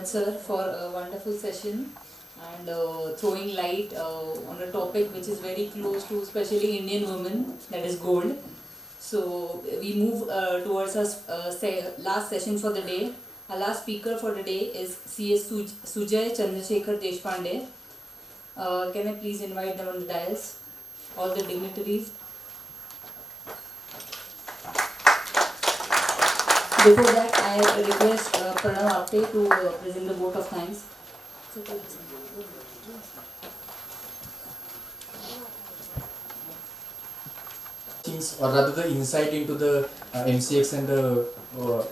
Amit sir for a wonderful session and throwing light on a topic which is very close to especially Indian women, that is gold. So we move towards our last session for the day. Our last speaker for the day is CS Sujay Deshpande. Can I please invite them on the dais, all the dignitaries. Before that, I request Pranav Apte to present the vote of thanks. Or rather the insight into the MCX and the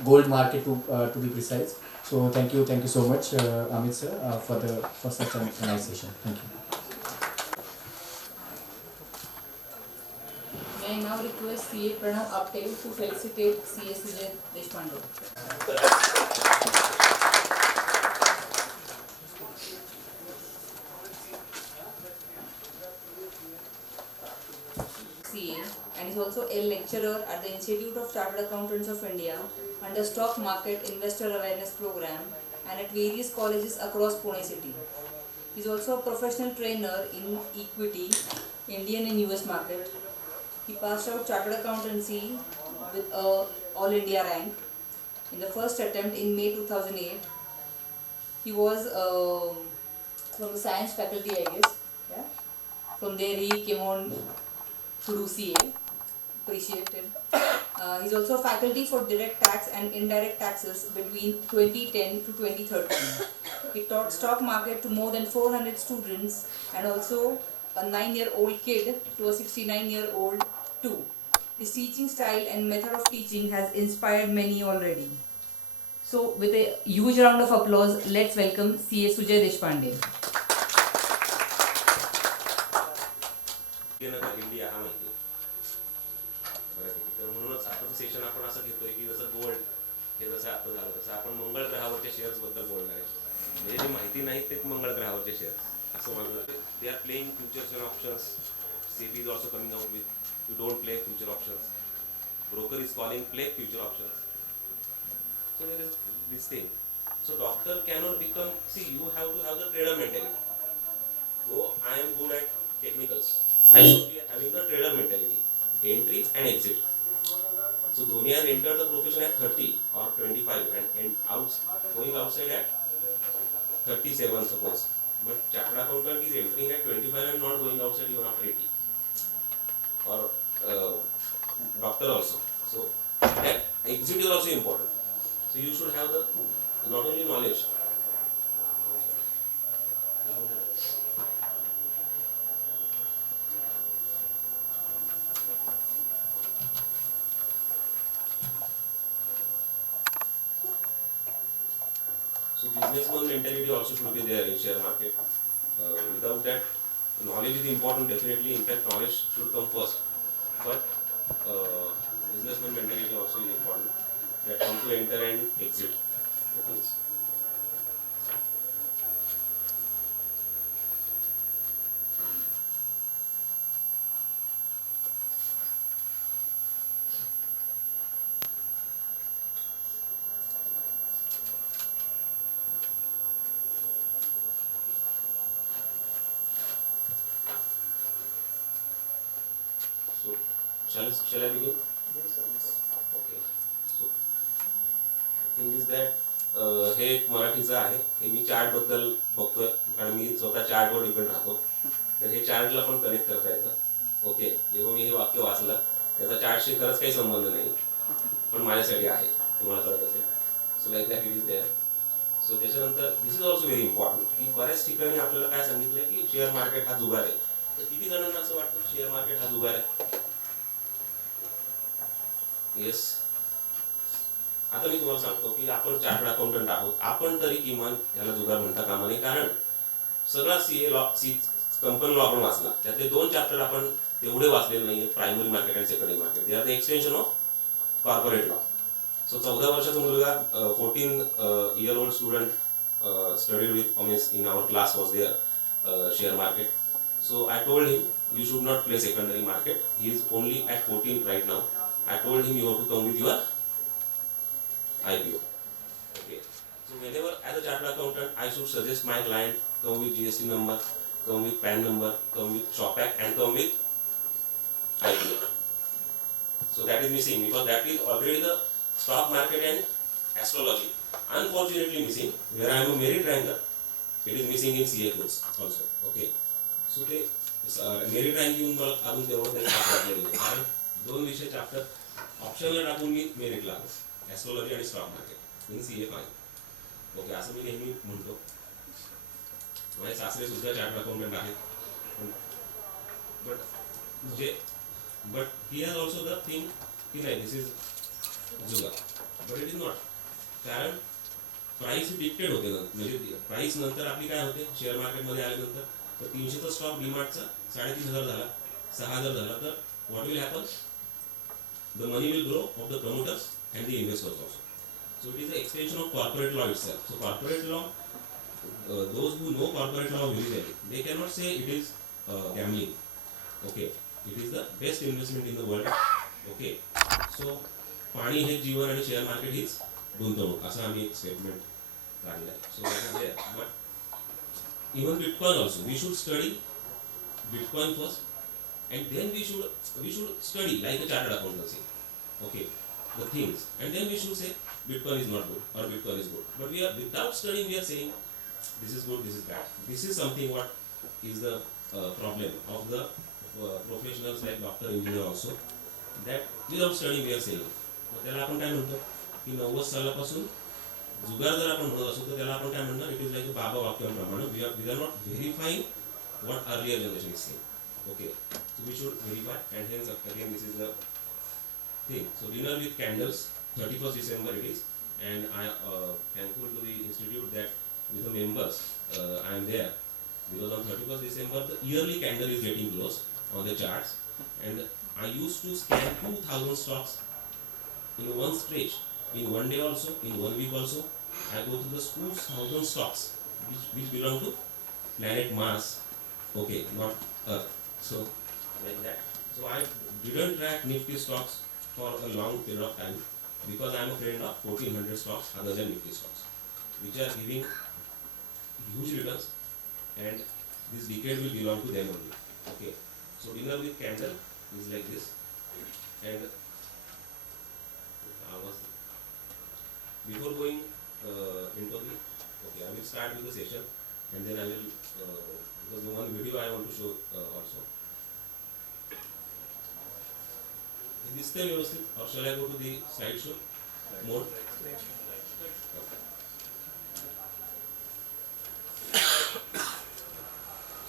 gold market to be precise. So thank you so much Amit sir for such a nice session. Thank you. May I now request CA Pranav Apte to felicitate CA Sujay Deshpande. CA and is also a lecturer at the Institute of Chartered Accountants of India under Stock Market Investor Awareness Program and at various colleges across Pune city. He is also a professional trainer in equity, Indian and US market. He passed out Chartered Accountancy with a All India rank in the first attempt in May 2008. He was from the science faculty, I guess. Yeah. From there he came on to do CA. Appreciated. He's also faculty for direct tax and indirect taxes between 2010 to 2013. He taught stock market to more than 400 students and also a 9-year-old kid to a 69-year-old too. His teaching style and method of teaching has inspired many already. So with a huge round of applause, let's welcome CA Sujay Deshpande. India हा माहिती बऱ्यापैकी तर म्हणूनच आजचं session आपण असं घेतोय की जसं गोल्ड हे जसं आता झालं तसं आपण मंगळ ग्रहावरच्या शेअर्स बद्दल बोलणार आहे. म्हणजे जी माहिती नाही ते मंगळ ग्रहावरचे शेअर्स असं म्हणलं जातं. They are playing futures and options. SEBI is also coming out with you don't play future options. Broker is calling play future options. So there is this thing. So doctor cannot become, see, you have to have the trader mentality. So I am good at technicals. I should be having the trader mentality. Entry and exit. So Dhoni has entered the profession at 30 or 25 and going outside at 37 suppose. But chartered accountant is entering at 25 and not going outside even after 80. Or doctor also. So that exit is also important. So you should have the not only knowledge. So businessman mentality also should be there in share market. Without that, knowledge is important definitely. In fact, knowledge should come first. But businessman mentality also is important. That how to enter and exit the things. So, shall I begin? Okay. So, thing is that हे एक मराठीचं आहे. हे मी chart बद्दल बघतोय कारण मी स्वतः चार्टवर depend राहतो. तर हे चार्टला पण कनेक्ट करता येतं. ओके, जेव्हा मी हे वाक्य वाचलं त्याचा चार्टशी खरंच काही संबंध नाही पण माझ्यासाठी आहे, तुम्हाला कळत असेल. So like that it is there. So त्याच्यानंतर this is also very important की बऱ्याच ठिकाणी आपल्याला काय सांगितलंय की शेअर मार्केट हा जुगार आहे. तर किती जणांना असं वाटतं शेअर मार्केट हा जुगार आहे? येस. आता मी तुम्हाला सांगतो की आपण चार्टर्ड अकाउंटंट आहोत. आपण तरी किमान याला जुगार म्हणता कामा नये. कारण सगळा कंपनी लॉ आपण वाचला. त्यातले 2 चॅप्टर आपण तेवढे वाचलेले नाही. प्रायमरी मार्केट आणि secondary market. They are the extension of corporate law. So 14 वर्षाचा मुलगा 14-year-old स्टुडंट स्टडीड विथ ऑमेस in our class was there share market. So I told him you should not play secondary market. He is only at 14 right now. I told him you have to come with your IPO. Okay. So whenever as a chartered accountant, I should suggest my client come with GST number, come with PAN number, come with shop act, and come with IPO. So that is missing because that is already the stock market and astrology. Unfortunately missing. Where I am a merit ranker, it is missing in CA course also. Okay. So ते merit rank येऊन मला अजून तेवढं त्यांनी वाटलेलं नाही. कारण दोन विषय चॅप्टर ऑप्शनला टाकून मी मेरिटला आलो. ॲस्ट्रॉलॉजी आणि stock market in CA fine. Okay असं मी नेहमी म्हणतो. माझे सासरे सुद्धा चार्टर्ड अकाउंटंट आहेत. But here also the thing की नाही this is जुगार. But it is not. कारण प्राइस डिक्टेड होते ना, म्हणजे प्राइस नंतर आपली काय होते शेअर मार्केटमध्ये आल्यानंतर तर 300चा स्टॉक डीमार्टचा 3,500 झाला, 6,000 झाला, तर what will happen, the money will grow of the promoters and the investors also. So it is the extension of corporate law itself. So corporate law, those who know corporate law very well, they cannot say it is gambling. Okay, it is the best investment in the world. Okay, so पाणी हे जीवन आणि share market हीच गुंतवणूक असं आम्ही एक statement काढलं आहे. So that is there. But even Bitcoin also we should study Bitcoin first and then we should study like a chartered accountancy. Okay, the things and then we should say Bitcoin is not good or Bitcoin is good. But we are without studying we are saying this is good, this is bad. This is something what is the problem of the professionals like doctor, engineer also, that without studying we are saying. मग त्याला आपण काय म्हणतो की 90 सालापासून जुगार जर आपण म्हणत असू तर त्याला आपण काय म्हणणार, इट इज लाईक बाबा वाक्यांप्रमाणे we are not verifying what earlier generation is saying. Okay, so we should verify, and hence again this is the thing. So dinner with candles, 31st December it is, and I thankful to the institute that with the members I am there, because on 31st December the yearly candle is getting closed on the charts, and I used to scan 2,000 stocks in one stretch, in one day also, in 1 week also. I go to the 2,000 stocks which belong to planet Mars. Okay, not Earth. So like that. So I didn't track Nifty stocks for a long period of time because I am a friend of 1,400 stocks other than Nifty stocks, which are giving huge returns, and this decade will belong to them only. Okay, so dinner with candle is like this, and before going into the, okay, I will start with the session, and then I will because the one video I want to show also. Is this व्यवस्थित, or shall I go to the slideshow mode?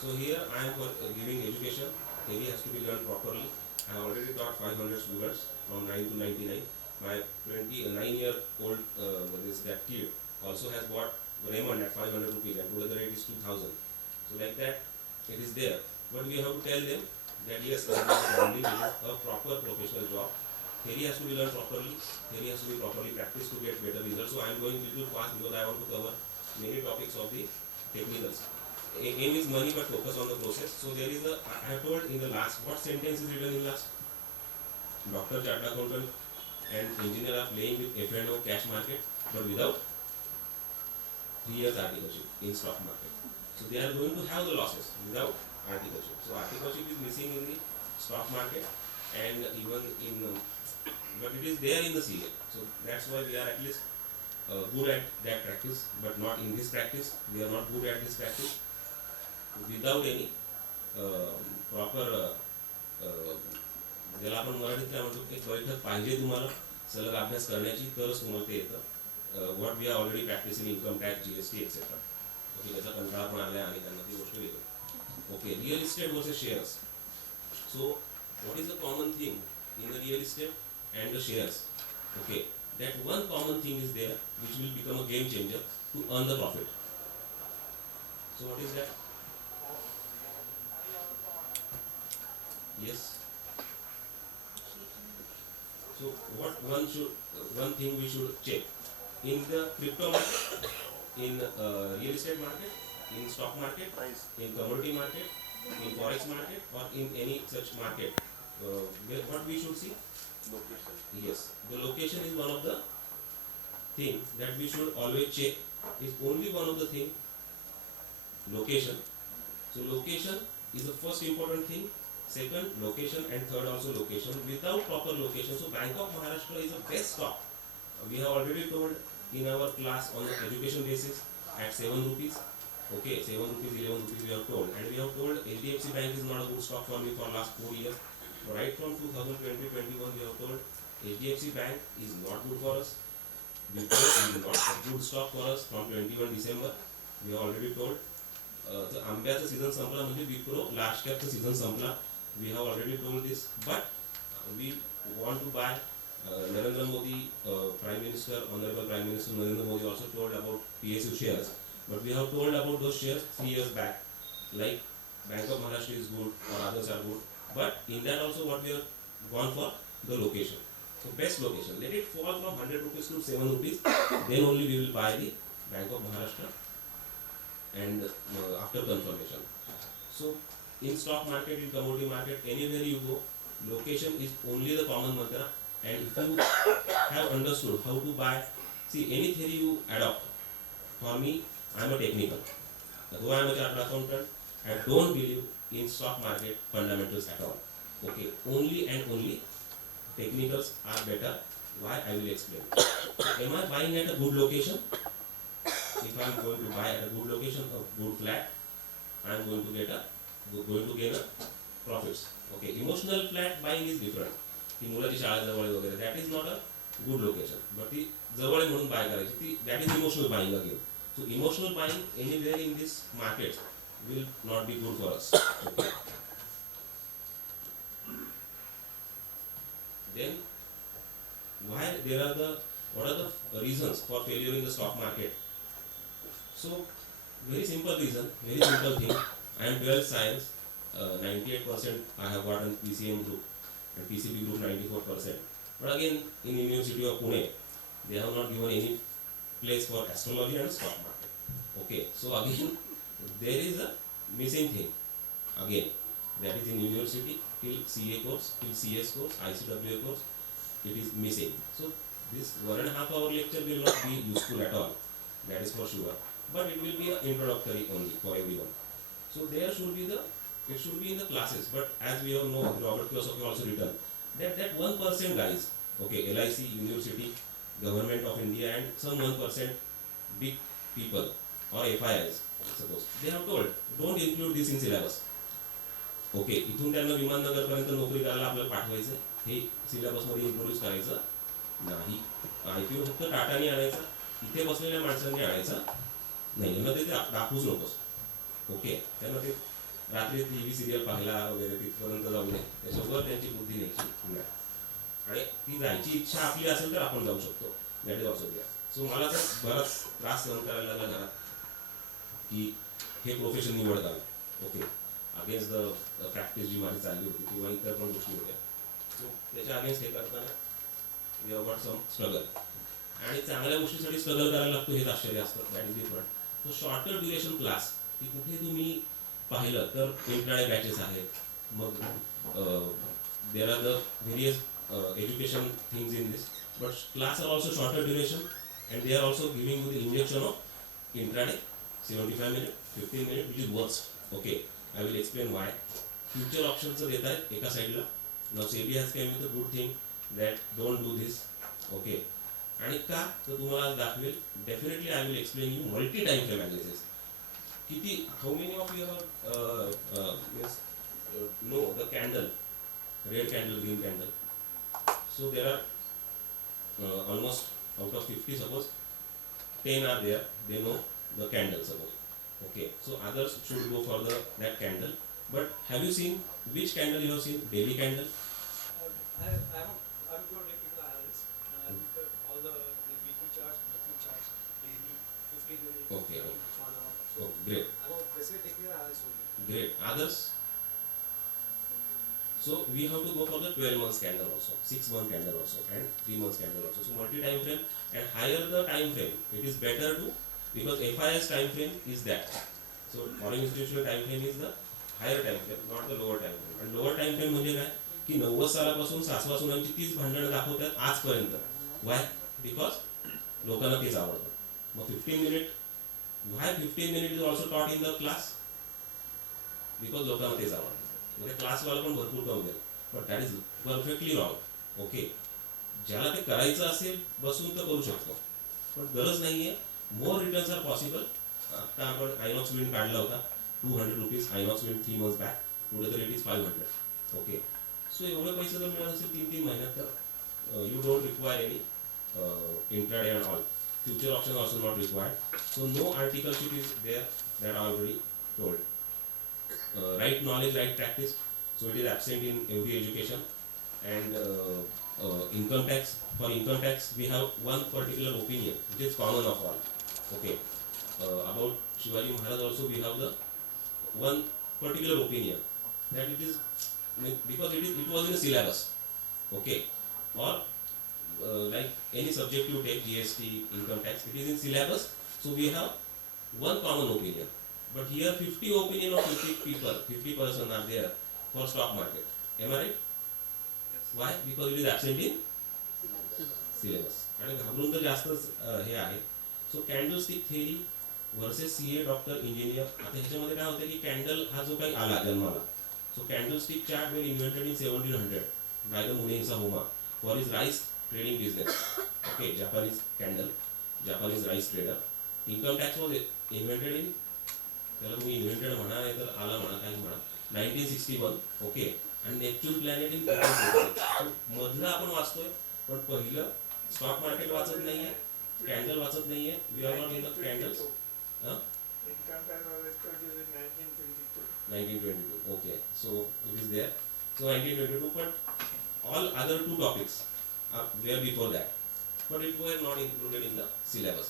So here I am giving education. Theory has to be learned properly. I have already taught 500 students from 9 to 99. My 29-year-old that kid also has bought Raymond at 500 rupees, and today the rate is 2,000. So like that, it is there. But we have to tell them that yes, gambling is a proper professional job. Theory has to be learned properly. Theory has to be properly practiced to get better results. So I am going a little fast because I want to cover many topics of the technicals. Aim is money, but focus on the process. So there is I have told in the last, what sentence is written in last? Doctor, chartered accountant and engineer are playing with F&O cash market, but without 3 years articleship in stock market. So they are going to have the losses without articleship. So articleship is missing in the stock market, and even in, but it is there in the CA. So that's why we are at least good at that practice, but not in this practice. We are not good at this practice without any proper ज्याला आपण मराठीत काय म्हणतो, एक बैठक पाहिजे तुम्हाला सलग अभ्यास करण्याची, तरच तुम्हाला ते येतं. What we are already practicing income tax, GST etcetera. Okay, त्याचा कंटाळा पण आला आणि त्यांना ती गोष्ट येते. Okay, real estate versus shares. So what is the common thing in the real estate and the shares? Okay, that one common thing is there which will become a game changer to earn the profit. So what is that? Yes. So what one thing we should check in the crypto market, in real estate market, in stock market, in commodity market, in forex market, or in any such market, what we should see? Location. Yes, the location is one of the thing that we should always check is only one of the thing, location. So location is the first important thing. Second, location, and third also location. Without proper location, so Bank of Maharashtra is the best stock. We have already told in our class on the education basis at 7 rupees. Okay, 7 rupees, 11 rupees we have told. And we have told HDFC Bank is not a good stock for me for last 4 years. Right from 2020-21 we have told HDFC Bank is not good for us. Wipro is not a good stock for us from 21 December. We have already told. The आंब्याचा season संपला म्हणजे Wipro last captcha season संपला. We have already told this, but we want to buy. Narendra Modi, Prime Minister, Honorable Prime Minister Narendra Modi also told about PSU shares, but we have told about those shares 3 years back. Like Bank of Maharashtra is good or others are good, but in that also what we have gone for the location. So best location. Let it fall from 100 rupees to 7 rupees, then only we will buy the Bank of Maharashtra. And after confirmation. So in stock market, in commodity market, anywhere you go, location is only the common mantra. And if you have understood how to buy, see any theory you adopt. For me, I am a technical. Though I am a chartered accountant, I don't believe in stock market fundamentals at all. Okay, only and only technicals are better. Why? I will explain. So, am I buying at a good location? If I am going to buy at a good location, a good flat, I am going to gain a profits. Okay, emotional flat buying is different. ती मुलाची शाळा जवळ आहे वगैरे, that is not a good location. But ती जवळ आहे म्हणून buy करायची, ती that is emotional buying again. So emotional buying anywhere in this market will not be good for us. Okay. Then why there are what are the reasons for failure in the stock market? So, very simple reason, very simple thing. I am 12 science, 98% I have gotten PCM group and PCB group 94%. But again, in University of Pune, they have not given any place for astrology and stock market. Okay, so again, there is a missing thing. Again, that is in university, till CA course, till CS course, ICWA course, it is missing. So, this 1.5 hour lecture will not be useful at all. That is for sure. But it will be an introductory only for everyone. So there should be it should be in the classes. But as we all know, Robert Kiyosaki also written that 1% guys, okay, LIC, university, government of India, and some 1% big people or FIIs, suppose they have told don't include this in syllabus. Okay, इथून त्यांना विमाननगरपर्यंत नोकरी करायला आपल्याला पाठवायचं, हे सिलेबसमध्ये introduce करायचं नाही. IPO फक्त टाटाने आणायचा, इथे बसलेल्या माणसांनी आणायचा नाही. यांना ते दाखवूच नकोस. ओके, त्यांना ते रात्री TV सिरियल पाहायला वगैरे तिथपर्यंत जाऊ नये, त्याच्यावर त्यांची बुद्धी न्यायची नाही. आणि ती जायची इच्छा आपली असेल तर आपण जाऊ शकतो. That is also there. So मला तर बराच त्रास सहन करायला लागला घरात की हे प्रोफेशन निवडताना. ओके, अगेन्स्ट द प्रॅक्टिस जी माझी चालली होती किंवा इतर पण गोष्टी होत्या, सो त्याच्या अगेन्स्ट हे करताना we have got some struggle. आणि चांगल्या गोष्टीसाठी स्ट्रगल करायला लागतो हेच आश्चर्य असतं. That is different. तो शॉर्टर ड्युरेशन क्लास की कुठे तुम्ही पाहिलं तर इंट्राडे बॅचेस आहेत, मग there are the various education things in this, but class are also shorter duration and they are also giving you the injection of intraday 75 minute 15 minute which is worse. Okay, I will explain Y. Future ऑप्शनचं देत आहेत एका साईडला. Now SEBI has came with a good thing that don't do this. Okay, आणि का तर तुम्हाला दाखवेल. Definitely I will explain you multi time frame analysis. किती how many of you know the candle, red candle, green candle. So there are almost out of 50 suppose 10 are there, they know the candle suppose. Okay, so others should go for that candle. But have you seen which candle you have seen? Daily candle. I'm pure technical analyst, and I look at all the weekly charts, monthly charts, daily, 15 minutes, Okay. 1 hour. So Oh, great. I'm a basically technical analyst only. Great. Others? So we have to go for the 12 months candle also, 6 month candle also, and 3 months candle also. So multi time frame, and higher the time frame, it is better to, because FIS time frame is that. So foreign institutional time frame is the higher time frame, not the lower time frame. And lower time frame म्हणजे काय की 90 सालापासून सासवा सुनांची 30 भांडणं दाखवतात आजपर्यंत. Y? Because लोकांना तेच आवडतं. मग 15 minute, why 15 minute is also taught in the class? Because लोकांना तेच आवडतं. म्हणजे क्लासवाला पण भरपूर करून देईल, but that is perfectly wrong. Okay, ज्याला ते करायचं असेल बसून तर करू शकतो, पण गरज नाही आहे. मोर रिटर्न्स आर पॉसिबल. आता आपण आयनॉक्स विंड काढला होता, 200 rupees Inox wind 3 months back, पुढे तर इट इज 500. ओके, सो एवढे पैसे जर मिळत असेल 3-3 महिन्यात, तर you don't require any intraday and all. Future option also not required. So no articleship is there, that I already told. Right knowledge, right practice. So it is absent in every education. And income tax. For income tax, we have one particular opinion, which is common of all. Okay. About Shivaji Maharaj also, we have the one particular opinion that it is because it was in the syllabus. Okay. Or like any subject you take, GST, income tax, it is in syllabus, so we have one common opinion. But here 50 opinion of 50 people, 50% are there for stock market. Am I right? Yes. Why? Because it is absent in syllabus. आणि घाबरून तर जास्तच हे आहे. So candlestick theory versus CA, doctor, engineer. आता ह्याच्यामध्ये काय होतं की कॅन्डल हा जो काही आला जन्माला, so candlestick chart were invented in 1700 by the Munehisa Homma for his rice trading business. Okay, Japanese candle, Japanese rice trader. Income tax was invented in, त्याला तुम्ही इन्व्हेंटेड म्हणा नाही तर आला म्हणा, काय म्हणा, 1961. ओके, आणि नेपच्यून प्लॅनेट इन मधलं आपण वाचतोय, पण पहिलं स्टॉक मार्केट वाचत नाहीये, कॅन्डल वाचत नाहीये. We are not in the candles. Income tax was introduced in 1922. 1922. Okay, so it is there. So 1922, but all other two topics were before that, but it were not included in the syllabus.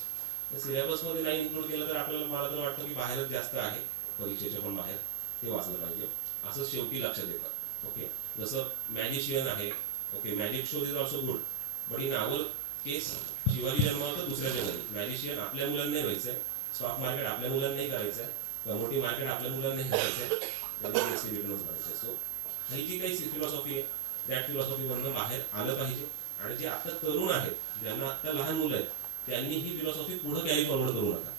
Syllabus मध्ये नाही include केलं तर आपल्याला, मला तर वाटतं की बाहेरच जास्त आहे, परीक्षेच्या पण बाहेर, ते वाचलं पाहिजे असं शेवटी लक्षात येतं. ओके, जसं मॅजिशियन आहे. Okay, magic show is also good, but in our case Shivaji जन्म होता दुसऱ्याच्या घरी. मॅजिशियन आपल्या मुलांना नाही व्हायचं आहे, स्टॉक मार्केट आपल्या मुलांना नाही करायचं आहे, कमोडिटी मार्केट आपल्या मुलांना नाही करायचं आहे, रिटर्नच करायचं आहे. सो ही जी काही फिलॉसॉफी आहे, दॅट फिलॉसॉफीमधनं बाहेर आलं पाहिजे. आणि जे आता तरुण आहेत, ज्यांना आता लहान मुलं आहेत, त्यांनी ही फिलॉसॉफी पुढे कॅरी फॉरवर्ड करू नका.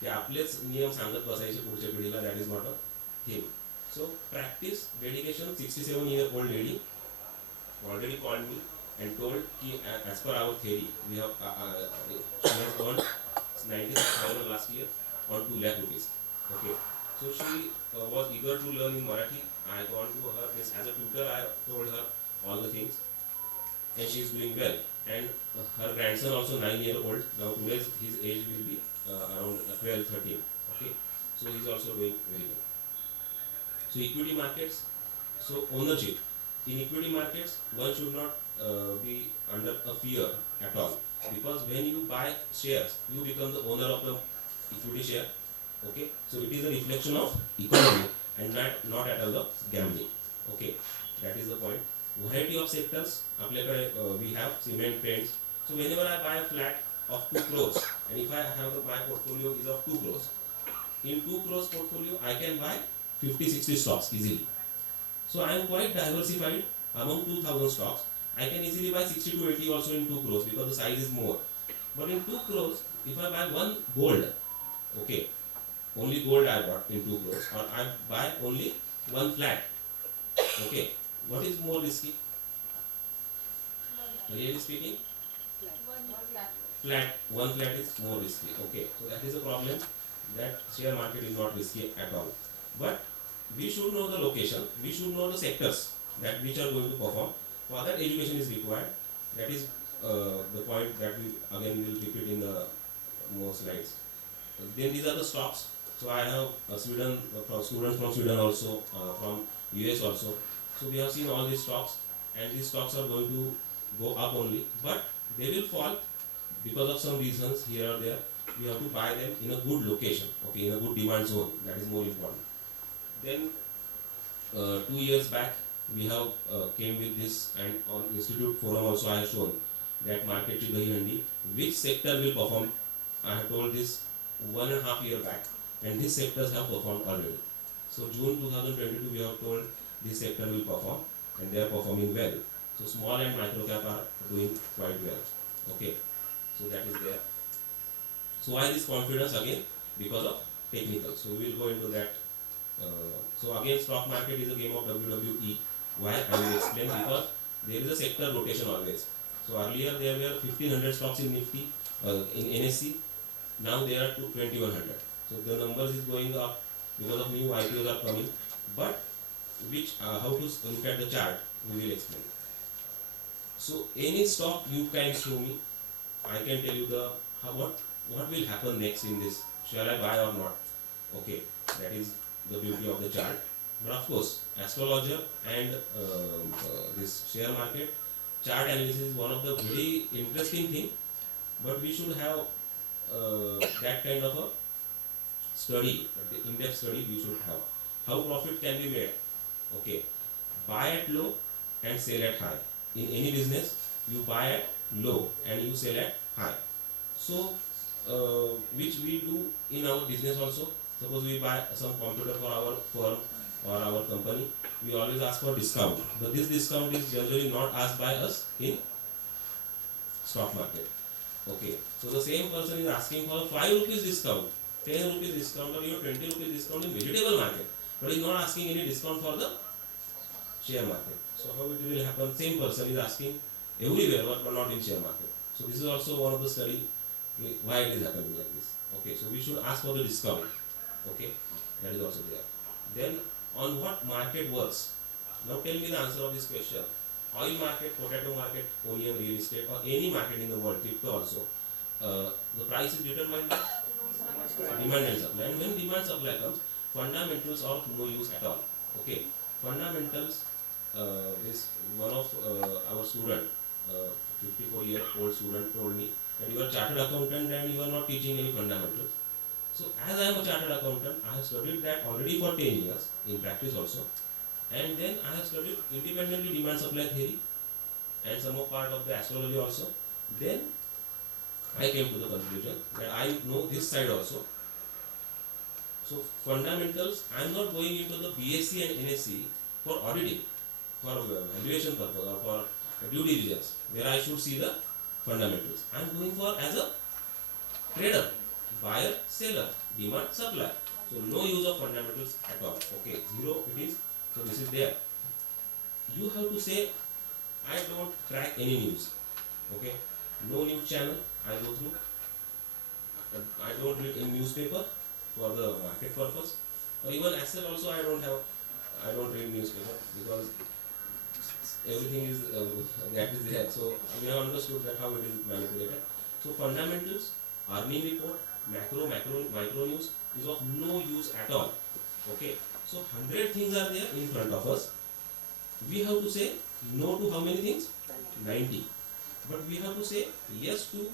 ते आपलेच नियम सांगत बसायचे पुढच्या पिढीला, that is not a thing. So practice, dedication. 67-year-old lady already called me and told ki as per our theory we have she has earned 96,000 last year on 2 lakh rupees. Okay, so she was eager to learn in Marathi. I gone to her as a tutor, I told her all the things, and she is doing well. And her grandson also 9-year-old now. Today his age will be around 12-13. Okay, so he is also doing very well. So equity markets, so ownership. In equity markets, one should not be under a fear at all, because when you buy shares, you become the owner of the equity share. Okay, so it is a reflection of economy and not at all the gambling. Okay, that is the point. Variety of sectors. आपल्याकडे we have cement, paints. So whenever I buy a flat of 2 crores, and if I have my portfolio is of 2 crores, in 2 crores portfolio I can buy 50-60 stocks easily. So I am quite diversified among 2,000 stocks. I can easily buy 60-80 also in 2 crores because the size is more. But in 2 crores, if I buy one gold, okay, only gold I bought in 2 crores, or I buy only one flat, okay, what is more risky? Really speaking, one flat is more risky. Okay, so that is a problem, that share market is not risky at all. But we should know the location, we should know the sectors that which are going to perform. For that, education is required. That is the point that we again will repeat in the more slides. Then these are the stocks. So I have Sweden, students from Sweden also, from US also. So we have seen all these stocks, and these stocks are going to go up only, but they will fall because of some reasons here or there. We have to buy them in a good location, okay, in a good demand zone. That is more important. Then 2 years back we have came with this, and on Institute Forum also I have shown that market to Dahi Handi, which sector will perform. I have told this 1.5 years back, and these sectors have performed already. So June 2022 we have told this sector will perform, and they are performing well. So small and micro cap are doing quite well. Okay. So that is there. So why this confidence again? Because of technical. So we will go into that. So again, stock market is a game of WWE. Why? I will explain, because there is a sector rotation always. So earlier there were 1500 stocks in Nifty, in NSE. Now there are 2100. So the numbers is going up because of new IPOs are coming. But how to look at the chart, we will explain. So any stock you can show me, I can tell you what will happen next in this. Shall I buy or not? Okay, that is the beauty of the chart. But of course, astrologer and this share market chart analysis is one of the very interesting thing. But we should have that kind of a study, the in-depth study we should have. How profit can be made? Okay, buy at low and sell at high. In any business, you buy at low and you sell at high. So, which we do in our business also. Suppose we buy some computer for our firm or our company, we always ask for discount. But this discount is generally not asked by us in stock market. Okay, so the same person is asking for 5 rupees discount, 10 rupees discount, or even 20 rupees discount in vegetable market, but he is not asking any discount for the share market. So how it will happen? Same person is asking everywhere, but not in share market. So this is also one of the study why it is happening like this. Okay, so we should ask for the discount. Okay, that is also there. Then on what market works? Now tell me the answer of this question. Oil market, potato market, onion, real estate, or any market in the world, crypto also, the price is determined by demand and supply. And when demand supply comes, fundamentals are of no use at all. Okay, fundamentals is one of our student, 54-year-old student told me that you are chartered accountant and you are not teaching any fundamentals. So as I am a chartered accountant, I have studied that already for 10 years in practice also. And then I have studied independently demand supply theory and some of part of the astrology also. Then I came to the conclusion that I know this side also. So fundamentals, I am not going into the BSc and NSc for auditing, for valuation purpose or for due diligence, where I should see the fundamentals. I am going for as a trader, buyer, seller, demand, supply. So no use of fundamentals at all. Okay, zero it is. So this is there. You have to say, I don't track any news. Okay, no news channel I go through. I don't read any newspaper for the market purpose. Or even Excel also I don't read newspaper because everything is that is there. So we have understood that how it is manipulated. So fundamentals, earning report, micro news is of no use at all. Okay. So 100 things are there in front of us. We have to say no to how many things? 90. But we have to say yes to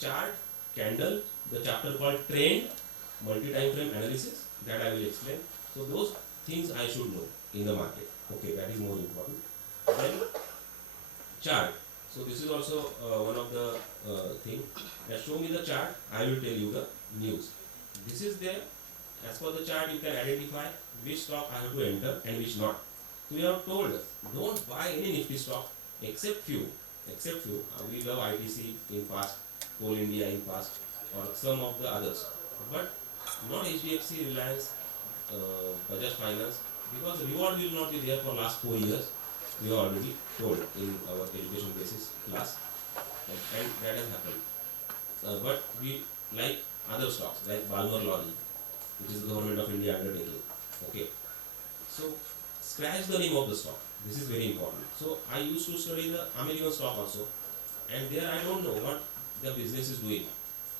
chart, candle, the chapter called trend, multi-time frame analysis, that I will explain. So those things I should know in the market. Okay, that is more important. Then chart. So this is also one of the thing. That show me the chart, I will tell you the news. This is there. As per the chart, you can identify which stock I have to enter and which not. So we have told, don't buy any Nifty stock except few. We love ITC in past, Coal India in past, or some of the others. But not HDFC, Reliance, Bajaj Finance, because reward will not be there for last 4 years. We have already told in our education basis class, and that has happened. But we like other stocks like Balmer Lorry, which is the government of India undertaking. Okay, so scratch the name of the stock. This is very important. So I used to study the American stock also, and there I don't know what the business is doing.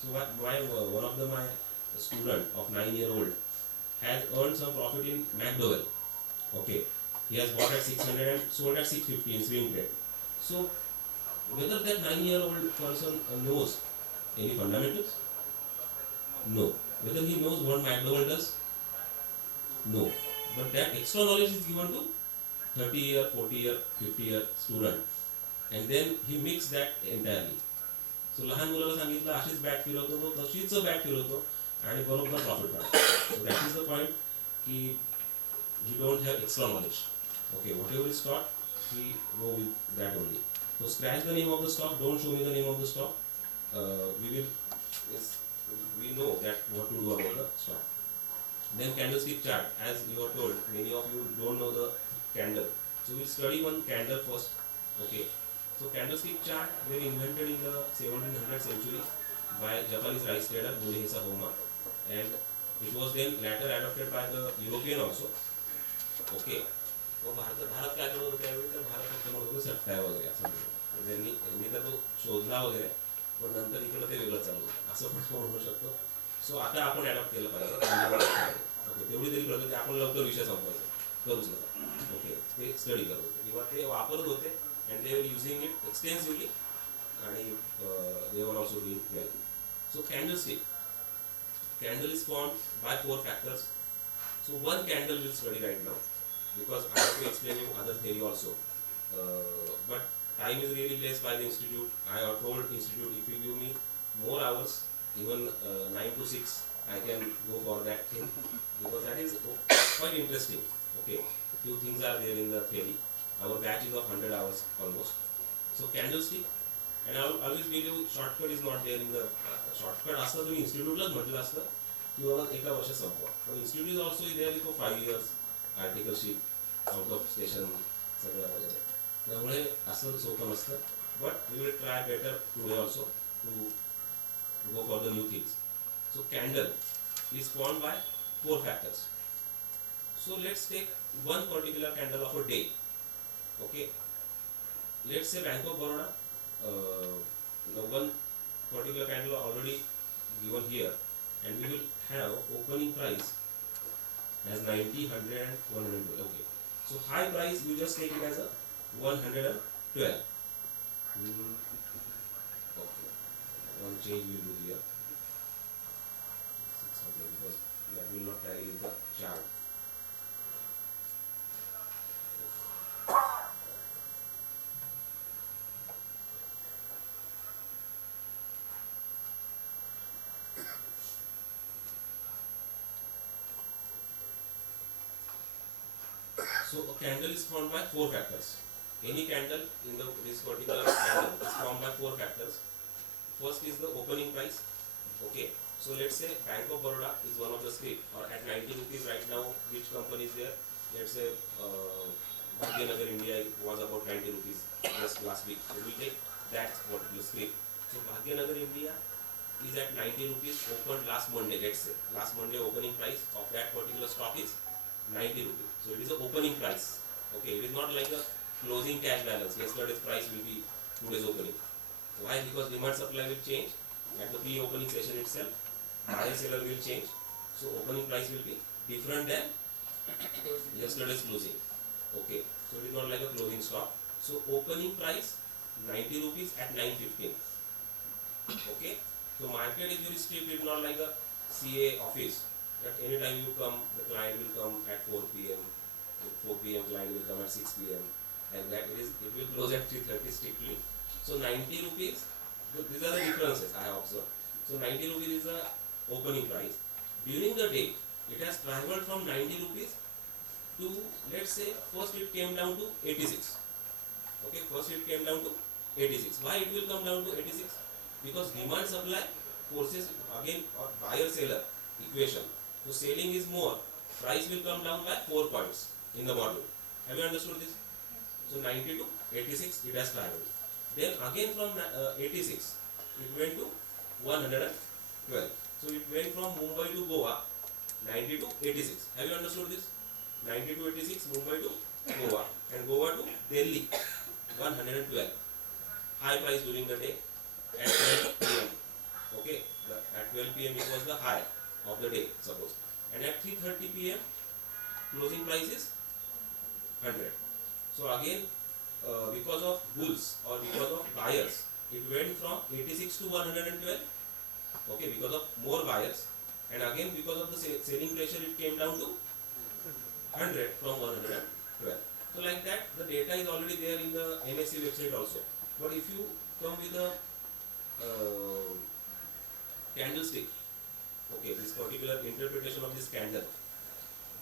So one of my student of 9-year-old has earned some profit in McDowell. Okay, he has bought at 600 and sold at 650 in swing trade. So whether that 9-year-old person knows any fundamentals? No. Whether he knows what McDowell does? No. But that extra knowledge is given to 30-year, 40-year, 50-year student. And then he mixed that entirely. So लहान मुलाला सांगितलं अशीच bat फिरवतो तो तशीच bat फिरवतो आणि बरोबर प्रॉफिट काढतो. So that is the point की you don't have extra knowledge. Okay, whatever is taught, we go with that only. So scratch the name of the stock, don't show me the name of the stock. we will yes, we know that what to do about the stock. Then candlestick chart, as you are told, many of you don't know the candle. So we'll study one candle first. Okay. So candlestick chart were invented in the 1700th century by Japanese rice trader Morihisa Homa, and it was then later adopted by the European also. Okay. तो भारत काय करत होते त्यावेळी तर भारत फक्त म्हणत होतं सट्टाय वगैरे असं त्यांनी तर तो शोधला वगैरे पण नंतर इकडे ते वेगळं चालू होतं असं पण म्हणू शकतो. सो आता आपण ॲडॉप्ट केलं पाहिजे. ओके तेवढी तरी कळतं की आपण लवकर विषय संपवायचा करूच नका. ओके ते स्टडी करत होते किंवा ते वापरत होते अँड दे वर युझिंग इट एक्सटेन्सिव्हली आणि they were also doing well. So candlestick candle is formed by 4 factors. So one candle will study right now because I have to explain you other theory also. But time is really less by the institute. I have told institute if you give me more hours, even 9 to 6, I can go for that thing because that is quite interesting. Okay, few things are there in the theory. Our batch is of 100 hours almost. So candlestick. And I will always tell you shortcut is not there in the shortcut असतं तुम्ही इन्स्टिट्यूटलाच म्हटलं असतं की बाबा एका वर्षात संपवा. पण institute is also there for 5 years articleship out of station सगळं वगैरे त्यामुळे असं सोपं नसतं. But we will try better today also to go for the new things. So candle is formed by 4 factors. So let's take one particular candle of a day. Okay, let's say Bank of Baroda. The one particular candle already given here, and we will have opening price as 90, 100 and 112. Okay, so high price you just take it as a 112. Okay, one change we will do here 600 because that will not tally with the chart. So a candle is formed by 4 factors. Any candle in this particular candle is formed by 4 factors. First is the opening price. Okay. So let's say Bank of Baroda is one of the script, or at 90 rupees right now, which company is there? Let's say Bhagyanagar India was about 90 rupees just last week. So we take that particular script. So Bhagyanagar India is at 90 rupees, opened last Monday. Let's say last Monday opening price of that particular stock is 90 rupees. So it is the opening price. Okay, it is not like a closing cash balance. Yesterday's price will be today's opening. Why? Because demand supply will change at the pre-opening session itself. Buyer seller will change. So opening price will be different than yesterday's closing. Okay, so it is not like a closing stock. So opening price 90 rupees at 9:15. Okay, so market is very strict. It is not like a CA office. That anytime you come, the client will come at 4 p.m. At 4 p.m. client will come at 6 p.m. and that it will close at 3:30 strictly. So 90 rupees. These are the differences I have observed. So 90 rupees is the opening price. During the day, it has traveled from 90 rupees to, let's say, first it came down to 86. Okay, first it came down to 86. Why it will come down to 86? Because demand supply forces again or buyer seller equation. So selling is more, price will come down by 4 points in the model. Have you understood this? So 90 to 86 it has traveled. Then again from 86 it went to 112. So it went from Mumbai to Goa 90 to 86. Have you understood this? 90 to 86 Mumbai to Goa and Goa to Delhi 112. High price during the day at 12 p.m. Okay, at 12 p.m. it was the high of the day, suppose, and at 3:30 p.m. closing price is 100. So again, because of bulls or because of buyers, it went from 86 to 112. Okay, because of more buyers, and again because of the selling pressure, it came down to 100 from 112. So like that, the data is already there in the NSE website also. But if you come with a candlestick, okay, this particular interpretation of this candle,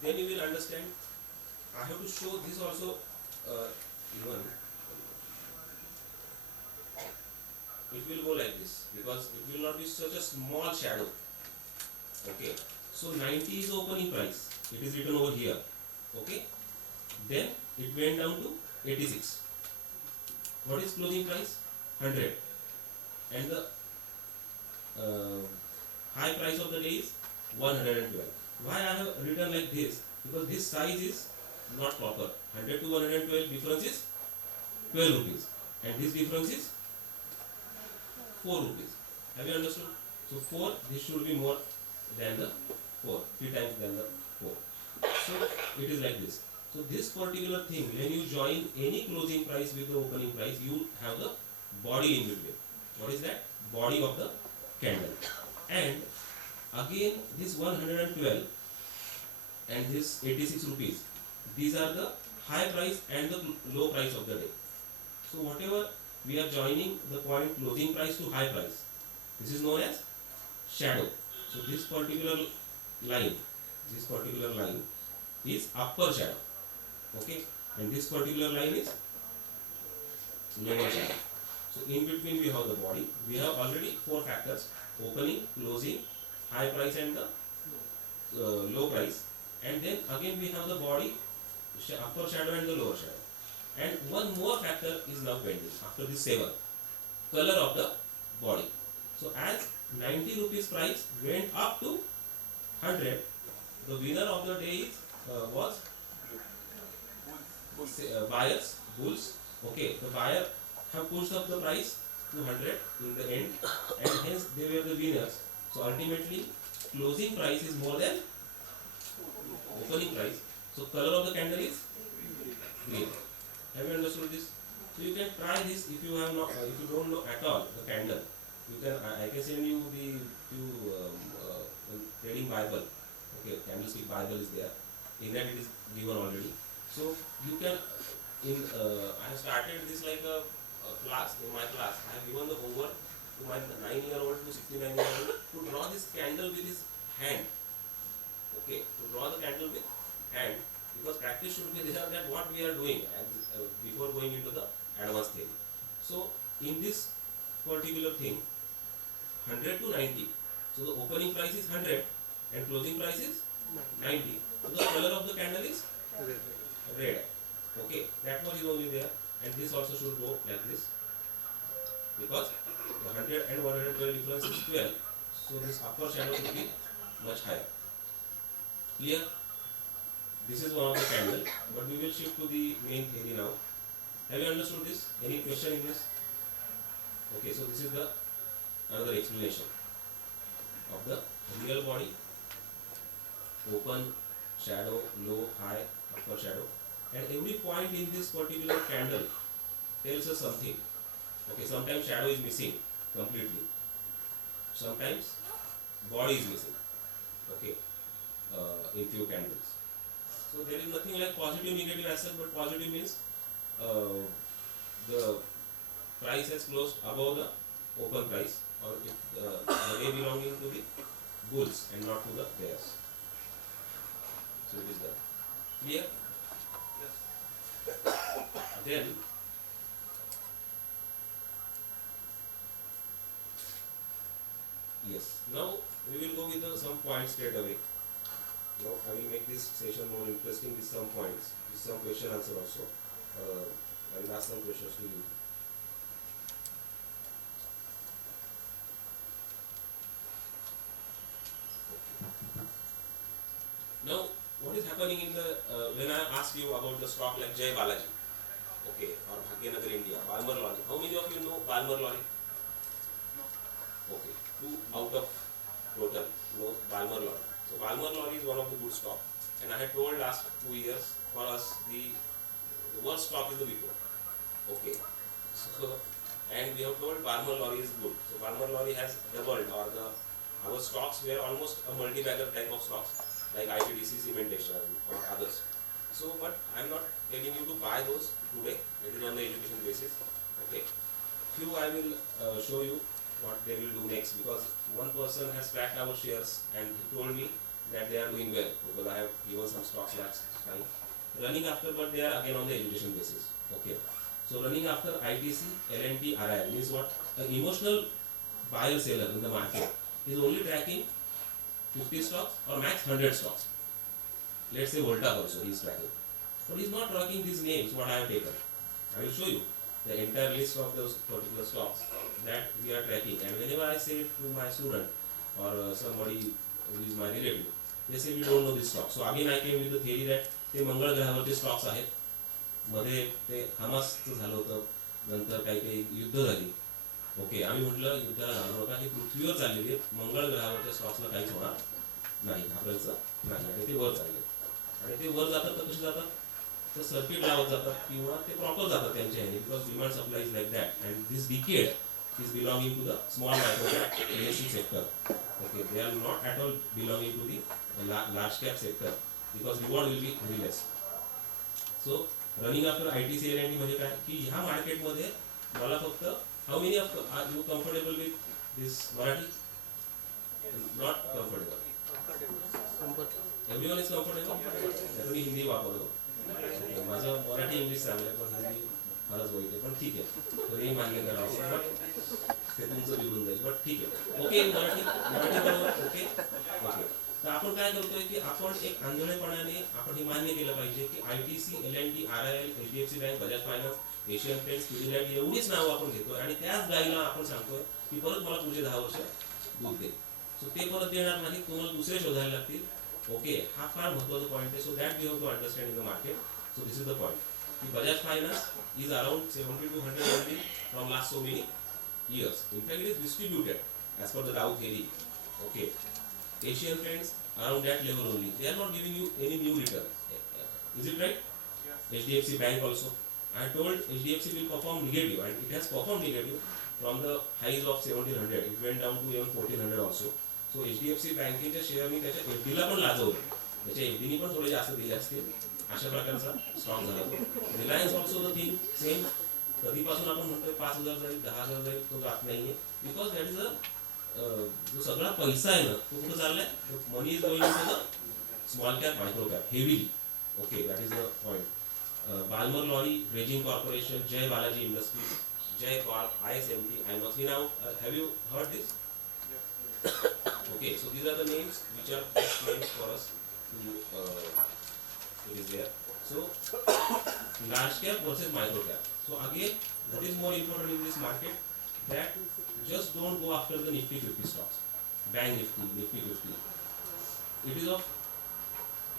then you will understand. I have to show this also even it will go like this because it will not be such a small shadow. Okay, so 90 is the opening price, it is written over here. Okay, then it went down to 86. What is closing price? 100. And the high price of the day is 112. Why I have written like this? Because this size is not proper. 100 to 112 difference is 12 rupees, and this difference is 4 rupees. Have you understood? So 4, this should be more than the 4, 3 times than the 4. So it is like this. So this particular thing, when you join any closing price with the opening price, you have the body in between. What is that? Body of the candle. And again this 112 and this 86 rupees, these are the high price and the low price of the day. So whatever we are joining the point closing price to high price, this is known as shadow. So this particular line is upper shadow. Okay, and this particular line is lower shadow. So in between we have the body. We have already 4 factors: opening, closing, high price and the low price. And then again we have the body, upper shadow and the lower shadow. And one more factor is now pending after this 7, color of the body. So as 90 rupees price went up to 100, the winner of the day is, was buyers, bulls. Okay, the buyer have pushed up the price to 100 in the end, and hence they were the winners. So ultimately closing price is more than opening price. So color of the candle is green. Have you understood this? So you can try this if you have not, if you don't know at all the candle. You can, I can send you the trading Bible. Okay, candlestick Bible is there. In that it is given already. So you can, I have started this like a class. In my class, I have given the homework to my 9-year-old to 69-year-old to draw this candle with his hand. Okay, to draw the candle with hand, because practice should be there that what we are doing before going into the advanced theory. So in this particular thing, 100 to 90. So the opening price is 100 and closing price is 90. So the color of the candle is red. Okay, that one is only there, and this also should go like this, because the 100 and 112 difference is 12. So this upper shadow should be much higher. Clear? This is one of the candle, but we will shift to the main theory now. Have you understood this? Any question in this? Okay, so this is the another explanation of the real body: open, shadow, low, high, upper shadow, and every point in this particular candle tells us something. Okay, sometimes shadow is missing completely, sometimes body is missing. Okay, in few candles. So there is nothing like positive, negative as such, but positive means the price has closed above the open price, or the day belonging to the bulls and not to the bears. So it is done. Clear? Yes. Then yes. Now we will go with some points straight away. Now I will make this session more interesting with some points, with some question answer also. I will ask some questions to you. Now, what is happening in the when I ask you about the stock like Jai Balaji, okay, or Bhagyanagar India, Balmer Lorry. How many of you know Balmer Lorry? Okay, 2 out of total know Balmer Lorry. So Balmer Lorry is one of the good stock, and I had told last 2 years for us the worst stock is the Wipro. Okay, so and we have told Balmer Lorry is good. So Balmer Lorry has doubled, or our stocks were almost a multi-bagger type of stocks like ITDC, cementation, or others. So, but I am not telling you to buy those today. It is on the education basis. Okay, few I will show you what they will do next, because one person has tracked our shares and he told me that they are doing well, because I have given some stocks last time running after, but they are again on the education basis. Okay, So running after ITC, LNT, RIL means what? An emotional buyer seller in the market is only tracking 50 stocks or max 100 stocks. Let's say Volta also he is tracking. But he is not tracking these names what I have taken. I will show you the entire list of those particular stocks that we are tracking. And whenever I say to my student or somebody who is my relative, they say we don't know this stock. So again I came with the theory that ते मंगळ ग्रहावरचे stocks आहेत. मध्ये ते हमासचं झालं होतं, नंतर काही काही युद्ध झाली. ओके, आम्ही म्हटलं युद्धाला घालू नका, हे पृथ्वीवर चाललेली आहेत, मंगळ ग्रहावरच्या स्टॉक्सला काहीच होणार नाही, घाबरायचं नाही. आणि ते वर चालले आणि ते वर जातात तर कसे जातात, तर सर्किट लावत जातात किंवा ते प्रॉपर जातात त्यांच्या ह्याने, because demand supply is like that. And this decade is belonging to the small micro cap leadership sector. Okay, they are not at all belonging to the large cap sector because reward will be very less. So running after ITC LNT म्हणजे काय की ह्या market मध्ये मला फक्त how many of are you comfortable with this Marathi? Not comfortable. Everyone is comfortable. तुम्ही हिंदी वापरतो. माझं मराठी इंग्लिश चांगलं पण हिंदी मलाच बोलते, पण ठीक आहे, तरी मान्य करावं, बट ते तुमचं लिहून जाईल, बट ठीक आहे. ओके, मराठी बरोबर. Okay okay. तर आपण काय करतोय की आपण एक आंधळेपणाने आपण हे मान्य केलं पाहिजे की ITC, LNT, RIL, HDFC bank, Bajaj finance, Asian paints, Pidilite एवढीच नावं आपण घेतोय आणि त्याच गाईला आपण सांगतोय की परत मला पुढचे 10 वर्ष दूध दे. सो ते परत देणार नाही, तुम्हाला दुसरे शोधायला लागतील. ओके, हा फार महत्त्वाचा पॉईंट आहे. So that we have to understand in the market. So this is the point. Bajaj Finance is around 70 to 100 only from last so many years. In fact, it is distributed as per the Dow theory. Okay. Asian Paints around that level only. They are not giving you any new return. Is it right? Yeah. HDFC Bank also. I told HDFC will perform negative, and it has performed negative from the highs of 1700. It went down to even 1400 also. So HDFC बँकेच्या शेअरनी त्याच्या FDला पण लाजवलं. त्याच्या FDनी पण थोडे जास्त दिले असतील. अशा प्रकारचा स्टॉक झाला. Reliance also the thing same. कधीपासून आपण म्हणतोय 5000 जाईल, 10000 जाईल, तो जात नाहीये बिकॉज दॅट इज अ जो सगळा पैसा आहे ना तो कुठं चाललाय, money is going to the small cap micro cap heavily. Okay, that is the point. Balmer Lawrie, Dredging Corporation, Jai Balaji industry, Jai Corp, ISMT, INOX. Now have you heard this? Okay, so these are the names which are best names for us to it is there. So large cap versus micro cap. So again, what is more important in this market, that just don't go after the Nifty 50 stocks, Bank Nifty, Nifty 50. It is of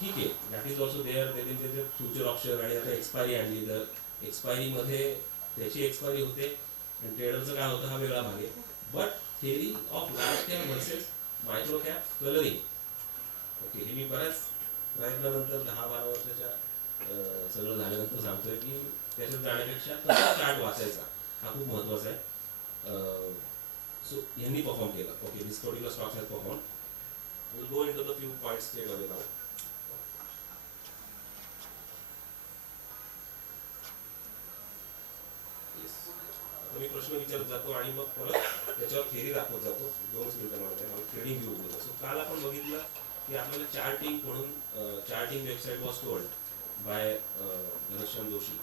ठीक आहे, that is also there. त्याचे future option आणि आता expiry आणली तर expiry मध्ये त्याची expiry होते आणि ट्रेडरचं काय होतं हा वेगळा भाग आहे. But theory of large cap versus micro cap colouring. Okay, हे मी बऱ्याच प्रयत्नानंतर 10-12 वर्षाच्या सगळं झाल्यानंतर सांगतोय की त्याच्यात जाण्यापेक्षा कसा चार्ट वाचायचा हा खूप महत्त्वाचा आहे. सो यांनी परफॉर्म केलं. Okay, this particular stocks has perform. Will go into the few points straight away now. मी प्रश्न विचारत जातो आणि मग परत त्याच्यावर थेरी दाखवत जातो. 2 मिनिटांमध्ये मला ट्रेडिंग व्ह्यू होतो. सो काल आपण बघितलं की आपल्याला चार्टिंग म्हणून charting website was told by Ghanshyam Joshi,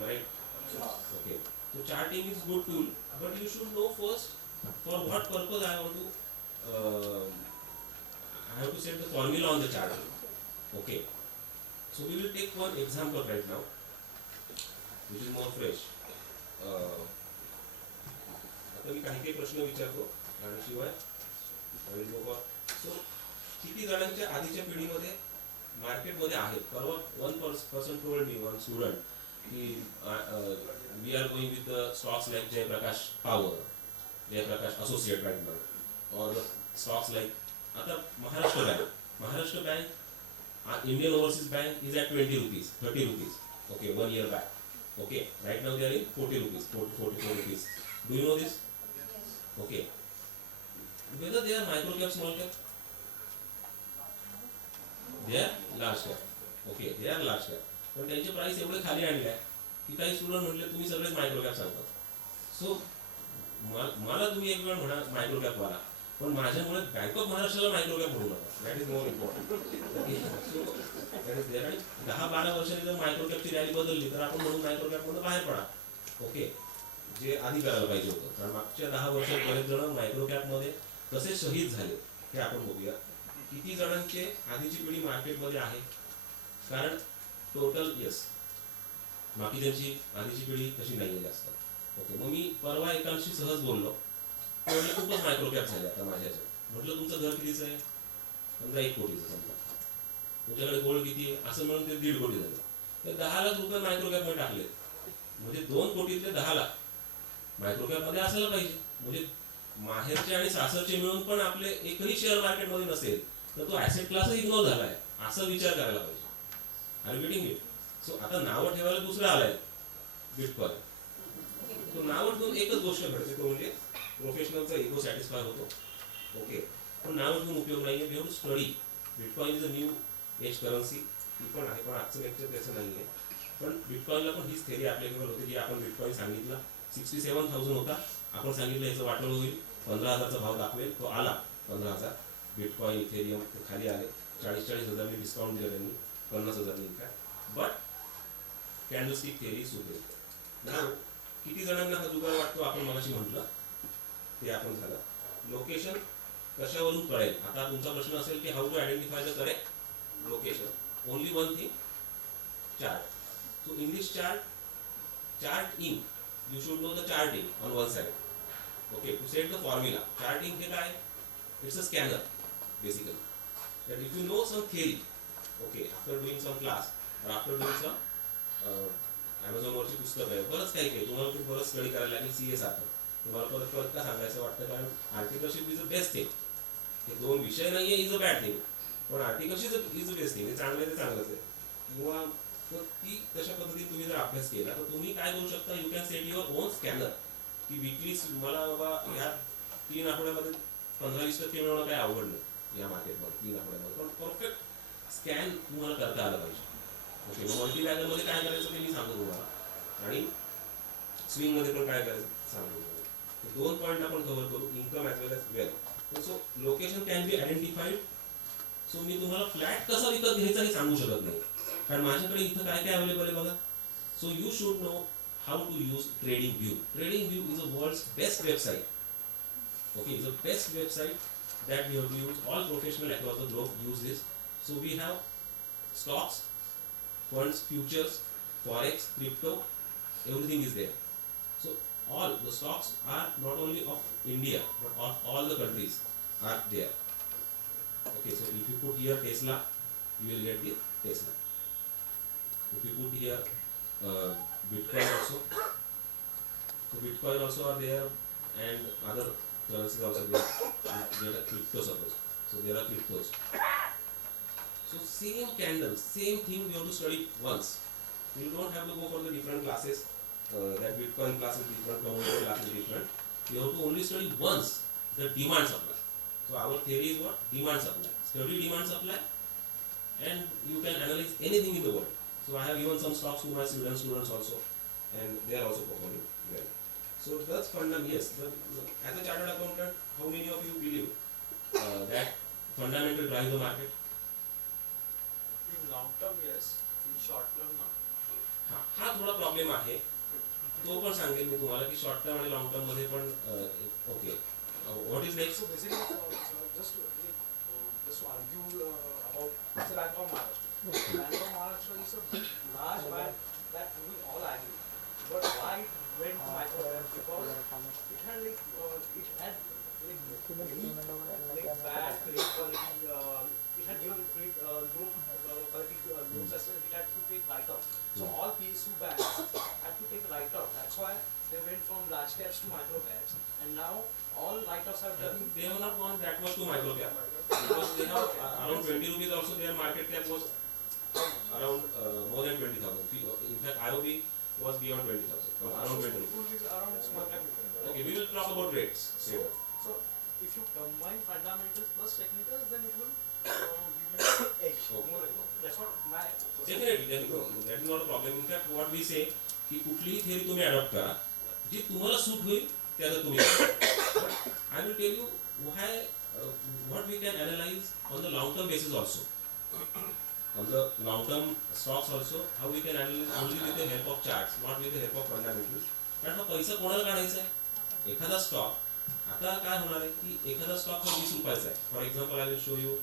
right? Okay, so charting is good tool, but you should know first for what purpose I have to set the formula on the chart. Okay, so we will take one example right now which is more fresh. आता मी काही प्रश्न विचारतो आणि शिवाय so किती जणांच्या आधीच्या पिढीमध्ये मार्केटमध्ये आहेत. परवा 1% टोल्ड मी, वन स्टुडंट, की we are going with the stocks like Jaiprakash power, Jaiprakash associate right now, और स्टॉक्स लाईक आता Maharashtra bank Indian overseas bank is at 20 rupees, 30 rupees. Okay, 1 year back. Okay, right now they are in 40 rupees, 44 rupees. Do you know this? Okay. Whether they are micro cap, small cap? They are large cap. Okay, they are large cap. पण त्यांचे price एवढे खाली आणले आहे की काही student म्हटले तुम्ही सगळेच मायक्रो कॅप सांगता. सो मला तुम्ही एक वेळ म्हणा मायक्रो कॅप वाला, पण माझ्यामुळे बँक ऑफ महाराष्ट्राला मायक्रो कॅप म्हणू नका. That is more important. So that is there. आणि 10-12 वर्षांनी जर मायक्रो कॅपची रॅली बदलली तर आपण म्हणून मायक्रो कॅप मधून बाहेर पडा. ओके, जे आधी करायला पाहिजे होतं. कारण मागच्या 10 वर्षात बरेच जण मायक्रो कॅपमध्ये कसे शहीद झाले हे आपण बघूया. किती जणांचे आधीची पिढी मार्केटमध्ये आहे, कारण टोटल येस बाकीच्यांची आधीची पिढी तशी नाही आहे जास्त. ओके, मग मी परवा एकांशी सहज बोललो, म्हणजे खूपच मायक्रो कॅप झाले आता माझ्याच्या. म्हटलं तुमचं घर कितीचं आहे, समजा 1 कोटीचं समजा, तुमच्याकडे गोल्ड किती आहे, असं म्हणून ते 1.5 कोटी झाले. तर 10 लाख रुपये मायक्रो कॅपमध्ये टाकले, म्हणजे 2 कोटीतले 10 लाख मायक्रो कॅपमध्ये असायला पाहिजे. म्हणजे माहेरचे आणि सासरचे मिळून पण आपले एकही शेअर मार्केटमध्ये नसेल तर तो ॲसेट क्लासच इग्नोर झाला आहे, असा विचार करायला पाहिजे. Are you getting it? So आता नावं ठेवायला दुसरं आलंय बिटकॉइन. तो नावं ठेवून एकच गोष्ट घडते, तो म्हणजे प्रोफेशनलचा इगो सॅटिस्फाय होतो. ओके, पण नावं ठेवून उपयोग नाही आहे. We have to study. Bitcoin is a new age currency, ती पण आहे, पण आजचं लेक्चर त्याचं नाही आहे. पण बिटकॉइनला पण हीच थेरी ॲप्लिकेबल होते, जी आपण बिटकॉइन सांगितलं 67,000 होता, आपण सांगितलं याचं वाटोळं होईल, 15,000चा भाव दाखवेल, तो आला 15,000. बिटकॉइन इथेरियम खाली आले, 40,000 डिस्काउंट दिलं त्यांनी, 50,000 काय. बट कॅन्डलस्टिक थेरी सुटेल. किती जणांना हा जुगार वाटतो आपण मगाशी म्हटलं ते आपण झालं. लोकेशन कशावरून कळेल, आता तुमचा प्रश्न असेल की how to identify the correct location. Only one thing, chart. So in this chart in you should know the charting on one side. Okay, to set the formula. Charting हे काय? It's a scanner basically. That if you know some theory, okay, after doing some class or after doing some Amazon वरची पुस्तकं आहे, बरंच काही काही तुम्हाला खूप बरंच स्टडी करायला लागेल CS सारखं. तुम्हाला परत परत का सांगायचं वाटतं, कारण articleship is a best thing. हे 2 विषय नाही आहे इज अ बॅड थिंग, पण articleship is a best thing. हे चांगलं आहे, ते चांगलंच आहे. किंवा तर ती तशा पद्धतीने तुम्ही जर अभ्यास केला तर तुम्ही काय करू शकता, you can set your on scanner. की विकली मला बाबा ह्या 3 आठवड्यामध्ये 15-20% मिळवणं काही अवघड नाही या मार्केटमध्ये 3 आठवड्यामध्ये, पण परफेक्ट स्कॅन तुम्हाला करता आलं पाहिजे. ओके, मग मल्टी बॅगरमध्ये काय करायचं ते मी सांगतो तुम्हाला, आणि स्विंगमध्ये पण काय करायचं सांगतो तुम्हाला. 2 पॉईंट आपण कव्हर करू, income as well as wealth. So location can be identified. So मी तुम्हाला फ्लॅट कसा विकत घ्यायचा हे सांगू शकत नाही, कारण माझ्याकडे इथं काय काय अवेलेबल आहे बघा. So you should know how to use trading view. Trading view is a world's best website. Okay, is a best website that we have to use. All professional across the globe use this. So we have stocks, funds, futures, forex, crypto, everything is there. So all the stocks are not only of India but of all the countries are there. Okay, so if you put here Tesla, you will get the Tesla. If you put here Bitcoin also, so Bitcoin also are there, and other currencies also there. There are cryptos suppose. So there are cryptos. So same candle, same thing you have to study once. You don't have to go for the different classes. That Bitcoin class is different, commodity class is different. You have to only study once the demand supply. So our theory is what? Demand supply. Study demand supply, and you can analyze anything in the world. So I have given some stocks to my students also, and they are also performing well. So that's fundamental. Yes, as a chartered accountant, how many of you believe that fundamental drive the market? In long term, yes. In short term, no. हा थोडा problem आहे, तो पण सांगेल मी तुम्हाला की short term आणि long term मध्ये पण. Okay, what is next? So basically, just to argue about the Bank of Maharashtra. Bank of Maharashtra is a large bank that we all agree. But why it went to microfinance? Because it had very bad credit quality. It had given great low quality loans as well. It had to take write-off. So all PSU banks had to take write-off. That's why they went from large caps to micro caps. And now all write-offs have done. They have not gone that much to micro cap because they have around 20 rupees also. Their market cap was around more than 20,000. In fact, IOB was beyond 20,000. Around 20 rupees. Around small cap. Okay, we will talk about rates. So if you combine fundamentals plus technicals, then it will give you edge. Okay. That's what my. Definitely, that is not a problem. In fact, what we say की कुठलीही theory तुम्ही adopt करा, जी तुम्हाला सूट होईल त्याचं तुम्ही करा. I will tell you why, what we can analyze on the long term basis also. On the long term stocks also, how we can analyze only with the help of charts, not with the help of fundamentals. कारण हा पैसा कोणाला काढायचा आहे? एखादा stock, आता काय होणार आहे की एखादा स्टॉक हा 20 रुपयाचा आहे. For example I will show you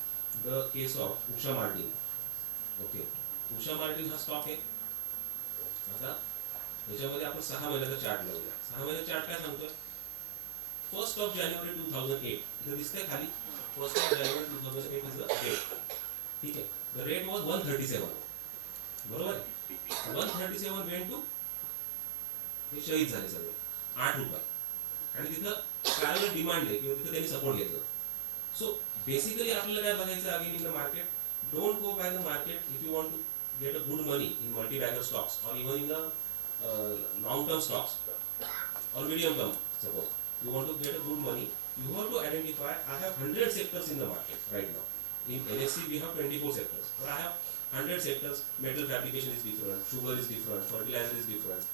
the case of Usha Martin. Okay, Usha Martin हा स्टॉक आहे. आता याच्यामध्ये आपण 6 महिन्याचा चार्ट लावूया. 6 महिन्याचा चार्ट काय सांगतोय? 1st of January 2008 इथे दिसतंय खाली 1st of January 2008 is the rate. ठीक आहे, द रेट वॉज 137. बरोबर आहे, 137 वेंट टू, हे शहीद झाले सगळे 8 रुपये. आणि तिथं काय डिमांड आहे किंवा तिथं त्यांनी सपोर्ट घेतलं. सो बेसिकली आपल्याला काय बघायचं again in the market, don't go by the market if you want to get a good money in multi bagger stocks or even in the long term stocks or medium term. Suppose you want to get a good money, you have to identify. I have 100 sectors in the market right now. In NSE we have 24 sectors, but I have 100 sectors. Metal fabrication is different, sugar is different, fertilizer is different.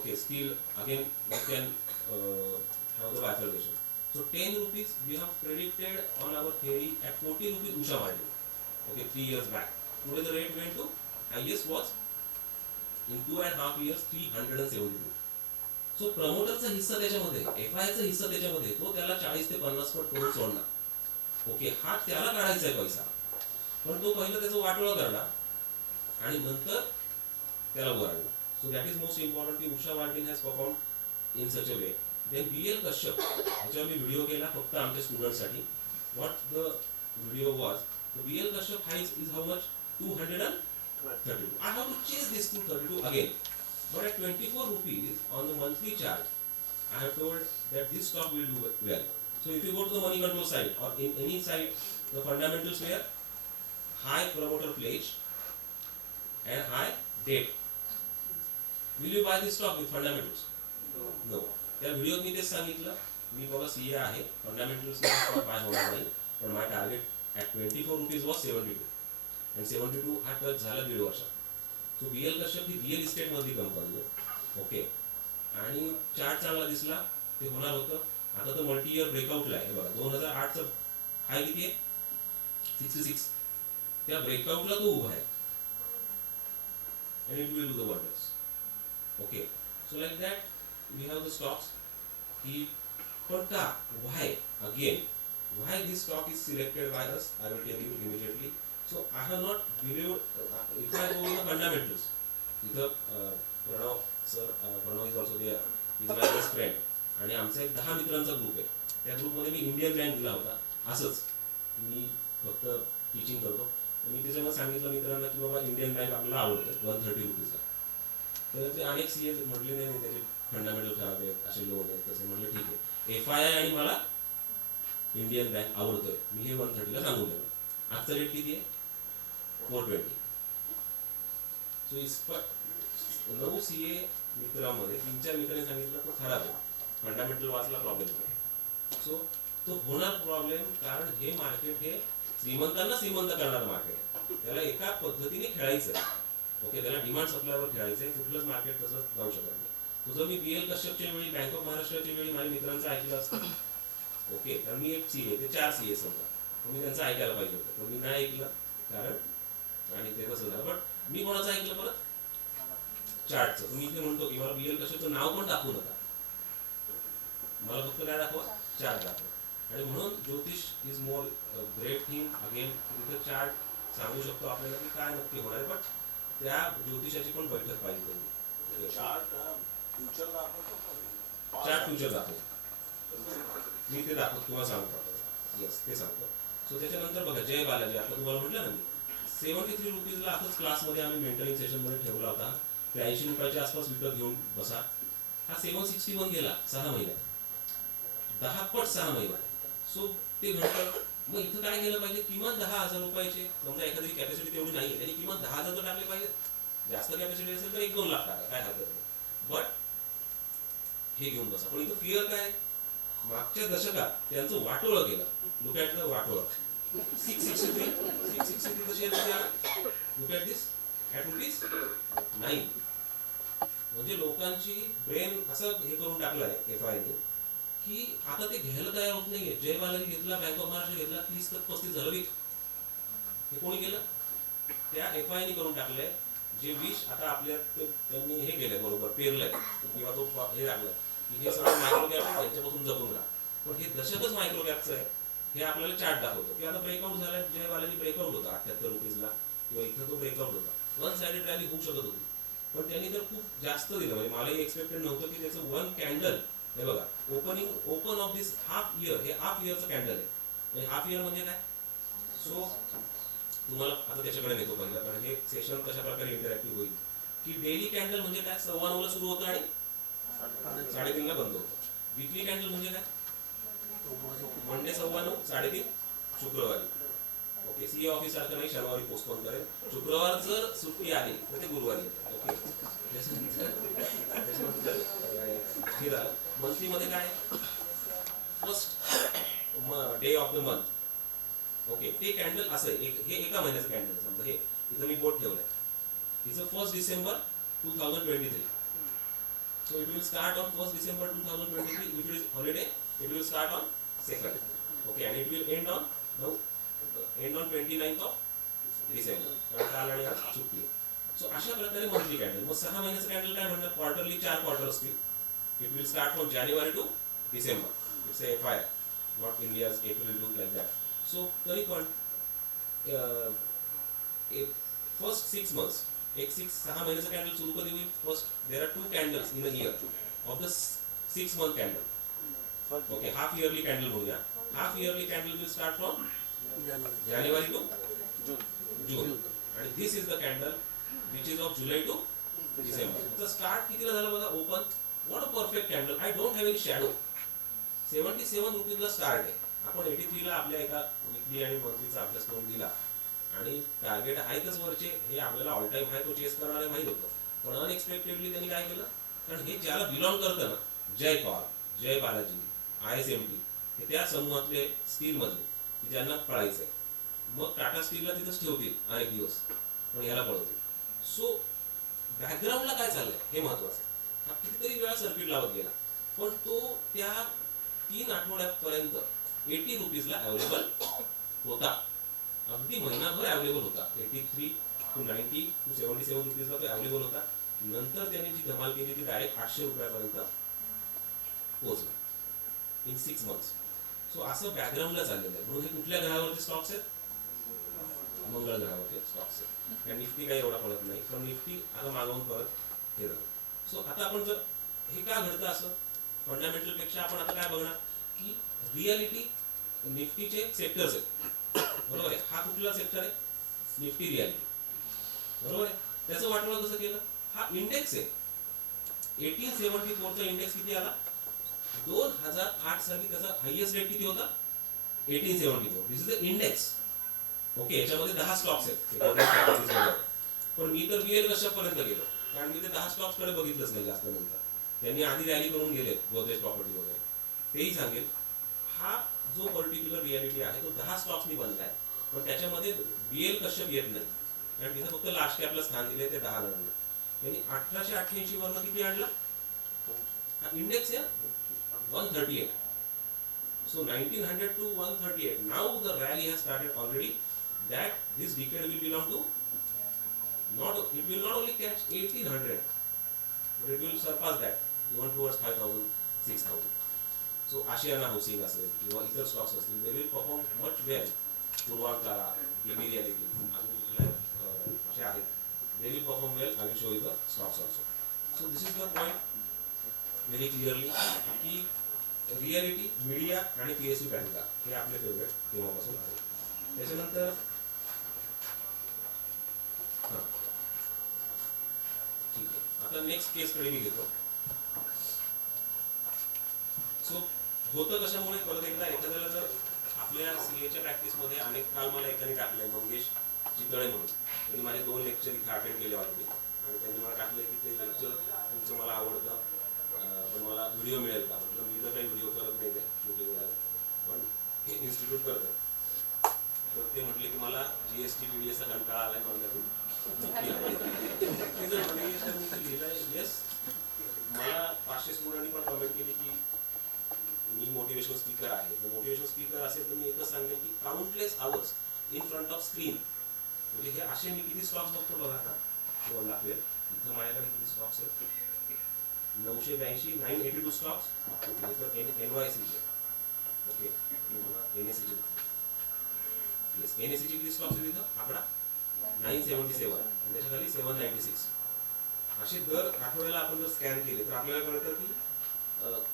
Okay, steel again we can have the bifurcation. So 10 rupees we have predicted on our theory at 40 rupees Usha margin. Okay, 3 years back. Today the rate went to highest was in 2.5 years 372. So प्रमोटरचा हिस्सा त्याच्यामध्ये, एफआयचा हिस्सा त्याच्यामध्ये, तो त्याला 40 ते 50 पट करून सोडणार. ओके, हा त्याला काढायचा आहे पैसा, पण तो पहिलं त्याचं वाटोळं करणार आणि नंतर त्याला उभं राहणार. So that is most important की Usha Martin has perform in such a way. Then BL Kashyap, ह्याच्यावर मी व्हिडिओ केला फक्त आमच्या स्टुडंटसाठी. What the video was, the BL Kashyap highs is how much? 232. I have to chase this 232 again. But at 24 rupees on the monthly chart, I have told that this stock will do well. So if you go to the money control side or in any side, the fundamentals were high promoter pledge and high debt. Will you buy this stock with fundamentals? No. त्या व्हिडिओत मी तेच सांगितलं, मी बाबा CA आहे, fundamentals bye होणार नाही, पण माझा target at 24 rupees was 72 and 72 हा टच झाला 1.5 वर्षात. सो BL कश्यप ही रिअल इस्टेट मधली कंपनी आहे. ओके, आणि चार्ट चांगला दिसला, ते होणार होतं. आता तर मल्टी इयर ब्रेकआउटला आहे बघा. 2008चं हाय किती आहे? 66. त्या ब्रेकआउटला तो उभा आहे and it will do the wonders. Okay, so like that we have the stocks. He but why again? Why this stock is selected by us? I will tell you immediately. So I have not believed, if I go in the fundamentals, Pranav sir, Pranav is also there, he is my best friend, आणि आमचा एक 10 मित्रांचा group आहे. त्या ग्रुपमध्ये मी Indian bank दिला होता. असंच मी फक्त टीचिंग करतो. मी त्याच्यामध्ये सांगितलं मित्रांना की बाबा इंडियन बँक आपल्याला आवडतं 130 रुपीजला. तर ते अनेक CA म्हटले नाही त्याचे फंडामेंटल खराब आहेत, असे लोन आहेत. तसे म्हटलं ठीक आहे, FII आणि मला इंडियन बँक आवडतोय, मी हे 130ला सांगून देतो. आजचा रेट किती आहे? 420. सो 9 CA मित्रांमध्ये 3-4 मित्रांनी सांगितलं तो खराब आहे, फंडामेंटल वाचला प्रॉब्लेम आहे. सो तो होणार प्रॉब्लेम, कारण हे मार्केट हे श्रीमंतांना श्रीमंत करणार मार्केट आहे. त्याला एका पद्धतीने खेळायचं आहे. ओके, त्याला डिमांड सप्लायवर खेळायचं आहे. कुठलंच मार्केट तसं जाऊ शकत नाही. तुझं मी BL कश्यपच्या वेळी, बँक ऑफ महाराष्ट्राच्या वेळी माझ्या मित्रांचं ऐकलं असतं. ओके, तर मी एक CA, ते 4 CA समजा, मी त्यांचं ऐकायला पाहिजे होतं, पण मी नाही ऐकलं कारण, आणि ते कसं झालं. पण मी कोणाचं ऐकलं परत? चार्टचं. मी इथे म्हणतो की मला BL कश्यपचं नाव पण दाखवू नका, मला फक्त काय दाखवा? चार्ट दाखवा. आणि म्हणून ज्योतिष is more great thing. Again तिथे चार्ट सांगू शकतो आपल्याला की काय नक्की होणार आहे, पण त्या ज्योतिषाची पण बैठक पाहिजे. चार्ट फ्युचर दाखवतो, मी ते दाखवतो तुम्हाला सांगतो. येस, ते सांगतो. सो त्याच्यानंतर बघा, जय बालाजी, आता तुम्हाला म्हटलं ना मी 73 रुपीजला असंच क्लासमध्ये आम्ही मेंटरिंग सेशनमध्ये ठेवला होता. 83 रुपयाच्या आसपास विकत घेऊन बसा. हा 761 गेला 6 महिन्यात, 10 पट 6 महिन्यात. सो ते घडतं. मग इथं काय केलं पाहिजे? किमान 10,000 रुपयाचे, समजा एखादी कॅपॅसिटी तेवढी नाही आहे, त्यांनी किमान 10,000 तर टाकले पाहिजे. जास्त कॅपॅसिटी असेल तर 1-2 लाख टाका, काय हरकत नाही. बट हे घेऊन बसा. पण इथं फिअर काय? मागच्या दशकात त्यांचं वाटोळं केलं. लुक ॲट द वाटोळं. 663 शेअर किती आला? Look at this, at ₹9. म्हणजे लोकांची ब्रेन असं हे करून टाकलाय FIने की आता ते घ्यायला तयार होत नाहीये. जय बालाजी घेतला, बँक ऑफ महाराष्ट्र घेतला, 30 ते 35 झालं विक. हे कोणी केलं? त्या FIने करून टाकलंय. जे विष आता आपल्या त्यांनी हे केलंय बरोबर पेरलंय किंवा तो हे लागलं की हे सगळं मायक्रो कॅप यांच्यापासून जपून राहा. पण हे दशकच मायक्रो कॅपचं आहे हे आपल्याला चार्ट दाखवतो की आता ब्रेकआउट झालाय. जय बालाजी ब्रेकआउट होता 78 रुपीजला किंवा इथं तो ब्रेकआउट होता. वन साइडेड रॅली होऊ शकत होती पण त्यांनी तर खूप जास्त दिलं. म्हणजे मलाही एक्सपेक्टेड नव्हतं की त्याचं वन कॅन्डल हे बघा open of this half year हे हाफ इयरचं कॅन्डल आहे. म्हणजे हाफ इयर म्हणजे काय. सो तुम्हाला आता त्याच्याकडे नेतो पहिलं कारण हे सेशन कशा प्रकारे इंटरॅक्टिव्ह होईल की डेली कॅन्डल म्हणजे काय 9:15 सुरू होतं आणि 3:30 बंद होतं. वीकली कॅन्डल म्हणजे काय मंडे 9:15 3:30 शुक्रवारी. ओके सीए ऑफिस सारखं नाही शनिवारी पोस्टपोन करेल. शुक्रवार जर सुट्टी आली तर ते गुरुवारी येतात. ओके हे झालं. मंथलीमध्ये काय first day of the month. Okay ते कॅन्डल असं आहे हे एका महिन्याचं कॅन्डल. समजा हे इथं मी बोट ठेवलंय तिचं 1 December 2023. So it will start on 1 December 2023. If it is holiday, it will start on 2nd. Okay, and it will end on 29th of December. कारण काल आणि आज सुट्टी आहे. सो अशा प्रकारे मंथली कॅन्डल. मग 6 महिन्याचं कॅन्डल काय म्हणतात क्वार्टरली 4 क्वार्टर असतील. It will start from January to December. It's a FI, not India's April look like that. So तरी पण फर्स्ट 6 months एक 6 महिन्याचं कॅन्डल सुरू कधी होईल. First there are 2 candles in a year of the 6 month candle. Okay half yearly candle बोलूया. Half yearly candle will start from January to June आणि this is the candle which is of July to December. तर start कितीला झालं बघा open. What a perfect candle. I don't have any shadow. 77 रुपीजला start आहे. आपण 83ला आपल्या एका विकली आणि मंथलीचा अभ्यास करून दिला आणि टार्गेट आहेतच वरचे हे आपल्याला ऑल टाइम हाय तो चेस करणारे माहीत होतं. पण अनएक्सपेक्टेडली त्यांनी काय केलं कारण हे ज्याला बिलॉंग करतं ना जय कॉर जय बालाजी ISMT हे त्या समूहातले स्टीलमधले ज्यांना पळायचं आहे. मग टाटा स्टीलला तिथंच ठेवतील अनेक दिवस पण ह्याला पळवतील. सो बॅकग्राऊंडला काय चाललंय हे महत्वाचं. हा कितीतरी वेळा सर्किट लावत गेला पण तो त्या 3 आठवड्यापर्यंत 80 रुपीजला अवेलेबल होता. अगदी महिनाभर अवेलेबल होता. 83 to 90 to 77 रुपीजला तो अवेलेबल होता. नंतर त्यांनी जी धमाल केली ती डायरेक्ट 800 रुपयापर्यंत पोहोचला इन 6 months. सो असं बॅकग्राऊंडला चाललेलं आहे. म्हणून हे कुठल्या ग्रहावरचे स्टॉक्स आहेत मंगळ ग्रहावरचे स्टॉक्स आहेत. निफ्टी काही एवढा पडत नाही पण निफ्टी आता मागवून परत हे झालं. सो आता आपण जर हे का घडतं असं फंडामेंटल पेक्षा आपण आता काय बघणार की रियालिटी निफ्टीचे सेक्टर्स आहेत बरोबर आहे. हा कुठला सेक्टर आहे निफ्टी रियालिटी बरोबर आहे. त्याचं वाटोळं कसं केलं. हा इंडेक्स आहे 1874चा इंडेक्स किती आला 2008 साली त्याचा हायएस्ट रेट किती होता 1874. दिस इज द इंडेक्स. ओके याच्यामध्ये 10 स्टॉक्स आहेत पण मी तर BL कशापर्यंत गेलो कारण मी ते 10 स्टॉक्स कडे बघितलंच नाही जास्त. नंतर त्यांनी आधी रॅली करून गेले गोदरेज प्रॉपर्टी वगैरे तेही सांगेल. हा जो पर्टिक्युलर रियालिटी आहे तो 10 स्टॉक्सनी बनलाय पण त्याच्यामध्ये BL कश्यप येत नाही कारण तिथे फक्त लार्ज कॅपला स्थान दिले ते 10 जणांनी. त्यांनी 1888 वरनं किती आणला हा इंडेक्स आहे 138. So 1900 to 138. Now the rally has started already. That this decade will belong to it will not only catch 1800 but it will surpass that even towards 5000 6000. So Asiana Housing असेल किंवा इतर स्टॉक्स असतील they will perform much well. पूर्वांकारा DB reality असे आहेत they will perform well. I will show you the stocks also. So this is the point very clearly की reality media आणि PSU बँका हे आपले फेवरेट तेव्हापासून आहे. त्याच्यानंतर ठीक आहे आता नेक्स्ट केसकडे मी घेतो. सो होतं कशामुळे परत एकदा एखाद्याला जर आपल्या CAच्या प्रॅक्टिसमध्ये अनेक काल मला एकाने टाकलंय मंगेश चितळे म्हणून त्यांनी माझे 2 लेक्चर इथे अटेंड केले ऑलरेडी आणि त्यांनी मला टाकलंय की ते लेक्चर तुमचं मला आवडतं पण मला व्हिडिओ मिळेल का. मी तर काही व्हिडिओ करत नाही शूटिंग वगैरे पण हे इन्स्टिट्यूट करतं तर ते म्हटले की मला GST TDS चा कंटाळा आलाय मला लिहिलं येस. मला 500 स्टुडंटनी पण कमेंट केली की मी मोटिवेशनल स्पीकर आहे. तर मोटिवेशनल स्पीकर असेल तर मी एकच सांगेन की countless hours in front of screen म्हणजे हे असे मी किती स्टॉक्स बघतो बघा ना तुम्हाला दाखवेल. इथं माझ्याकडे किती स्टॉक्स आहेत, 982 982 स्टॉक्स NYCचे. ओके, NSCचे किती स्टॉक्स आहेत इथं आकडा 977 आणि त्याच्याखाली 796. असे दर आठवड्याला आपण जर स्कॅन केले तर आपल्याला कळतं की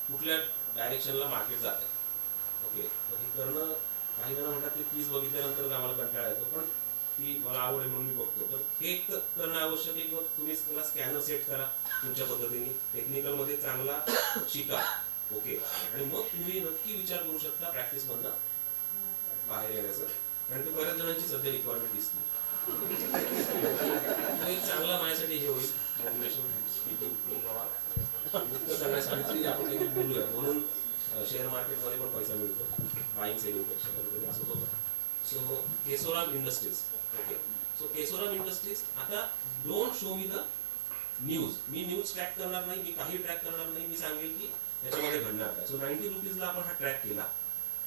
कुठल्या डायरेक्शनला मार्केट जात आहे. ओके, तर हे करणं, काही जण म्हणतात ते 30 बघितल्यानंतर आम्हाला कंटाळा येतो, पण ती मला आवड आहे म्हणून मी बघतो. तर हे करणं आवश्यक आहे, किंवा तुम्ही त्याला स्कॅनर सेट करा तुमच्या पद्धतीने, टेक्निकलमध्ये चांगला शिका. ओके, आणि मग तुम्ही नक्की विचार करू शकता प्रॅक्टिसमधनं बाहेर येण्याचं, कारण ते बऱ्याच जणांची सध्या रिक्वायरमेंट दिसते. एक चांगला माझ्यासाठी हे होईल मोटिवेशन करण्यासाठी आपण काही बोलूया, म्हणून शेअर मार्केटमध्ये पण पैसा मिळतो बाईंग सेलिंगपेक्षा कधी असं होतं. So Kesoram industries. Okay, so Kesoram industries. आता don't show me the news. मी न्यूज ट्रॅक करणार नाही, मी काही ट्रॅक करणार नाही. मी सांगेल की याच्यामध्ये घडणार काय. सो 90 रुपीजला आपण हा ट्रॅक केला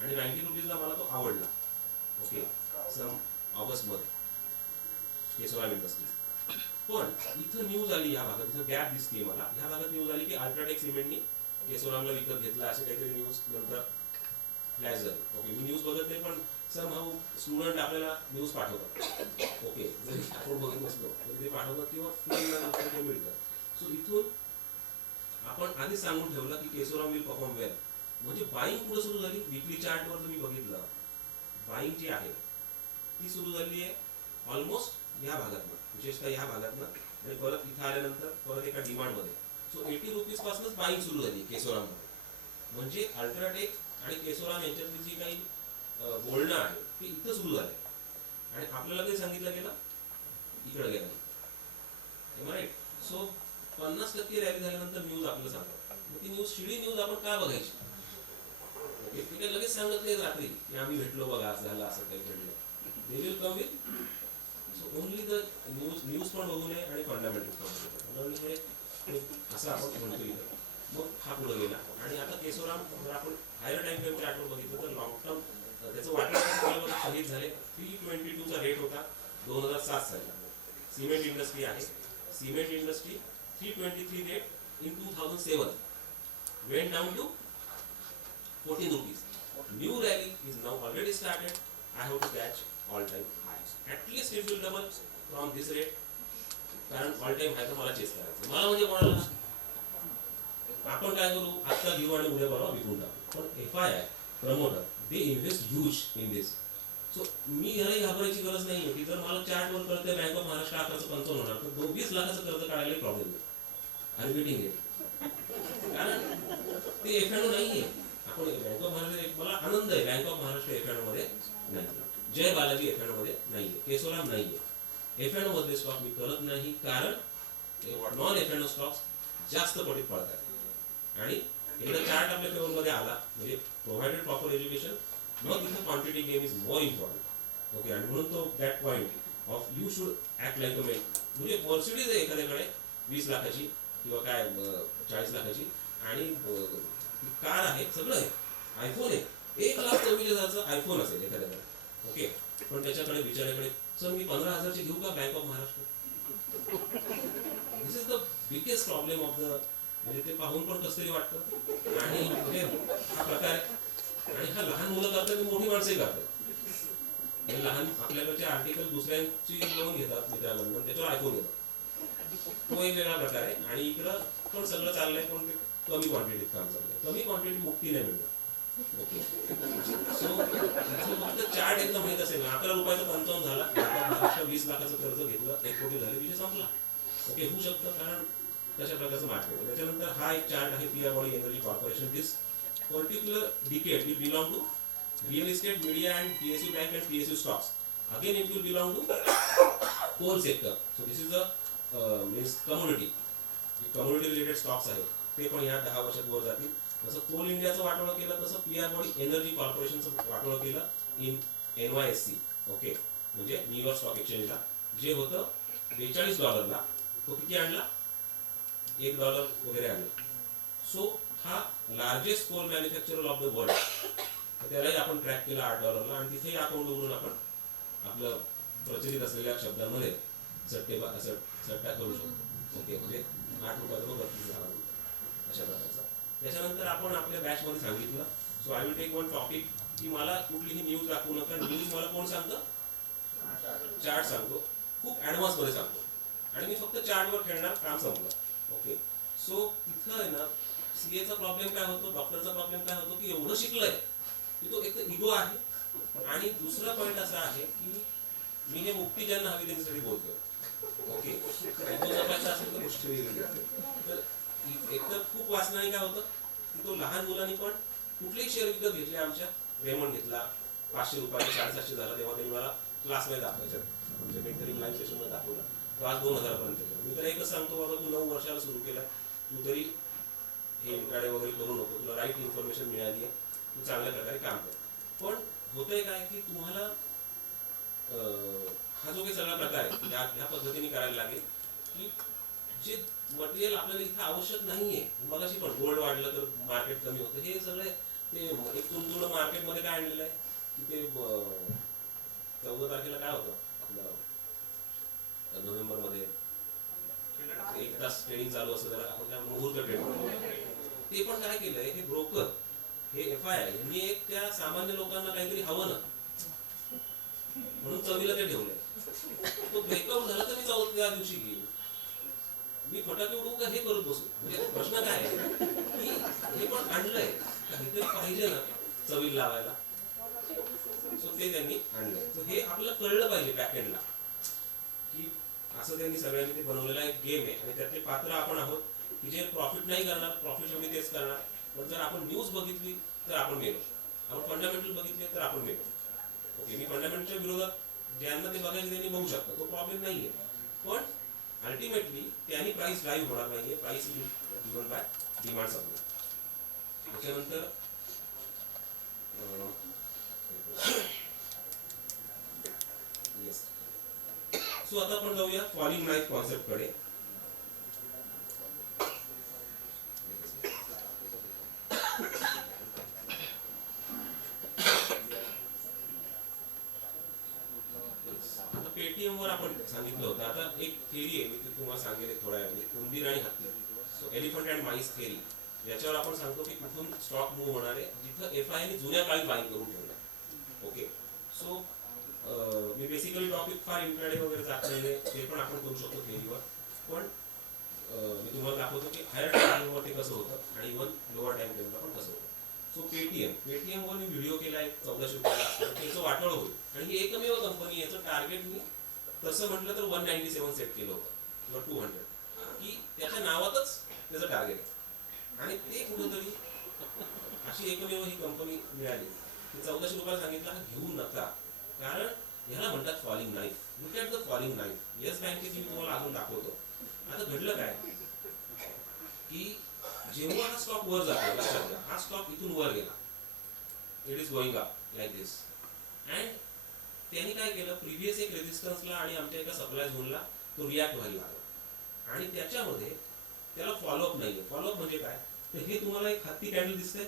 आणि 90 रुपीजला मला तो आवडला. ओके, सम ऑगस्टमध्ये केशोराम इंडस्ट्रीज. पण इथं न्यूज आली, या भागात इथं गॅप दिसते मला, ह्या भागात न्यूज आली की अल्ट्राटेक सिमेंटनी केशोरामला विकत घेतला, असे काहीतरी न्यूज नंतर फ्लॅश झाली. ओके, मी न्यूज बघत नाही, पण समहाऊ स्टुडंट आपल्याला न्यूज पाठवतात. ओके, जरी आपण बघत नसलो तरी ते पाठवतात किंवा ते मिळतात. सो इथून आपण आधीच सांगून ठेवलं की केशोराम विल परफॉर्म वेल. म्हणजे बाईंग पुढे सुरू झाली. विकली चार्टवर तुम्ही बघितलं, बाईंग जी आहे ती सुरू झाली आहे ऑलमोस्ट ह्या भागातनं, विशेषतः ह्या भागातनं, आणि परत इथं आल्यानंतर परत एका डिमांडमध्ये. सो 80 रुपीज पासूनच बाईंग सुरू झाली केशोराममध्ये. म्हणजे अल्ट्राटेक आणि केशोराम यांच्यातली जी काही बोलणं आहे ते इथं सुरू झालं आणि आपल्याला काही सांगितलं गेलं इकडे गेलं नाही, राईट. सो 50% रॅली झाल्यानंतर न्यूज आपल्याला सांगतात. ती न्यूज, शिडी न्यूज आपण का बघायची? ओके, ते काही लगेच सांगत नाही रात्री की आम्ही भेटलो बघा, आज झालं, असं काही घडलं. They will come with so only the news पण बघू नये आणि फंडामेंटल्स पण बघू नये, असं आपण म्हणतो इथं. मग हा पुढे गेला आणि आता केशोराम जर आपण हायर टाइम फ्रेम चार्टवर बघितलं तर लॉंग टर्म त्याचं वाटलं शहीद झाले. 322चा रेट होता 2007 साली. सिमेंट इंडस्ट्री आहे, cement industry 323 rate in 2007 went down to 14 rupees. New rally is now already started. I have to catch all time highs. At least it will double from this rate. कारण all time high तर मला chess करायचं. मला म्हणजे कोणाला आपण काय करू, आता घेऊ आणि उद्या परवा विकून टाकू. पण FI promoter they invest huge in this. So मी यालाही घाबरायची गरज नाही की जर मला चार्टवर कळते बँक ऑफ महाराष्ट्र आताचं 55 होणार तर 20 लाखाचं कर्ज काढायला प्रॉब्लेम नाही. I repeating it. कारण ते FNO नाहीये. आपण बँक ऑफ महाराष्ट्र, मला आनंद आहे बँक ऑफ महाराष्ट्र FNO मध्ये नाही, जय बालाजी FNO मध्ये नाहीये, केशोराम नाहीये. FNO मधले स्टॉक मी करत नाही, कारण नॉन FNO स्टॉक्स जास्त पटीत पडतात. आणि एकदा चार्ट आपल्या फेवरमध्ये आला म्हणजे प्रोव्हाइडेड प्रॉपर एज्युकेशन, मग तिथं quantity game is more important. Okay, आणि म्हणून तो that point of you should act like a main. म्हणजे मर्सिडीज आहे एखाद्याकडे 20 लाखाची किंवा काय 40 लाखाची, आणि कार आहे, सगळं आहे, आयफोन आहे, 1,24,000चा आयफोन असेल एखाद्याकडे. ओके, पण त्याच्याकडे बिचाऱ्याकडे सर मी 15,000ची घेऊ का bank of Maharashtra? This is the biggest problem of the, म्हणजे ते पाहून पण कसं तरी वाटतं. आणि म्हणजे हा प्रकार आहे, आणि हा लहान मुलं करतात, मोठी माणसंही करतात. लहान आपल्याकडचे आर्टिकल दुसऱ्यांची लोन घेतात मित्रांकडून, त्याच्यावर आयफोन घेतात, तो एक वेगळा प्रकार आहे. आणि इकडं पण सगळं चाललंय, पण ते कमी क्वांटिटीत काम चाललंय, कमी क्वांटिटी मुक्ती नाही मिळणार. ओके, सो फक्त चार्ट एकदम माहित असेल ना, 11 रुपयाचा 55 झाला, महाराष्ट्र 20 लाखाचं कर्ज घेतलं, 1 कोटी झाले, विषय संपला. ओके, होऊ शकतं, कारण तशा प्रकारचं मार्केट आहे. त्याच्यानंतर हा एक चार्ट आहे PR body energy corporation. This particular decade will belong to real estate, media and PSU bank and PSU stocks. Again it will belong to coal sector. So this is a means community, जे community related stocks आहेत ते पण ह्या 10 वर्षात वर जातील. जसं Coal इंडियाचं वाटोळं केलं तसं PR बॉडी एनर्जी कॉर्पोरेशनचं वाटोळं केलं इन NYSE. ओके, म्हणजे न्यूयॉर्क स्टॉक एक्सचेंजला, जे होतं $42, तो किती आणला, $1 वगैरे आणला. सो हा largest coal manufacturer of the world, त्यालाही आपण ट्रॅक केला $8 आणि तिथेही अकाउंट उघडून आपण आपलं प्रचलित असलेल्या शब्दांमध्ये सट्टा करू शकतो. ओके, म्हणजे 8 रुपयाचा 32 झाला अशा प्रकारचा. त्याच्यानंतर आपण आपल्या बॅचमध्ये सांगितलं, so I will take one topic, की मला कुठलीही न्यूज दाखवू नका. न्यूज मला कोण सांगतं? चार्ट सांगतो, खूप ॲडव्हान्समध्ये सांगतो, आणि मी फक्त चार्टवर खेळणार, काम संपलं. ओके, सो तिथं आहे ना सीएचा प्रॉब्लेम काय होतो, डॉक्टरचा प्रॉब्लेम काय होतो, की एवढं शिकलंय की तो एक तर इगो आहे, आणि दुसरा पॉईंट असा आहे की मी हे मुक्ती ज्यांना हवी त्यांच्यासाठी बोलतोय. ओके, इगो जपायचा असेल तर गोष्ट वेगळी. तर एकतर खूप वाचनाने काय होतं की तो लहान मुलांनी पण कुठलेही शेअर विकत घेतले. आमच्या रेमंड घेतला 500 रुपये, 750 झाला, तेव्हा त्यांनी मला क्लासमध्ये दाखवायचं, म्हणजे मेंटरिंग लाईव्ह सेशनमध्ये दाखवला. तो आज 2000 पर्यंत. मी तर एकच सांगतो, बाबा तू 9 वर्षाला सुरू केला, तू तरी हे इंट्राडे वगैरे करू नको, तुला राईट इन्फॉर्मेशन मिळाली आहे, तू चांगल्या प्रकारे काम कर. पण होतंय काय की तुम्हाला हा जो काही सगळा प्रकार आहे ह्या पद्धतीने करायला लागेल, की जे मटेरियल आपल्याला इथं आवश्यक नाहीये. मगाशी पण गोल्ड वाढलं तर मार्केट कमी होतं, हे सगळे ते एक तुमचं मार्केटमध्ये काय आणलेलं आहे की ते 14 तारखेला काय होतं आपलं नोव्हेंबरमध्ये 1 तास ट्रेडिंग चालू असतं, त्याला आपण काय मुहूर्त ट्रेडिंग. ते पण काय केलंय, हे ब्रोकर, हे FI यांनी एक त्या सामान्य लोकांना काहीतरी हवं ना म्हणून चवीला ते ठेवलंय. तो ब्रेकआउट झाला तर मी त्या दिवशी घेईन, मी फटाके उडवू का हे करत बसू. म्हणजे प्रश्न काय आहे की हे पण आणलंय काहीतरी पाहिजे ना चवीला लावायला, सो ते त्यांनी आणलंय. सो हे आपल्याला कळलं पाहिजे बॅकएंडला, की असं त्यांनी सगळ्यांनी ते बनवलेला एक गेम आहे, आणि त्यातले पात्र आपण आहोत की जे प्रॉफिट नाही करणार, प्रॉफिट शेवटी तेच करणार. पण जर आपण न्यूज बघितली तर आपण मेलो, आपण फंडामेंटल बघितले तर आपण मेलो. ओके, मी फंडामेंटलच्या विरोधात ज्यांना ते बघायचे त्यांनी बघू शकतात, तो प्रॉब्लेम नाहीये. पण अल्टिमेटली त्यांनी प्राइस ड्राईव्ह होणार नाहीये, price given bye demand supply. त्याच्यानंतर येस, सो आता आपण जाऊया फॉलिंग नाईफ कॉन्सेप्ट कडे. पेटीएम वर आपण सांगितलं होतं. आता एक थेरी आहे, मी ती तुम्हाला सांगेल थोड्या वेळाने, उंदीर आणि हत्ती. So elephant and MICE theory, याच्यावर आपण सांगतो की कुठून स्टॉक मूव्ह होणार आहे, जिथं FI ने जुन्या काळी बाईंग करून ठेवलं. ओके, सो मी बेसिकली टॉपिक फार इंट्राडे वगैरे जात नाही, ते पण आपण करू शकतो थेरीवर. पण मी तुम्हाला दाखवतो की हायर टाइमवर ते कसं होतं, आणि इव्हन लोअर टाइम फ्रेमला पण कसं होतं. सो पेटीएमवर मी व्हिडिओ केला आहे 1400 रुपयाला, त्याचं वाटोळ होईल, आणि ही एकमेव कंपनी, याचं टार्गेट मी तसं म्हटलं तर 197 सेट केलं होतं किंवा 200, की त्याच्या नावातच त्याचं टार्गेट आहे. आणि ते कुठंतरी अशी एकमेव ही कंपनी मिळाली की 1400 रुपयाला सांगितलं, हा घेऊ नका, कारण ह्याला म्हणतात falling knife. Look at the falling knife. Yes बँकेची मी तुम्हाला अजून दाखवतो. आता घडलं काय की जेव्हा हा स्टॉक वर जातो, लक्षात घ्या, हा स्टॉक इथून वर गेला, it is going up like this, and त्यांनी काय केलं, प्रिव्हियस एक रेजिस्टन्सला आणि आमच्या एका सप्लाय झोनला तो रिॲक्ट व्हायला लागला, आणि त्याच्यामध्ये त्याला फॉलोअप नाहीये. फॉलोअप म्हणजे काय, तर हे तुम्हाला एक हत्ती कॅन्डल दिसतंय,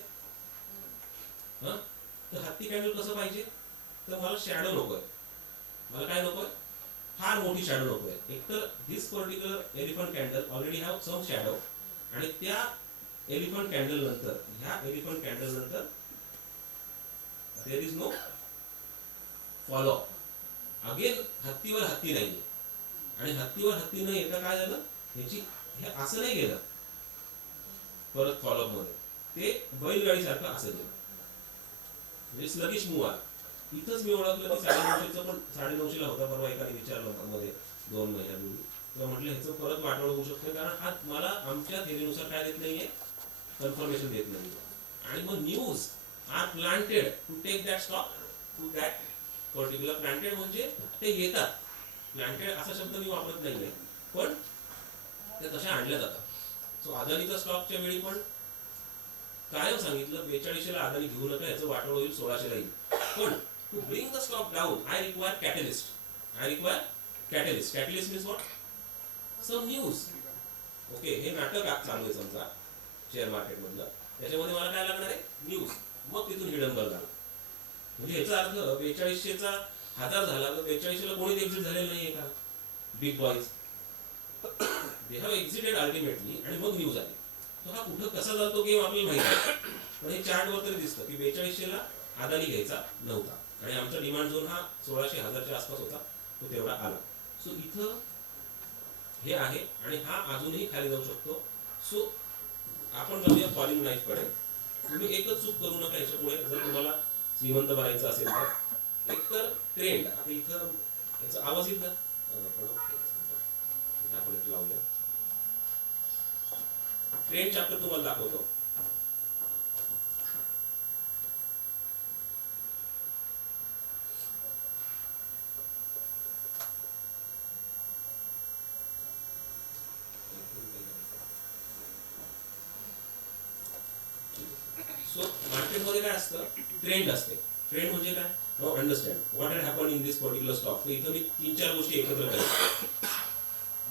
तर हत्ती कॅन्डल कसं पाहिजे, तर मला शॅडो नकोय. मला काय नकोय, फार मोठी शॅडो नकोय. एकतर this particular elephant candle already have some shadow, आणि त्या एलिफंट कॅन्डल नंतर, ह्या एलिफंट कॅन्डल नंतर there is no follow-up. Again हत्तीवर हत्ती नाहीये, आणि हत्तीवर हत्ती नाही येता काय झालं, ह्याची हे असं नाही गेलं परत फॉलोअप मध्ये, ते बैलगाडी सारखं असं गेलं, म्हणजे स्लगिश मूव्ह आला. इथंच मी ओळखलं की 950चं पण 950 ला होता. परवा एकाने विचारलं होतं मध्ये 2 महिन्यापूर्वी, तेव्हा म्हटलं ह्याचं परत वाटोळ होऊ शकतं, कारण हा मला आमच्या थेरीनुसार काय देत नाहीये, कन्फर्मेशन देत नाही. आणि मग news are planted to take that stock to that particular. Planted म्हणजे ते येतात, प्लांटेड असा शब्द मी वापरत नाहीये, पण ते तशा आणल्या जातात. सो अदानीचा स्टॉकच्या वेळी पण कायम सांगितलं 4200 ला अदानी घेऊ नका, याचं वाटोळ होईल 1600 ला येईल. पण to bring the stock down I require catalyst. Catalyst means what, some news. Okay, हे नाटक आज चालू आहे समजा शेअर मार्केट मधलं, त्याच्यामध्ये मला काय लागणार आहे, न्यूज. मग तिथून हिडनबर्ग झाला, म्हणजे याचा अर्थ 4200चा 1000 झाला तर 4200 ला कोणीच एक्झिट झालेलं नाहीये का, big boys they have exited ultimately आणि मग न्यूज आली. तो हा कुठं कसा जातो गेम आपल्याला माहिती आहे, पण हे चार्टवर तरी दिसतं की 4200ला अदानी घ्यायचा नव्हता आणि आमचा डिमांड झोन हा 1600-1000च्या आसपास होता, तो तेवढा आला. सो इथं हे आहे आणि हा अजूनही खाली जाऊ शकतो. सो आपण जाऊया फॉलिंग नाईफकडे. तुम्ही एकच चूक करू नका याच्यापुढे, जर तुम्हाला श्रीमंत बनायचं असेल तर एक तर ट्रेंड. आता इथं याचा आवाज येईल का? आपण इथं लावूया. ट्रेंड चॅप्टर तुम्हाला दाखवतो. सो मार्केटमध्ये काय असतं, ट्रेंड असते. ट्रेंड म्हणजे काय? Now understand what had happen in this particular stock. तर इथं मी 3-4 गोष्टी एकत्र करतो.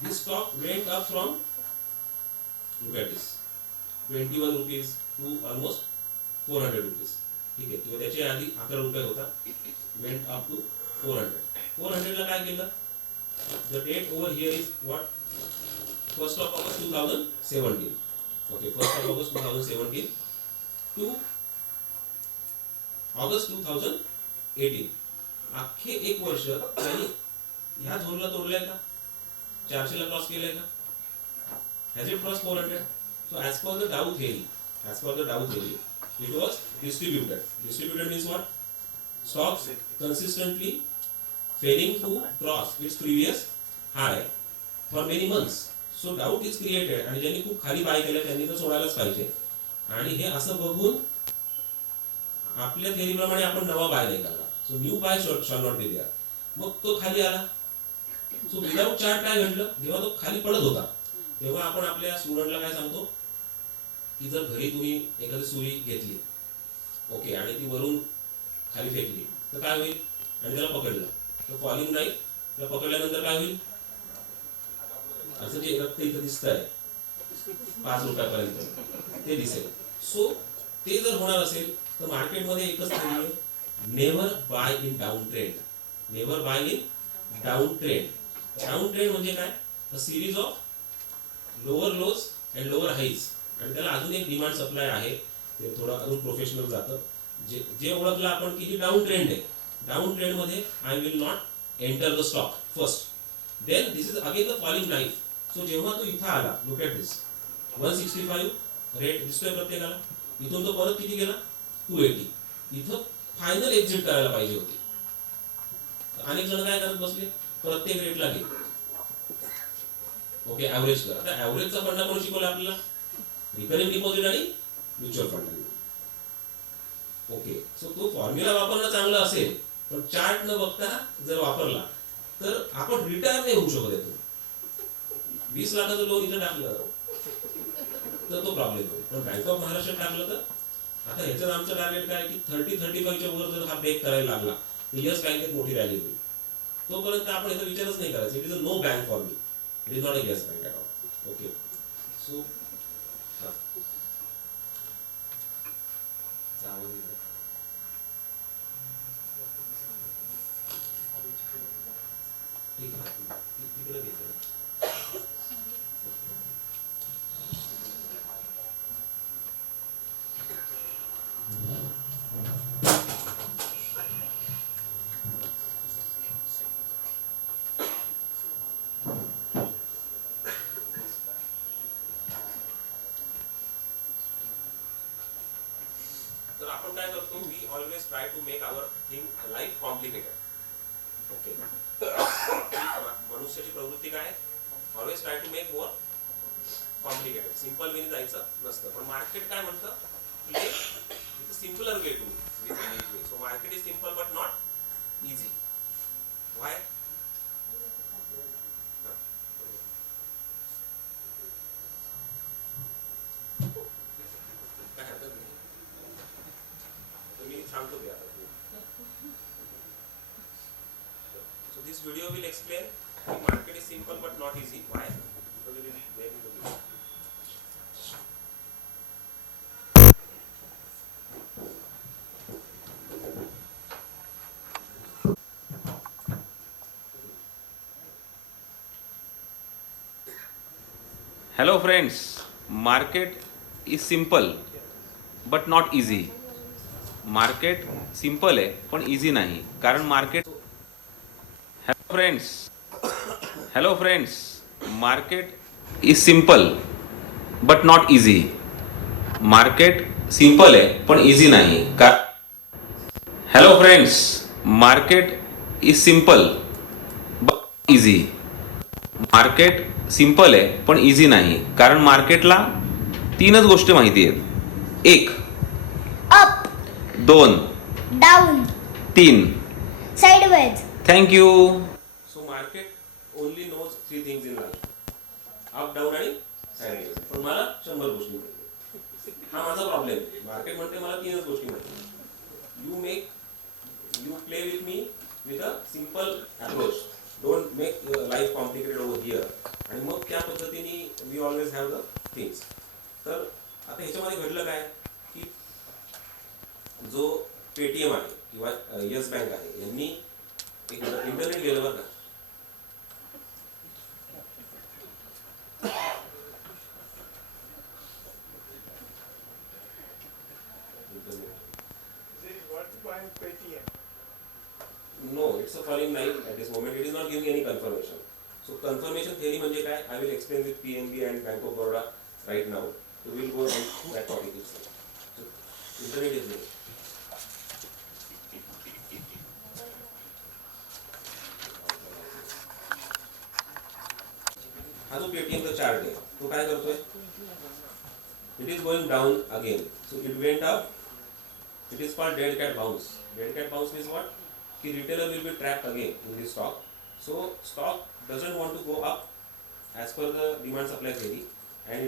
This stock went up from, look at this, 21 rupees to almost 400 rupees. ठीक आहे, किंवा त्याच्या आधी 11 रुपये होता, वेंट अप टू 400. 400 ला काय केलं? The date over here is what, 1st of August 2017. Okay, 1st of August 2017 to August 2018. अख्खे 1 वर्ष त्यांनी ह्या झोनला तोडलंय का? 400 ला क्रॉस केलंय का? Has it cross 400? So as per the डाउ theory, it was distributed. Distributed means what? Stocks consistently failing to cross its previous high for many months. So doubt is created आणि ज्यांनी खूप खाली बाय केलं त्यांनी तर सोडायलाच पाहिजे. आणि हे असं बघून आपल्या थेरीप्रमाणे आपण नवा बाय नाही करणार. So new buy shall not be there. मग तो खाली आला. सो विदाउट चार्ट काय घडलं, जेव्हा तो खाली पडत होता तेव्हा आपण आपल्या स्टुडंटला काय सांगतो की जर घरी तुम्ही एखादी सुरी घेतली, ओके, आणि ती वरून खाली फेकली तर काय होईल? आणि त्याला पकडलं तर फॉलिंग नाही, त्याला पकडल्यानंतर काय होईल? असं जे रक्त इथं दिसतंय 5 रुपयापर्यंत ते दिसेल. सो ते जर होणार असेल तर मार्केटमध्ये एकच थेरी आहे, never buy in down trend. Never buy in down trend. Down trend म्हणजे काय? A series of lower lows and lower highs. आणि त्याला अजून एक डिमांड सप्लाय आहे, ते थोडं अजून प्रोफेशनल जातं. जे ओळखलं आपण की ही डाऊन ट्रेंड आहे. डाऊन ट्रेंडमध्ये I will not enter the stock first, then this is again the falling knife. So जेव्हा तो इथं आला, लुक ॲट दिस, 165 रेट दिसतोय प्रत्येकाला. इथून तो परत किती गेला? 280. इथं फायनल एक्झिट करायला पाहिजे होती. अनेक जण काय करत बसले, प्रत्येक रेटला घे, ओके, ॲव्हरेज कर. आता ॲव्हरेजचा फंडा कोण शिकवला आपल्याला? रिकरिंग डिपॉझिट आणि म्युच्युअल फंड. ओके, सो तो फॉर्म्युला वापरणं चांगलं असेल, पण चार्ट न बघता जर वापरला तर आपण रिटायर नाही होऊ शकत यातून. 20 लाखाचं लोन इथं टाकलं तर तो प्रॉब्लेम होईल, पण बँक ऑफ महाराष्ट्र टाकलं तर. आता ह्याच्यात आमचं टार्गेट काय की 30-35च्या वर जर हा ब्रेक करायला लागला तर यस बँकेत मोठी रॅली होईल. तोपर्यंत आपण याचा विचारच नाही करायचा. It is a no bank for me, it is not a yes bank at all. Okay, so ठीक आहे, तिकडे घ्यायचं. तर आपण काय करतो, we always try to make our thing life complicated. Okay, मनुष्याची प्रवृत्ती काय? Always try to make more complicated. Simple वेने जायचं नसतं. पण मार्केट काय म्हणतं, it's a simpler way to me. So market is simple but not easy. व्हाय? काय हरकत नाही, मी सांगतो ते आता. So this video will explain the market is simple but not easy. Why? Because it is very easy. Hello friends, market is simple but not easy. Market simple आहे पण easy नाही, कारण market hello friends, market is simple but not easy. Market simple आहे पण easy नाही का. Hello friends, market is simple but easy. Market simple आहे पण इझी नाही, कारण मार्केटला तीनच गोष्टी माहिती आहेत. एक, up, 2, down, 3. sideways. Thank you. So market only knows 3 things in life, up, down आणि साइडवेज. पण मला 100 गोष्टी माहिती. हा माझा प्रॉब्लेम. मार्केट म्हणते मला 3च गोष्टी माहिती. You play with me with a simple approach. Don't make life complicated over here. आणि मग त्या पद्धतीने we always have the things. तर आता ह्याच्यामध्ये घडलं काय की जो पेटीएम आहे किंवा येस बँक आहे यांनी एक इंटरनेट गेलं बरं का. What point Paytm? No, it's a falling knife at this moment. It is not giving any confirmation. So confirmation theory म्हणजे काय? I will explain with PNB and Bank of Baroda right now. So we will go on that topic itself. So internet is there. हा जो पेटीएमचा chart आहे तो काय करतोय? It is going down again. So it went up. It is called dead cat bounce. Dead cat bounce means what? की retailer will be trapped again in this stock. So stock doesn't want to go up as per the demand supply theory, and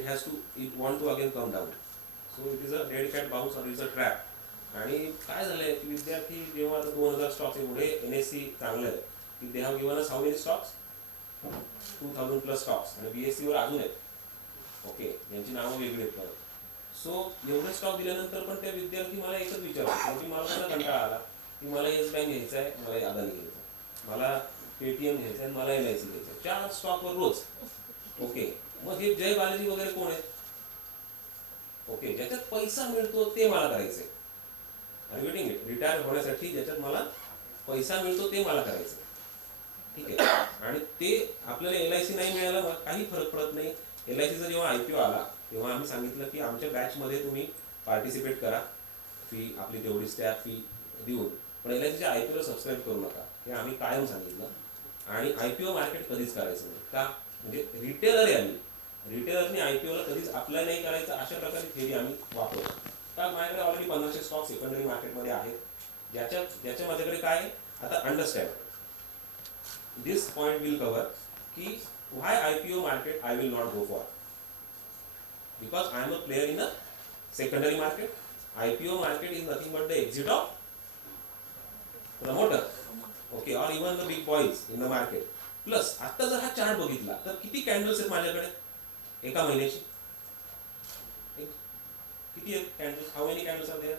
it want to again come down. So it is a dead cat bounce or it is a trap. आणि काय झालंय की विद्यार्थी जेव्हा आता 2000 stocks एवढे NSE चांगलं आहे की they have given us how many stocks, 2000 plus stocks. आणि BSE वर अजून आहेत. ओके, यांची नावं वेगळी आहेत परत. सो एवढे स्टॉक दिल्यानंतर पण त्या विद्यार्थी मला एकच विचारतो की मला कसा कंटाळा आला की मला येस बँक घ्यायचा आहे, मला अदानी घ्यायचं आहे, मला पेटीएम घ्यायचं आहे, मला LIC घ्यायचं आहे. 4 स्टॉकवर रोज. ओके, मग हे जय बालाजी वगैरे कोण आहेत? ओके, ज्याच्यात पैसा मिळतो ते मला करायचंय. I waiting it. रिटायर होण्यासाठी ज्याच्यात मला पैसा मिळतो ते मला करायचं. ठीक आहे. आणि ते आपल्याला LIC नाही मिळाला मग काही फरक पडत नाही. LICचा जेव्हा IPO आला तेव्हा आम्ही सांगितलं की आमच्या बॅचमध्ये तुम्ही पार्टिसिपेट करा, फी आपली तेवढीच त्या फी देऊन, पण LICच्या IPOला सबस्क्राईब करू नका. हे आम्ही कायम सांगितलं. आणि IPO मार्केट कधीच करायचं नाही का, म्हणजे रिटेलर आहे आम्ही. रिटेलरने IPOला कधीच अप्लाय नाही करायचं अशा प्रकारे थेरी आम्ही वापरतो. तर माझ्याकडे ऑलरेडी 1500 स्टॉक सेकंडरी मार्केटमध्ये आहेत, ज्याच्या माझ्याकडे काय आता understand this point will cover की why IPO market I will not go for, because I am a player in the secondary market. IPO market is nothing but the exit of promoter, okay, or even the big boys in the market. Plus आता जर हा chart बघितला तर किती candles आहेत माझ्याकडे एका महिन्याची? किती आहेत candles? How many candles are there?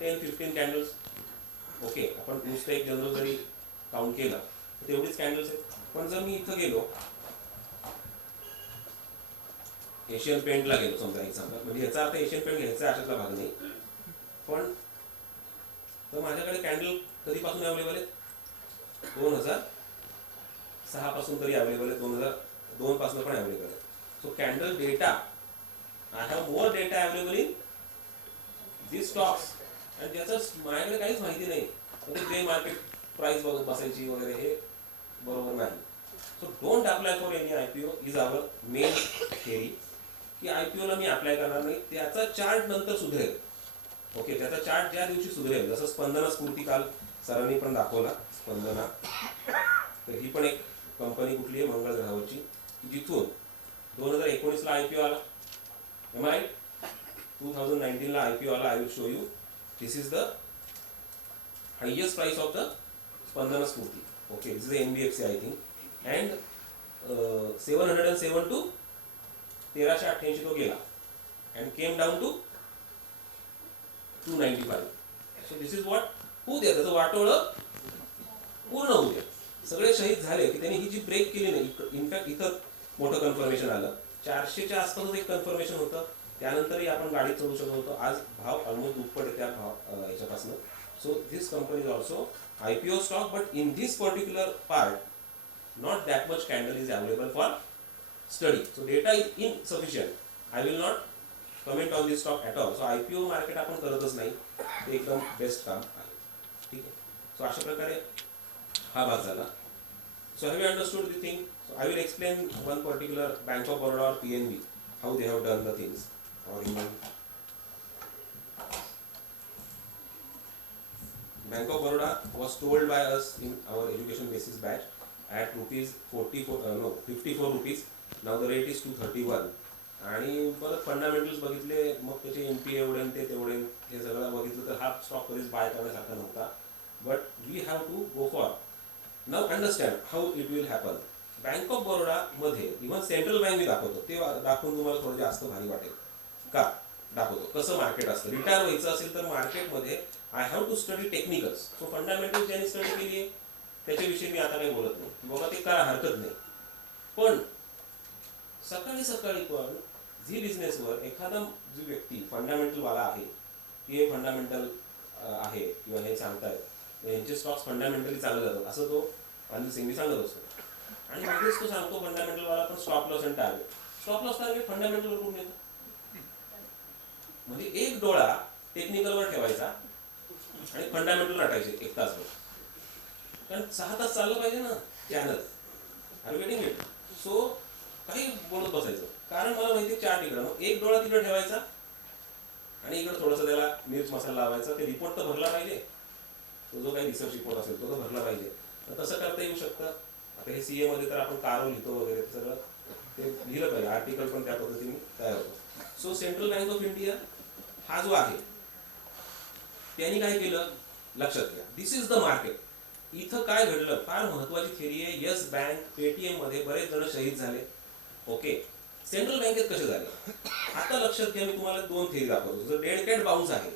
10-15 candles. Okay, आपण नुसतं एक जनरल जरी काउंट केला तर तेवढीच कॅन्डल्स आहेत. पण जर मी इथं गेलो एशियन पेंटला गेलो समजा एक्झाम्पल, म्हणजे याचा अर्थ एशियन पेंट घ्यायचा अशातला भाग नाही, पण तर माझ्याकडे कॅन्डल कधीपासून अवेलेबल आहेत? 2006 पासून तरी अवेलेबल आहे, 2002 पासून पण अवेलेबल आहे. So candle data, I have more data available in this stocks. आणि ज्याचं माझ्याकडे काहीच माहिती नाही, म्हणजे जे मार्केट प्राइस बघत बसायची वगैरे हे बरोबर नाही. So don't apply for any IPO is our main theory. की IPOला मी अप्लाय करणार नाही, त्याचा चार्ट नंतर सुधरेल. ओके, त्याचा चार्ट ज्या दिवशी सुधरेल, जसं स्पंदना स्फूर्ती काल सरांनी पण दाखवला. स्पंदना तर ही पण एक कंपनी कुठली आहे मंगळ ग्रहावरची, जिथून 2019ला IPO आला. एम आय 2019ला IPO आला. I will show you. This is the highest price of the Spandana Sphoorty. Okay, this is NBFC I think. And 707 to 1388 तो गेला and came down to 295. So this is what. होऊ द्या त्याचं वाटोळं पूर्ण होऊ द्या. सगळे शहीद झाले की त्यांनी ही जी ब्रेक केली नाही. इनफॅक्ट इथं मोठं कन्फर्मेशन आलं. 400च्या आसपासच एक कन्फर्मेशन होतं, त्यानंतरही आपण गाडी चढू शकत होतो. आज भाव ऑलमोस्ट दुप्पट आहे त्या भाव याच्यापासून. So this company is also IPO stock, but in this particular part, not that much candle is available for study. So data is insufficient. I will not comment on this stock at all. So IPO market आपण करतच नाही, ते एकदम best काम आहे. ठीक आहे. So अशा प्रकारे हा भाग झाला. So have you understood the thing? So I will explain one particular Bank of Baroda or PNB, how they have done the things. Or even Bank of Baroda was told by us in our education basis batch at rupees 54 rupees. Now the rate is 231. आणि परत fundamentals बघितले, मग त्याचे NPA एवढे ते तेवढे हे सगळं बघितलं तर हा स्टॉक कधीच बाय करण्यासारखा नव्हता. But we have to go for. Now understand how it will happen. Bank of Baroda मध्ये इव्हन सेंट्रल बँक मी दाखवतो, ते दाखवून तुम्हाला थोडं जास्त भारी वाटेल. का दाखवतो कसं मार्केट असतं. रिटायर व्हायचं असेल तर मार्केटमध्ये I have to study technicals. So fundamental ज्यांनी स्टडी केली आहे त्याच्याविषयी मी आता काही बोलत नाही, बघा ते करा, हरकत नाही. पण सकाळी सकाळी पण झी बिझनेसवर एखादा जी व्यक्ती फंडामेंटल वाला आहे, की हे फंडामेंटल आहे किंवा हे सांगतायत यांचे स्टॉक्स फंडामेंटली चालले जातात असं तो अनिल सिंघवी सांगत असतो. आणि मध्येच तो सांगतो फंडामेंटल वाला पण स्टॉप लॉस आणि target. Stop loss target fundamental वर कुठून येतं? म्हणजे एक डोळा टेक्निकलवर ठेवायचा आणि फंडामेंटल राखायचे एक तासभर, कारण 6 तास चाललं पाहिजे ना channel. Are getting it? So काही बोलत बसायचं, कारण मला माहिती चार्ट इकडं, मग एक डोळा तिकडे ठेवायचा आणि इकडे थोडंसं त्याला मिर्च मसाला लावायचा. ते रिपोर्ट तर भरला पाहिजे, तो जो काही रिसर्च रिपोर्ट असेल तो तर भरला पाहिजे. तर तसं करता येऊ शकतं. आता हे CA मध्ये तर आपण कारो लिहितो वगैरे, सगळं ते लिहिलं पाहिजे, आर्टिकल पण त्या पद्धतीने तयार होतं. So central bank of India हा जो आहे त्यांनी काय केलं लक्षात घ्या. दिस इज द मार्केट. इथं काय घडलं, फार महत्वाची थेरी आहे. येस बँक, पेटीएम मध्ये बरेच जण शहीद झाले. ओके, सेंट्रल बँकेत कसे झाले आता लक्षात घ्या. मी तुम्हाला 2 थेरी दाखवतो. जसं डेड कॅट बाउन्स आहे,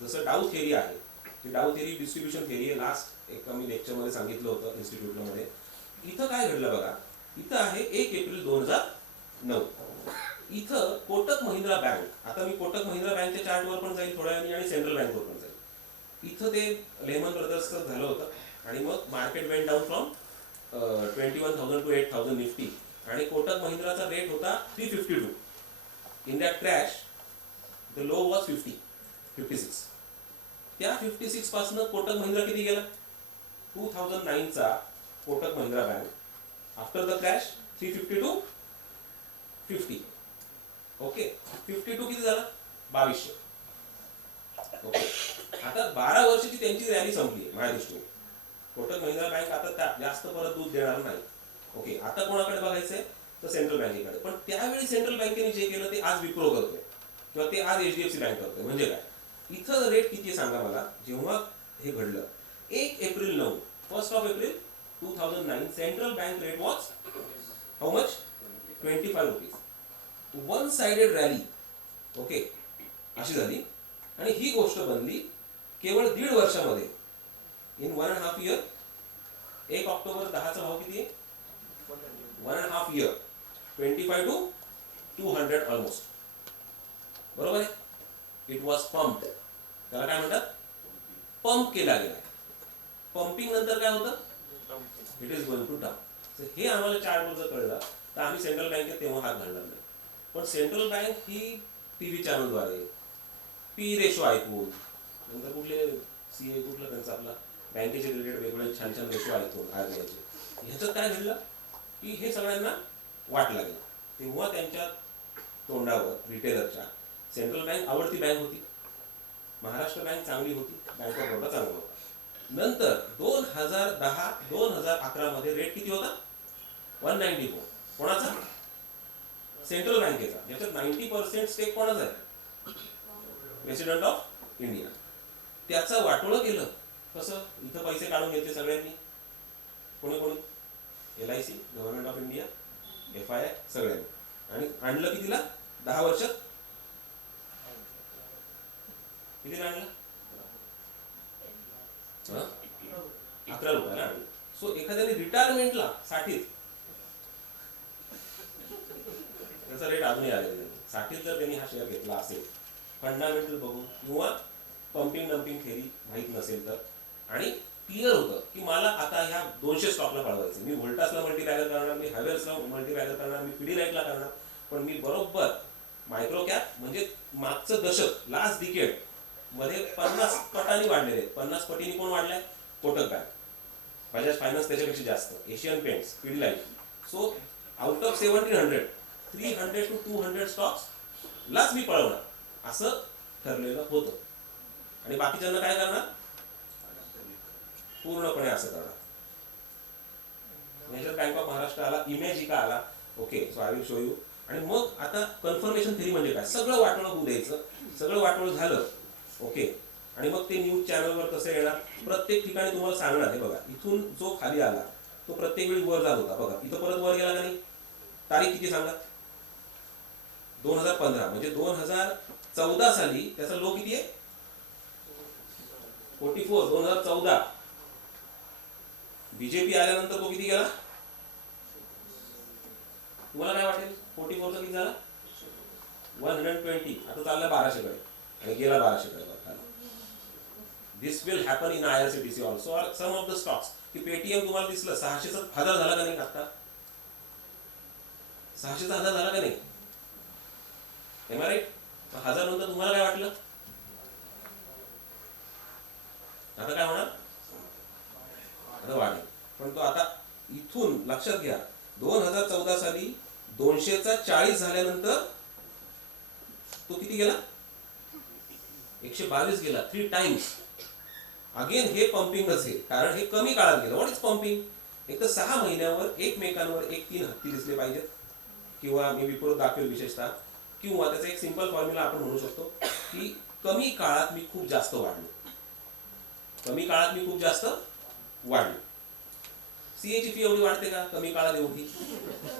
जसं डाऊ थेरी आहे. ती डाऊ थेरी डिस्ट्रीब्युशन थेरी आहे. लास्ट एक मी लेक्चरमध्ये सांगितलं होतं इन्स्टिट्यूटमध्ये. इथं काय घडलं बघा. इथं आहे 1 एप्रिल 2009. इथं कोटक महिंद्रा बँक, आता मी कोटक महिंद्रा बँकच्या चार्टवर पण जाईल थोड्या वेळाने आणि सेंट्रल बँकवर पण जाईल. इथं ते लेमन ब्रदर्सचं झालं होतं आणि मग market went down from 21,000 to 8,000 Nifty. आणि कोटक महिंद्राचा रेट होता 352. In that crash the low was 56. त्या 56 पासून कोटक महिंद्रा किती गेला. 2009चा Kotak Mahindra bank after the crash 350 to 50. Okay, 52 किती झाला 2200. ओके, आता 12 वर्षाची त्यांची रॅली संपली आहे माझ्या दृष्टीने. कोटक महिंद्रा बँक आता जास्त परत दूध देणार नाही. ओके, आता कोणाकडे बघायचंय तर सेंट्रल बँकेकडे. पण त्यावेळी सेंट्रल बँकेने जे केलं ते आज विप्रो करतोय किंवा ते आज HDFC बँक करतोय. म्हणजे काय, इथं रेट किती सांगा मला. जेव्हा हे घडलं 1 April 9, 1 of April 2009, central bank rate was how much 25 rupees. One sided rally. Okay, अशी झाली. आणि ही गोष्ट बनली केवळ 1.5 वर्षामध्ये. In 1.5 year. 1 ऑक्टोबर 10चा भाव किती आहे 1.5 इयर 25 to 200 ऑलमोस्ट. बरोबर आहे. It was pump. त्याला काय म्हणतात, पंप केला गेला. पंपिंग नंतर काय होतं, it is going to down. हे आम्हाला चार्टवर जर कळलं तर आम्ही सेंट्रल बँकेत तेव्हा हात घालणार नाही. पण सेंट्रल बँक ही TV चॅनलद्वारे पी रेशो ऐकून, नंतर कुठले CA कुठलं त्यांचं आपला बँकेचे रिलेटेड वेगवेगळे छान छान रेशो ऐकून RBIचे, ह्याच्यात काय घडलं की हे सगळ्यांना वाट लागलं. तेव्हा त्यांच्या तोंडावर रिटेलरच्या सेंट्रल बँक आवडती बँक होती, महाराष्ट्र बँक चांगली होती, बँक ऑफ बरोडा चांगला होता. नंतर 2010-2011 मध्ये रेट किती होता 194. कोणाचा, सेंट्रल बँकेचा, ज्याच्यात 90% स्टेक कोणाचा आहे, प्रेसिडेंट ऑफ इंडिया. त्याचं वाटोळं केलं. कसं, इथं पैसे काढून घेतले सगळ्यांनी. कोणी कोणी, LIC, government of India, FII सगळ्यांनी. आणि आणलं कितीला 10 वर्षात किती आणलं 11 रुपयाला आणलं. सो एखाद्याने रिटायरमेंटला 60 त्याचा रेट अजूनही आलेला नाही. 60 जर त्यांनी हा शेअर घेतला असेल फंडामेंटल बघून किंवा पंपिंग डम्पिंग थेरी माहीत नसेल तर, आणि क्लिअर होतं की मला आता ह्या 200 स्टॉकला पळवायचं, मी व्होल्टासला मल्टीबॅगर करणार, मी हॅवेल्सला मल्टीबॅगर करणार, मी पिडीलाईटला करणार, पण मी बरोबर मायक्रो कॅप म्हणजे मागचं दशक लास्ट डिकेड मध्ये 50 पटांनी वाढलेले आहेत. 50 पटींनी कोण वाढलाय? कोटक बँक, बजाज फायनान्स त्याच्यापेक्षा जास्त, Asian Paints, Pidilite. So out of 1700 300 to 200 stocks लाच मी पळवणार असं ठरलेलं होतं. आणि बाकीच्यांना काय करणार? पूर्णपणे असं करणार. नेशनल बँक ऑफ महाराष्ट्र आला, इमेज का आला, okay, so I will show you. आणि मग आता कन्फर्मेशन थेरी म्हणजे काय? सगळं वाटोळं होऊ द्यायचं, सगळं वाटोळं झालं, ओके, आणि मग ते न्यूज चॅनलवर कसं येणार? प्रत्येक ठिकाणी तुम्हाला सांगणार. हे बघा, इथून जो खाली आला तो प्रत्येक वेळी वर जात होता, बघा इथं परत वर गेला का नाही? तारीख किती सांगा? 2015, म्हणजे 2014 साली त्याचा लो किती आहे? 44. 2014 बीजेपी आल्यानंतर तो किती गेला? तुम्हाला काय वाटेल? 44 चा किती झाला? 120. आता चालला 1200 कडे आणि गेला 1200 कडे. This will happen in IRCTC also or some of the stocks. की पेटीएम तुम्हाला दिसलं 600चा 1000 झाला का नाही? आता 600चा 1000 झाला का नाही? M I right? 1000 नंतर तुम्हाला काय वाटलं? आता काय होणार? आता वाढेल. पण तो आता इथून लक्षात घ्या, 2014 साली 200चा 40 झाल्यानंतर तो किती गेला? 122 गेला. 3 टाइम्स. अगेन हे पंपिंगच आहे, कारण हे कमी काळात गेलं. What is pumping? एक तर 6 महिन्यावर एकमेकांवर 1-3 हत्ती दिसले पाहिजेत, किंवा मी विपुल दाखवेल विशेषतः, किंवा त्याचा एक सिंपल फॉर्म्युला आपण म्हणू शकतो की कमी काळात मी खूप जास्त वाढलो, कमी काळात मी खूप जास्त वाढलो. सीएची फी एवढी वाढते का कमी काळात एवढी?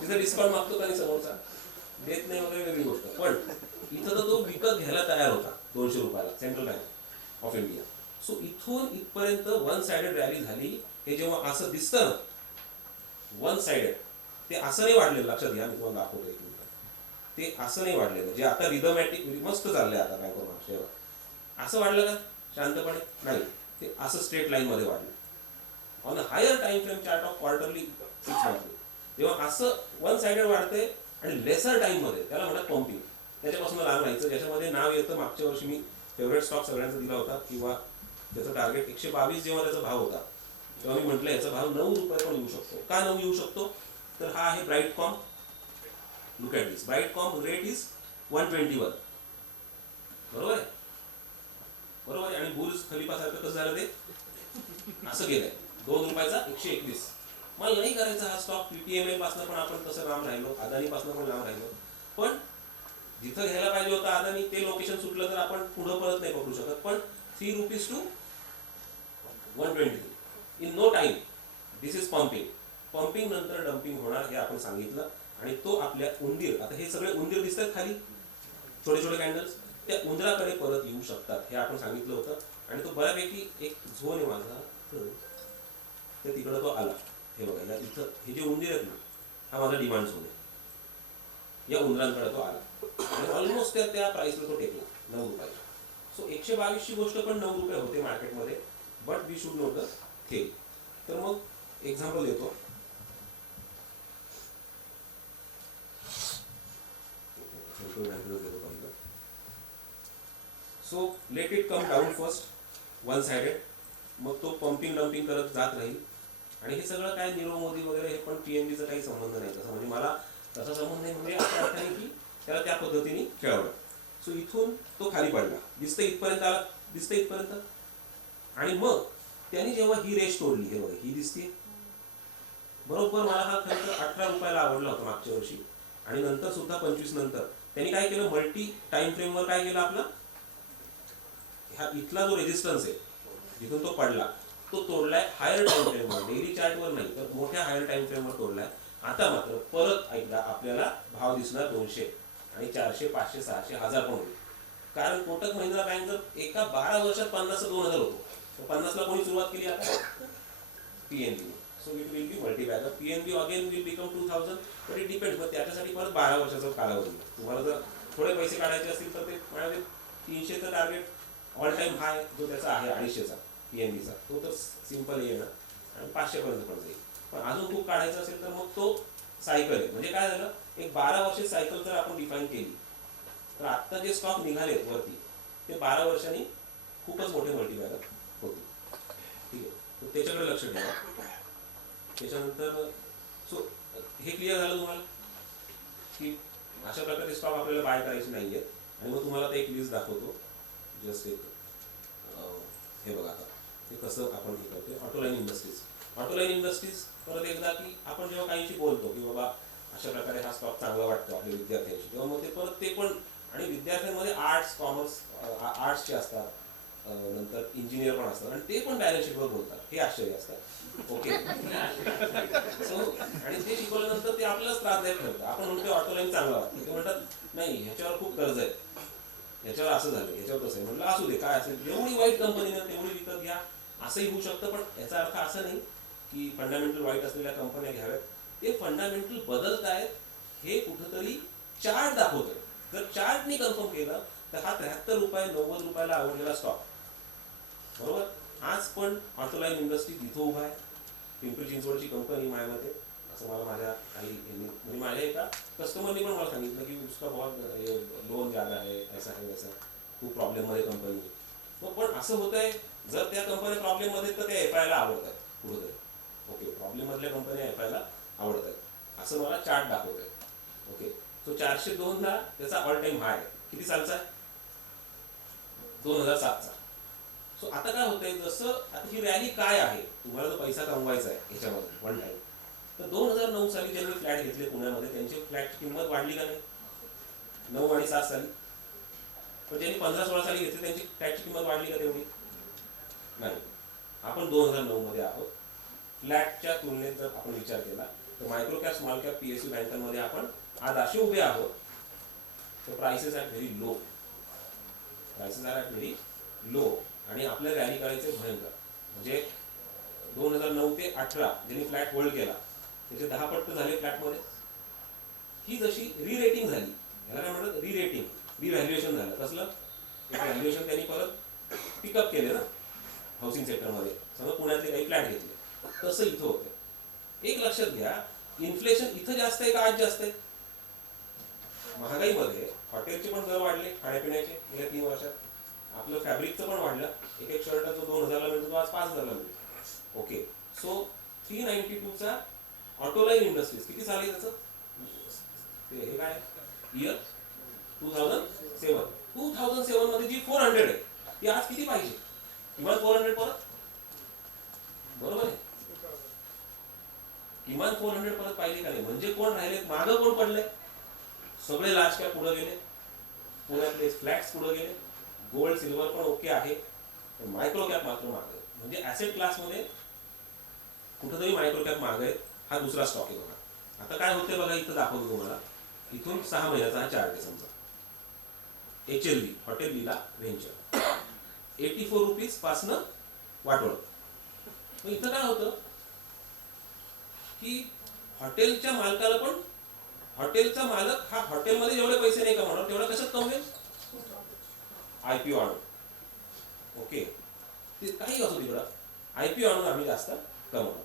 तिथं डिस्काउंट मागतो का नाही समोरचा? देत नाही वगैरे वेगळी गोष्ट. पण इथं तर तो विकत घ्यायला तयार होता 200 रुपयाला, central bank of India. So इथून इथपर्यंत वन साइडेड रॅली झाली. हे जेव्हा असं दिसतं ना वन साइडेड, ते असं नाही वाढलेलं. लक्षात घ्या, मी तुम्हाला दाखवतो एक मिनिट. ते असं नाही वाढलेलं जे आता रिदमॅटिक मस्त चाललंय आता बँक ऑफ महाराष्ट्र. असं वाढलं का शांतपणे? नाही, ते असं स्ट्रेट लाईन मध्ये वाढलं. On a higher time frame chart of quarterly 6 monthly जेव्हा असं वन साइडेड वाढते आणि लेसर टाइम मध्ये, त्याला म्हणतात पंपिंग. त्याच्यापासून लांब राहायचं. ज्याच्यामध्ये नाव येतं, मागच्या वर्षी मी फेवरेट स्टॉक सगळ्यांचा दिला होता, किंवा त्याचं टार्गेट 122 जेव्हा त्याचा भाव होता तेव्हा मी म्हटलं याचा भाव 9 रुपये पण येऊ शकतो. का 9 येऊ शकतो? तर हा आहे bright com. Look at this. Bright com rate is 121. बरोबर आहे? बरोबर आहे. आणि बुर्ज खलिफासारखं कसं झालं ते? असं गेलंय 2 रुपयाचा 121. मला नाही करायचा हा स्टॉक. PTML पासून पण आपण तसं लांब राहिलो, अदानी पासून पण लांब राहिलो. पण जिथं घ्यायला पाहिजे होतं अदानी, ते लोकेशन सुटलं तर आपण पुढं परत नाही पकडू शकत. पण 3 rupees to 123 in no time. This is pumping. Pumping नंतर डम्पिंग होणार हे आपण सांगितलं. आणि तो आपल्या उंदीर, आता हे सगळे उंदीर दिसतात खाली छोटे छोटे कॅन्डल्स, त्या उंदराकडे परत येऊ शकतात हे आपण सांगितलं होतं. आणि तो बऱ्यापैकी एक झोन आहे माझा, तर तिकडं तो आला. हे बघा, या इथं हे जे उंदीर आहेत ना, हा माझा डिमांड झोन आहे. या उंदरांकडे तो आला आणि ऑलमोस्ट त्या प्राइसला तो टेकला 9 रुपये. सो 122 ची गोष्ट पण 9 रुपये होते मार्केटमध्ये. But we should know the thing. तर मग एक्झाम्पल देतो. So let it come down first one sided, मग तो पंपिंग डम्पिंग करत जात राहील. आणि हे सगळं काय नीरव मोदी वगैरे हे पण PNBचा काही संबंध नाही. तसं म्हणजे मला तसा संबंध नाही, म्हणजे अशा अर्थाने की त्याला त्या पद्धतीने खेळवलं. सो इथून तो खाली पडला, दिसतं इथपर्यंत आला, दिसतं इथपर्यंत. आणि मग त्याने जेव्हा ही रेष तोडली, हे बघा ही दिसते बरोबर. मला हा खर्च 18 रुपयाला आवडला होता मागच्या वर्षी, आणि नंतर सुद्धा 25 नंतर त्यांनी काय केलं, मल्टी टाइम फ्रेमवर काय केलं आपलं, हा इथला जो रेजिस्टन्स आहे जिथून तो पडला तो तोडलाय हायर टाइम फ्रेमवर, डेली चार्टवर नाही तर मोठ्या हायर टाइम फ्रेमवर तोडलाय. आता मात्र परत ऐकला आपल्याला भाव दिसणार 200 आणि 400, 500, 600, 1000 पण होईल. कारण कोटक महिंद्रा बँक जर एका 12 वर्षात 50 2000 होतो, तर 50 ला कोणी सुरुवात केली आता? PNB. So it will be multibagger. PNB again will become 2000, but it depends. मग त्याच्यासाठी परत 12 वर्षाचा कालावधी. तुम्हाला जर थोडे पैसे काढायचे असतील तर ते माझ्या 300चं टार्गेट ऑल टाईम हाय जो त्याचा आहे 250चा PNBचा, तो तर सिम्पल येणार आणि 500पर्यंत पण जाईल. पण अजून खूप काढायचं असेल तर मग तो सायकल आहे. म्हणजे काय झालं, एक 12 वर्षे सायकल जर आपण डिफाईन केली तर आत्ता जे स्टॉक निघाले वरती ते 12 वर्षांनी खूपच मोठे मल्टीबॅगर होते. ठीक आहे, तर त्याच्याकडे लक्ष द्या. त्याच्यानंतर सो हे क्लिअर झालं तुम्हाला की अशा प्रकारचे स्टॉक आपल्याला बाय करायचे नाही आहेत. आणि मग तुम्हाला ते एक लिस्ट दाखवतो. जस्ट एक हे बघा आता ते कसं आपण हे करतो. ऑटोलाईन इंडस्ट्रीज. ऑटोलाईन इंडस्ट्रीज परत एकदा की आपण जेव्हा काहीशी बोलतो की बाबा अशा प्रकारे हा स्टॉक चांगला वाटतो आपल्या विद्यार्थ्यांशी, तेव्हा मग ते परत ते पण. आणि विद्यार्थ्यांमध्ये आर्ट्स, कॉमर्स, आर्ट्सचे असतात, नंतर इंजिनियर पण असतात आणि ते पण बॅलन्स शीटवर बोलतात. हे आश्चर्य असतात. ओके. सो आणि ते शिकवल्यानंतर ते आपल्यालाच त्रासदायक ठरतं. आपण म्हणतो ऑटोलाईन चांगला वाटतं, ते म्हणतात नाही ह्याच्यावर खूप कर्ज आहे, ह्याच्यावर असं झालं, ह्याच्यावर कसं आहे. म्हटलं असू दे, काय असेल एवढी वाईट कंपनीनं तेवढी विकत घ्या असंही होऊ शकतं. पण याचा अर्थ असा नाही की फंडामेंटल वाईट असलेल्या कंपन्या घ्याव्यात. ते फंडामेंटल बदलत आहेत हे कुठंतरी चार्ट दाखवतोय. जर चार्टनी कन्फर्म केलं तर हा 73 रुपये 90 रुपयाला आवडलेला स्टॉक बरोबर आज पण ऑटोलाईन इंडस्ट्री तिथं उभा आहे. पिंपरी चिंचवडची कंपनी माझ्यामध्ये, असं मला माझ्या काही म्हणजे माझ्या एका कस्टमरनी पण मला सांगितलं की उसका बहुत लोन ज्यादा है, ऐसा है वैसा, खूप प्रॉब्लेममध्ये कंपनी. मग पण असं होत आहे जर त्या कंपन्या प्रॉब्लेममध्ये तर त्या FIला आवडत आहेत कुठंतरी. ओके, प्रॉब्लेममधल्या कंपन्या FIला आवडत आहेत असं मला चार्ट दाखवत आहे. ओके, सो 402ला त्याचा ऑल टाईम हाय किती सालचा आहे? 2007चा. सो आता काय होतंय, जसं आता ही रॅली काय आहे, तुम्हाला जर पैसा कमवायचा आहे ह्याच्यामध्ये वन टाईम, तर 2009 साली ज्यांनी फ्लॅट घेतले पुण्यामध्ये त्यांची फ्लॅटची किंमत वाढली का नाही? 9 आणि 7 साली. पण ज्यांनी 15-16 साली घेतली त्यांची फ्लॅटची किंमत वाढली का तेवढी? नाही. आपण 2009 मध्ये आहोत. फ्लॅटच्या तुलनेत जर आपण विचार केला तर micro cap, small cap, PSU बँकांमध्ये आपण आज असे उभे आहोत तर prices are very low. Prices are very low आणि आपल्या रॅली करायचे भयंकर. म्हणजे 2009 ते 18 ज्यांनी फ्लॅट होल्ड केला त्याचे 10 पट झाले फ्लॅटमध्ये. ही जशी री-रेटिंग झाली, याला काय म्हणतात री-रेटिंग, रिव्हॅल्युएशन झालं. कसलं व्हॅल्युएशन त्यांनी परत पिकअप केले ना हाऊसिंग सेक्टरमध्ये. समजा पुण्यातले काही फ्लॅट घेतले, तसं इथं होतं. एक लक्षात घ्या, इन्फ्लेशन इथं जास्त आहे का आज जास्त आहे? महागाईमध्ये हॉटेलचे पण दर वाढले, खाण्यापिण्याचे गेल्या 3 वर्षात. आपलं फॅब्रिकचं पण वाढलं. एक शर्ट जो 2000ला मिळतो तो आज 5000ला मिळतो. ओके, सो 392चा ऑटोलाईन इंडस्ट्रीज किती साल आहे त्याचं? हे काय इयर 2007. 2007 मध्ये जी 400 आहे ती आज किती पाहिजे? किमान 400 परत. बरोबर आहे, किमान 400 परत पाहिजे का नाही? म्हणजे कोण राहिले मागं, कोण पडले? सगळे लार्ज कॅप पुढे गेले, पुण्यातले फ्लॅट्स पुढे गेले, गोल्ड सिल्वर पण ओके आहे, पण मायक्रो कॅप मात्र मागे. म्हणजे ऍसेट क्लासमध्ये कुठंतरी मायक्रो कॅप मागे आहेत. हा दुसरा स्टॉक आहे बघा. आता काय होते बघा, इथं दाखवतो तुम्हाला. इथून 6 महिन्याचा हा चार्ट आहे. समजा HLV हॉटेल लीला व्हेंचर 84 रुपीज पासनं वाटोळ. मग इथं काय होतं की हॉटेलच्या मालकाला पण, हॉटेलचा मालक हा हॉटेलमध्ये जेवढे पैसे नाही कमवणार तेवढा कशात कमवेल? IPO आणून. ओके, ते काही असू तिकडं IPO आणून आम्ही जास्त कमवणार.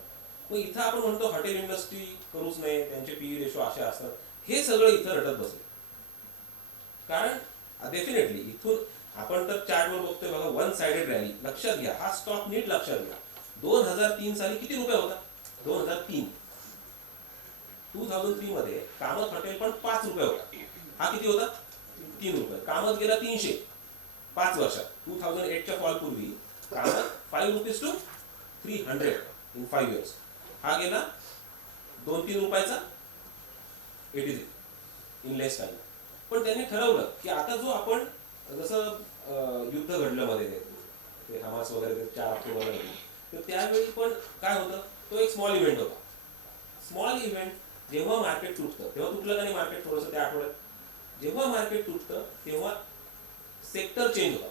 मग इथं आपण म्हणतो हॉटेल इंडस्ट्री करूच नाही, त्यांचे PE रेशो असे असतात. हे सगळं इथं रटत बसेल. कारण डेफिनेटली इथून आपण तर चार्टवर बघतोय बघा, वन साइडेड रॅली. लक्षात घ्या, हा स्टॉक नीट लक्षात घ्या. 2003 साली किती रुपये होता? 2003 मध्ये कामत हॉटेल पण 5 रुपये होता. हा किती होता? 3 रुपये. कामत गेला 300 5 वर्षात. 2008च्या फॉल पूर्वी Kamat 5 rupees to 300 in 5 years. हा गेला 2-3 रुपयाचा 83 इन लेस टाइम. पण त्यांनी ठरवलं की आता जो आपण जसं युद्ध घडलं मध्ये ते हमास वगैरे 4 ऑक्टोबरला घडलं, तर त्यावेळी पण काय होतं, तो एक स्मॉल इव्हेंट होता. स्मॉल इव्हेंट जेव्हा मार्केट तुटतं तेव्हा तुटलं का नाही मार्केट थोडंसं त्या आठवड्यात? जेव्हा मार्केट तुटतं तेव्हा सेक्टर चेंज होता.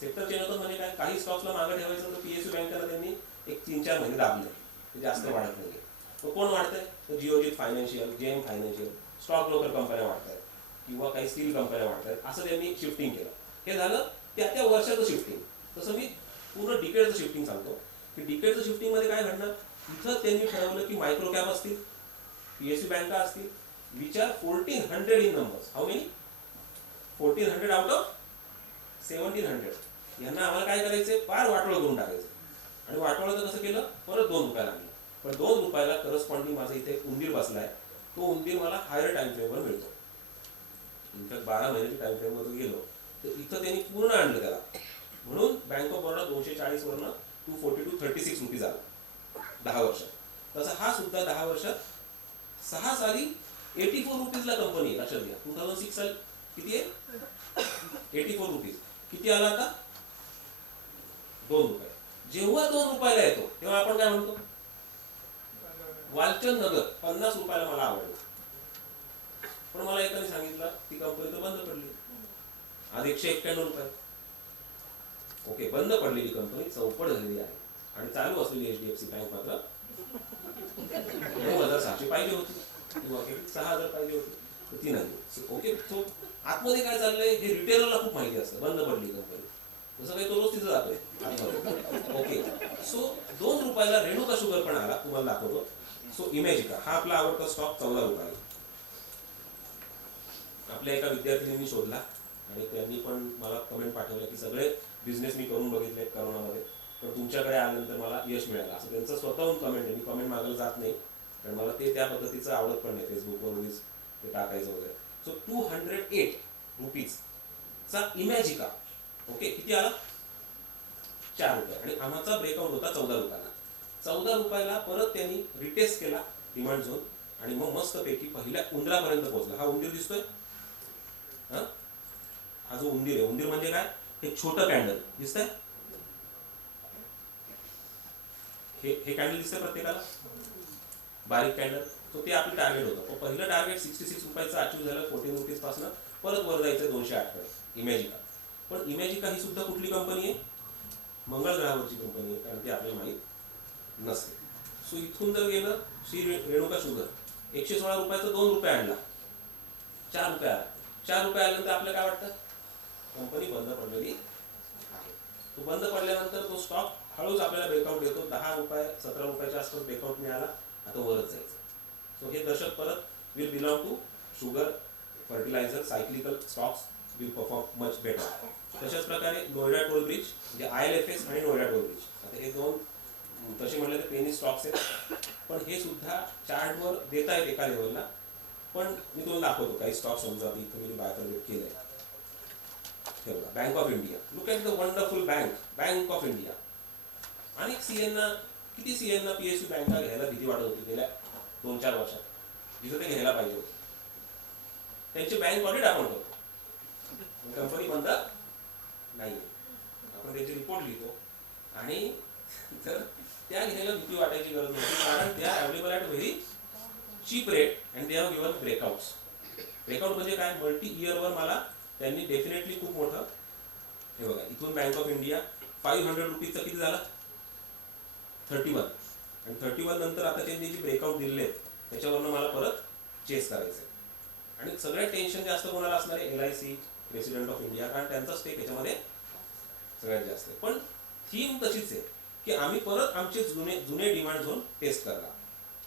सेक्टर चेंज होतं म्हणजे काय, काही स्टॉक्सला मागे ठेवायचं होतं. PSU बँकेला त्यांनी एक 3-4 महिने दाबले, ते जास्त वाढत नाही. मग कोण वाढतंय? तर Geojit Financial, JM Financial, stock broker कंपन्या वाढत आहेत किंवा काही स्टील कंपन्या वाढत आहेत, असं त्यांनी शिफ्टिंग केलं. हे झालं त्या वर्षाचं शिफ्टिंग. तसं मी पूर्ण डिकेडचं शिफ्टिंग सांगतो की डिकेडचं शिफ्टिंगमध्ये काय घडणार. इथं त्यांनी ठरवलं की मायक्रो कॅप असतील, PSU बँका असतील, which are 1400 in numbers. How many? 1400 out of 1700. यांना आम्हाला काय करायचंय? फार वाटोळं करून टाकायचं. आणि वाटोळं तर कसं केलं? परत 2 रुपयाला आणलं. पण 2 रुपयाला करस्पॉन्डिंग माझा इथे एक उंदीर बसलाय. तो उंदीर मला हायर टाइम फ्रेमवर मिळतो. इनफॅक्ट 12 महिन्याच्या टाइम फ्रेमवर जर गेलो तर इथं त्यांनी पूर्ण आणलं त्याला. म्हणून बँक ऑफ बरोडा 240 वरनं 240 to 36 रुपीज आला 10 वर्षात. तसं हा सुद्धा 10 वर्षात 6 साली 84 रुपीजला कंपनी आहे. लक्षात घ्या. 2006 साल किती आहे? 84 रुपीज. किती आला आता? 2 रुपये. जेव्हा 2 रुपयाला येतो तेव्हा आपण काय म्हणतो? वालचंद नगर 50 रुपयाला मला आवडलं. पण मला एकाने सांगितलं ती कंपनी तर बंद पडली, आज 191 रुपये. ओके, बंद पडलेली कंपनी चौपट झालेली आहे आणि चालू असलेली HDFC बँक मात्र 9,700 पाहिजे होती किंवा 6,000 पाहिजे होती, तर ती नाही. ओके, सो आतमध्ये काय चाललंय हे रिटेलरला खूप माहिती असतं. बंद पडली कंपनी, जसं काही तो रोज तिथं जातोय. ओके, सो 2 रुपयाला रेणुका शुगर पण आला, तुम्हाला दाखवतो. सो इमॅजिका हा आपला आवडता स्टॉक 14 रुपयाला. आपल्या एका विद्यार्थिनींनी शोधला आणि त्यांनी पण मला कमेंट पाठवलं की सगळे बिझनेस मी करून बघितले करोनामध्ये, पण तुमच्याकडे आल्यानंतर मला यश मिळालं, असं त्यांचं स्वतःहून कमेंट आहे. मी कमेंट मागायला जात नाही कारण मला ते त्या पद्धतीचं आवडत पण नाही, फेसबुकवर उगीच ते टाकायचं वगैरे. सो 208 रुपीजचा इमॅजिका. ओके, किती आला? 4 रुपये. आणि आमचा ब्रेकआउट होता 14 रुपयाला. 14 रुपयाला परत त्यांनी रिटेस्ट केला डिमांड झोन आणि मग मस्तपैकी पहिल्या उंदरापर्यंत पोहोचला. हा उंदीर दिसतोय? हा जो उंदीर आहे, उंदीर म्हणजे काय? हे छोटं कॅन्डल दिसतंय? हे कॅन्डल दिसतंय प्रत्येकाला? बारीक कॅन्डल. तो ते आपलं टार्गेट होतं. पहिलं टार्गेट 66 रुपयाचं अचीव झालं 14 रुपीज पासून. परत वर जायचं 208 कडे इमॅजिका. पण इमॅजिका ही सुद्धा कुठली कंपनी आहे? मंगळ ग्रहावरची कंपनी आहे, कारण ती आपल्याला माहीत नसते. सो इथून जर गेलं श्री रेणुका शुगर 116 रुपयाचं 2 रुपये आणला, 4 रुपये आला. 4 रुपये आल्यानंतर आपल्याला काय वाटतं? कंपनी बंद पडलेली आहे. तो बंद पडल्यानंतर तो स्टॉक हळूच आपल्याला ब्रेकआउट देतो. 10 रुपये 17 रुपयाच्या आसपास ब्रेकआउट मिळाला. आता वरच जायचं. सो हे दशक परत will belong to sugar, fertiliser, cyclical stocks will perform much better. तशाच प्रकारे नोएडा टोल ब्रिज म्हणजे ILFS आणि नोएडा टोल ब्रिज, आता हे 2 तसे म्हटलं तर पेनी स्टॉक्स आहेत, पण हे सुद्धा चार्टवर देता येत एका लेवलला. पण मी तुम्हाला दाखवतो काही स्टॉक समजा इथं मी बाय कन्वर्ट केलंय. Bank of India, look at the wonderful bank of India. आणि किती सीएनना PSU बँका घ्यायला भीती वाटत होती गेल्या 2-4 वर्षात, जिथं ते घ्यायला पाहिजे होते. त्यांचे बँक ऑडिट आपण करतो, कंपनी बंद नाही, आपण त्याचे रिपोर्ट लिहितो. आणि तर त्या घ्यायला भीती वाटायची गरज नव्हती, कारण त्या available at very cheap rate and they have given breakouts. Breakout म्हणजे काय? मल्टी इयरवर मला त्यांनी डेफिनेटली खूप मोठं. हे बघा, इथून बँक ऑफ इंडिया 500 रुपीजचं किती झालं? 31. आणि 31 नंतर आता त्यांनी जे ब्रेकआउट दिले त्याच्यावरनं मला परत चेस करायचं आहे. आणि सगळ्यात टेन्शन जास्त कोणाला असणार आहे? LIC, प्रेसिडेंट ऑफ इंडिया, कारण त्यांचा स्टेक याच्यामध्ये सगळ्यात जास्त आहे. पण थीम तशीच आहे की आम्ही परत आमचे जुने डिमांड झोन टेस्ट करणार.